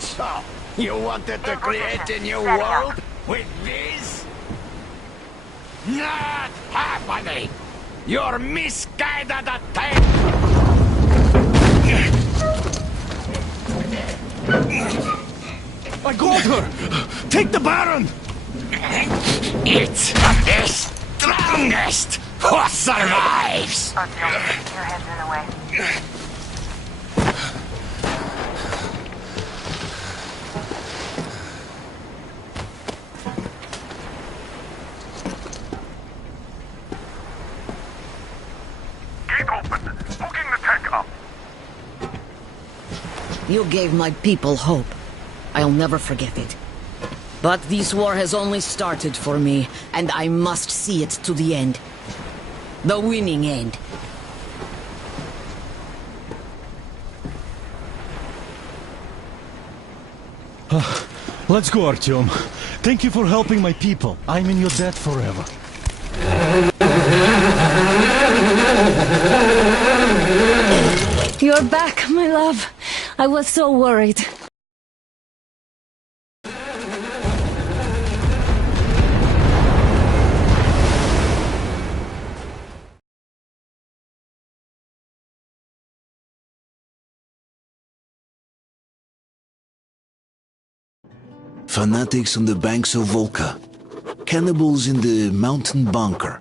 So, you wanted to create a new world with this? Not happening! Your misguided attempt! I got her! Take the Baron! It's the strongest who survives! Artyom, your head's in the way. Gate open. Hooking the tank up. You gave my people hope. I'll never forget it. But this war has only started for me, and I must see it to the end. The winning end. Let's go, Artyom. Thank you for helping my people. I'm in your debt forever. You're back, my love. I was so worried. Fanatics on the banks of Volga, cannibals in the mountain bunker,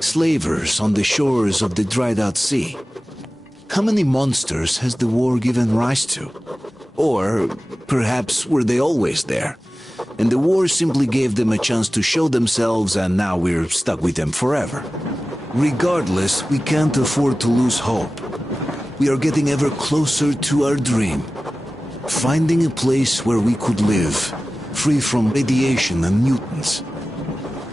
slavers on the shores of the dried-out sea. How many monsters has the war given rise to? Or perhaps were they always there, and the war simply gave them a chance to show themselves and now we're stuck with them forever? Regardless, we can't afford to lose hope. We are getting ever closer to our dream. Finding a place where we could live, free from radiation and mutants.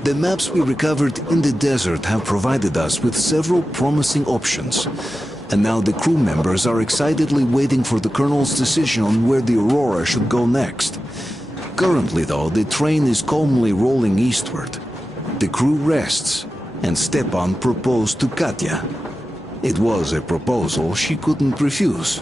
The maps we recovered in the desert have provided us with several promising options, and now the crew members are excitedly waiting for the Colonel's decision on where the Aurora should go next. Currently, though, the train is calmly rolling eastward. The crew rests, and Stepan proposed to Katya. It was a proposal she couldn't refuse.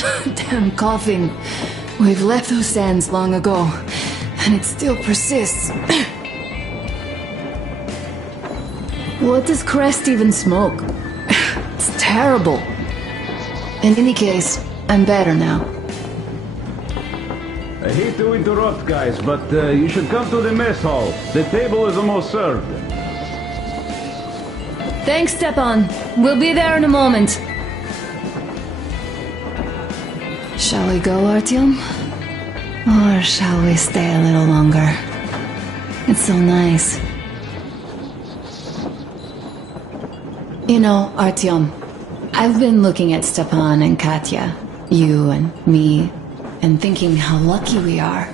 Damn coughing. We've left those sands long ago, and it still persists. What does Crest even smoke? It's terrible. In any case, I'm better now. I hate to interrupt, guys, but you should come to the mess hall. The table is almost served. Thanks, Stepan. We'll be there in a moment. Shall we go, Artyom? Or shall we stay a little longer? It's so nice. You know, Artyom, I've been looking at Stepan and Katya, you and me, and thinking how lucky we are.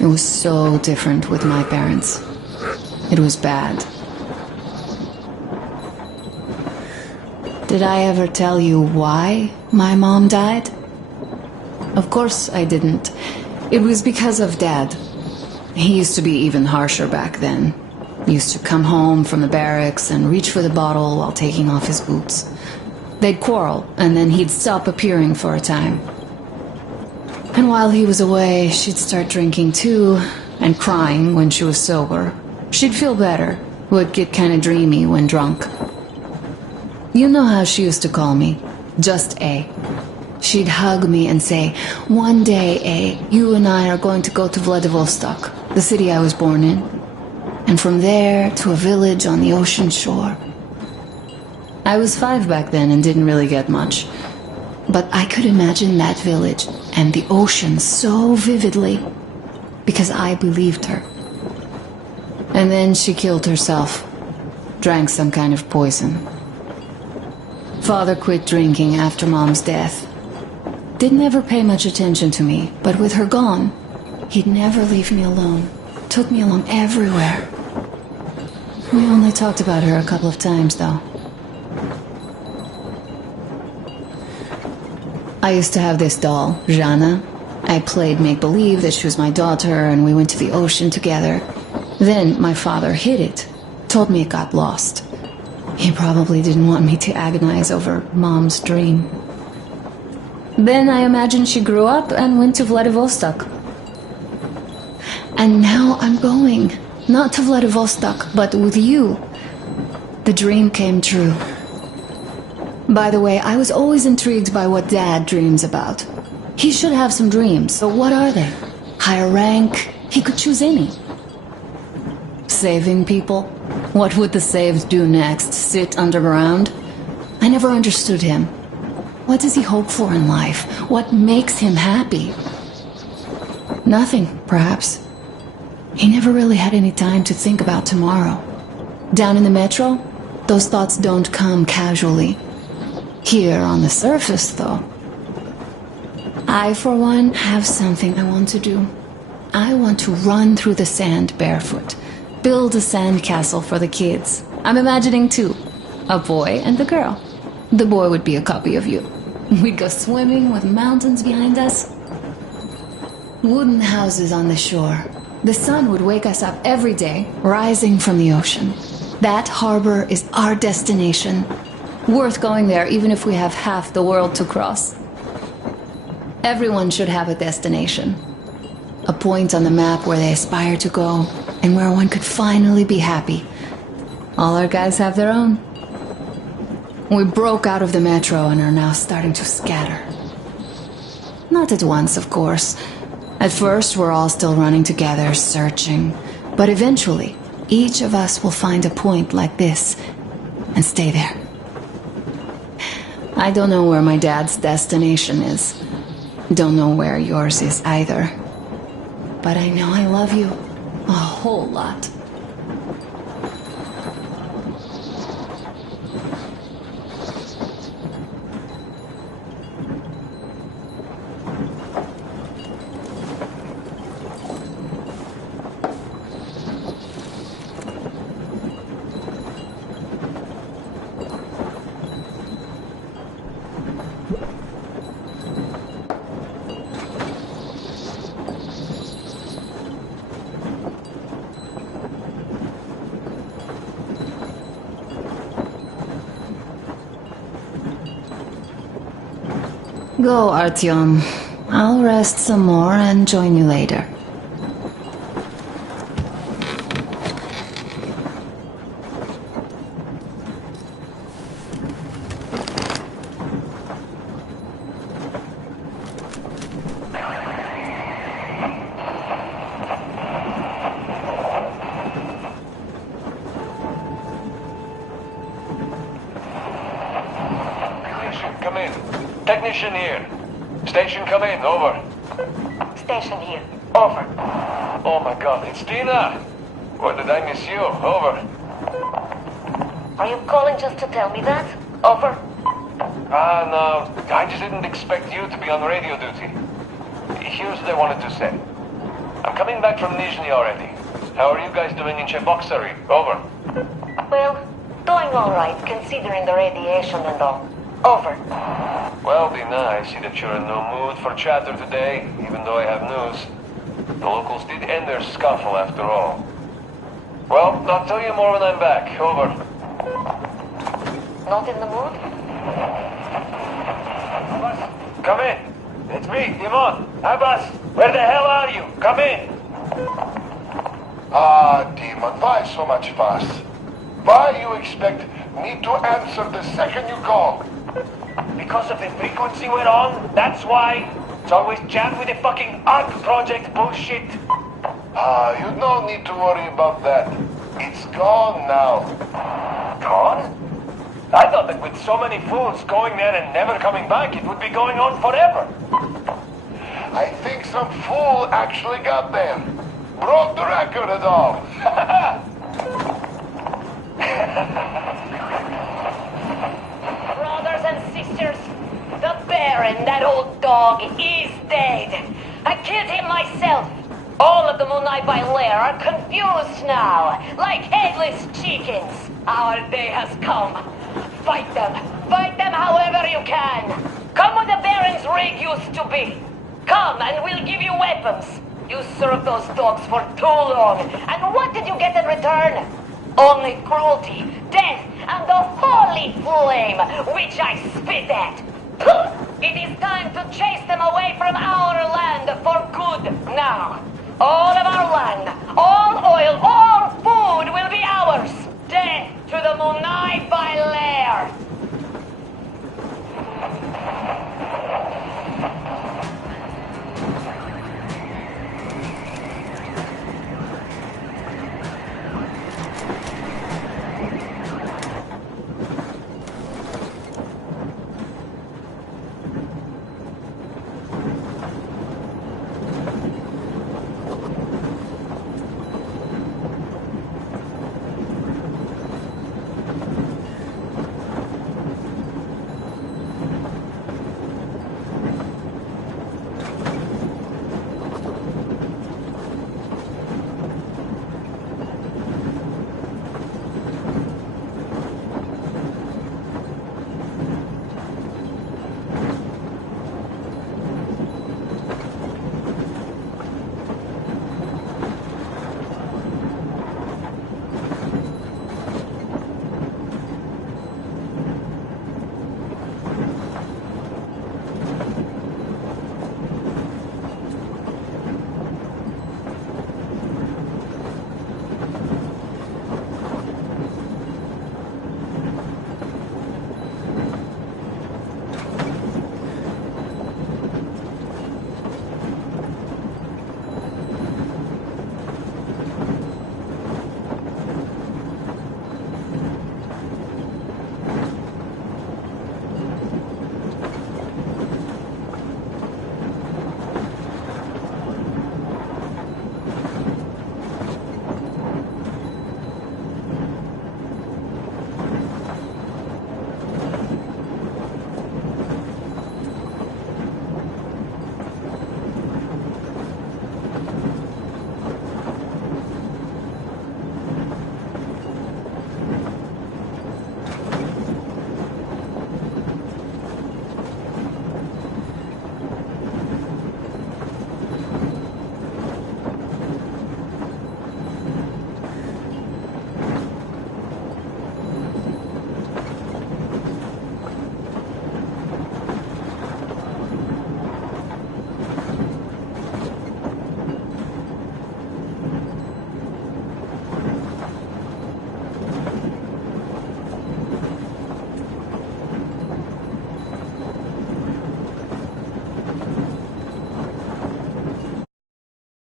It was so different with my parents. It was bad. Did I ever tell you why my mom died? Of course I didn't. It was because of Dad. He used to be even harsher back then. He used to come home from the barracks and reach for the bottle while taking off his boots. They'd quarrel, and then he'd stop appearing for a time. And while he was away, she'd start drinking too, and crying when she was sober. She'd feel better, would get kinda dreamy when drunk. You know how she used to call me? Just A. She'd hug me and say, "One day, A, you and I are going to go to Vladivostok, the city I was born in. And from there to a village on the ocean shore." I was 5 back then and didn't really get much. But I could imagine that village and the ocean so vividly because I believed her. And then she killed herself. Drank some kind of poison. Father quit drinking after Mom's death. Didn't ever pay much attention to me, but with her gone, he'd never leave me alone. Took me along everywhere. We only talked about her a couple of times, though. I used to have this doll, Jana. I played make-believe that she was my daughter, and we went to the ocean together. Then my father hid it, told me it got lost. He probably didn't want me to agonize over Mom's dream. Then I imagined she grew up and went to Vladivostok. And now I'm going. Not to Vladivostok, but with you. The dream came true. By the way, I was always intrigued by what Dad dreams about. He should have some dreams, but what are they? Higher rank? He could choose any. Saving people? What would the saved do next? Sit underground? I never understood him. What does he hope for in life? What makes him happy? Nothing, perhaps. He never really had any time to think about tomorrow. Down in the metro, those thoughts don't come casually. Here on the surface, though. I, for one, have something I want to do. I want to run through the sand barefoot. Build a sandcastle for the kids. I'm imagining two. A boy and a girl. The boy would be a copy of you. We'd go swimming with mountains behind us. Wooden houses on the shore. The sun would wake us up every day, rising from the ocean. That harbor is our destination. Worth going there even if we have half the world to cross. Everyone should have a destination. A point on the map where they aspire to go, and where one could finally be happy. All our guys have their own. We broke out of the metro and are now starting to scatter. Not at once, of course. At first, we're all still running together, searching. But eventually, each of us will find a point like this and stay there. I don't know where my dad's destination is. Don't know where yours is either. But I know I love you a whole lot. Go, Artyom. I'll rest some more and join you later. Come in. Technician here. Station come in, over. Station here. Over. Oh my god, it's Tina! Or did I miss you? Over. Are you calling just to tell me that? Over. No. I just didn't expect you to be on radio duty. Here's what I wanted to say. I'm coming back from Nizhny already. How are you guys doing in Cheboksary? Over. Well, doing alright, considering the radiation and all. Over. Well, Dina, I see that you're in no mood for chatter today, even though I have news. The locals did end their scuffle after all. Well, I'll tell you more when I'm back. Over. Not in the mood? Come in. It's me, Timon. Abbas, where the hell are you? Come in. Demon, why so much fuss? Why you expect me to answer the second you call? Because of the frequency we're on? That's why? It's always jammed with the fucking ARC project bullshit. You don't need to worry about that. It's gone now. Gone? I thought that with so many fools going there and never coming back, it would be going on forever. I think some fool actually got there. Broke the record and all. Brothers and sisters, the Baron, that old dog, is dead. I killed him myself. All of the Munai by Lair are confused now, like headless chickens. Our day has come. Fight them. Fight them however you can. Come where the Baron's rig used to be. Come and we'll give you weapons. You served those dogs for too long. And what did you get in return? Only cruelty, death, and the holy flame, which I spit at. It is time to chase them away from our land for good now. All of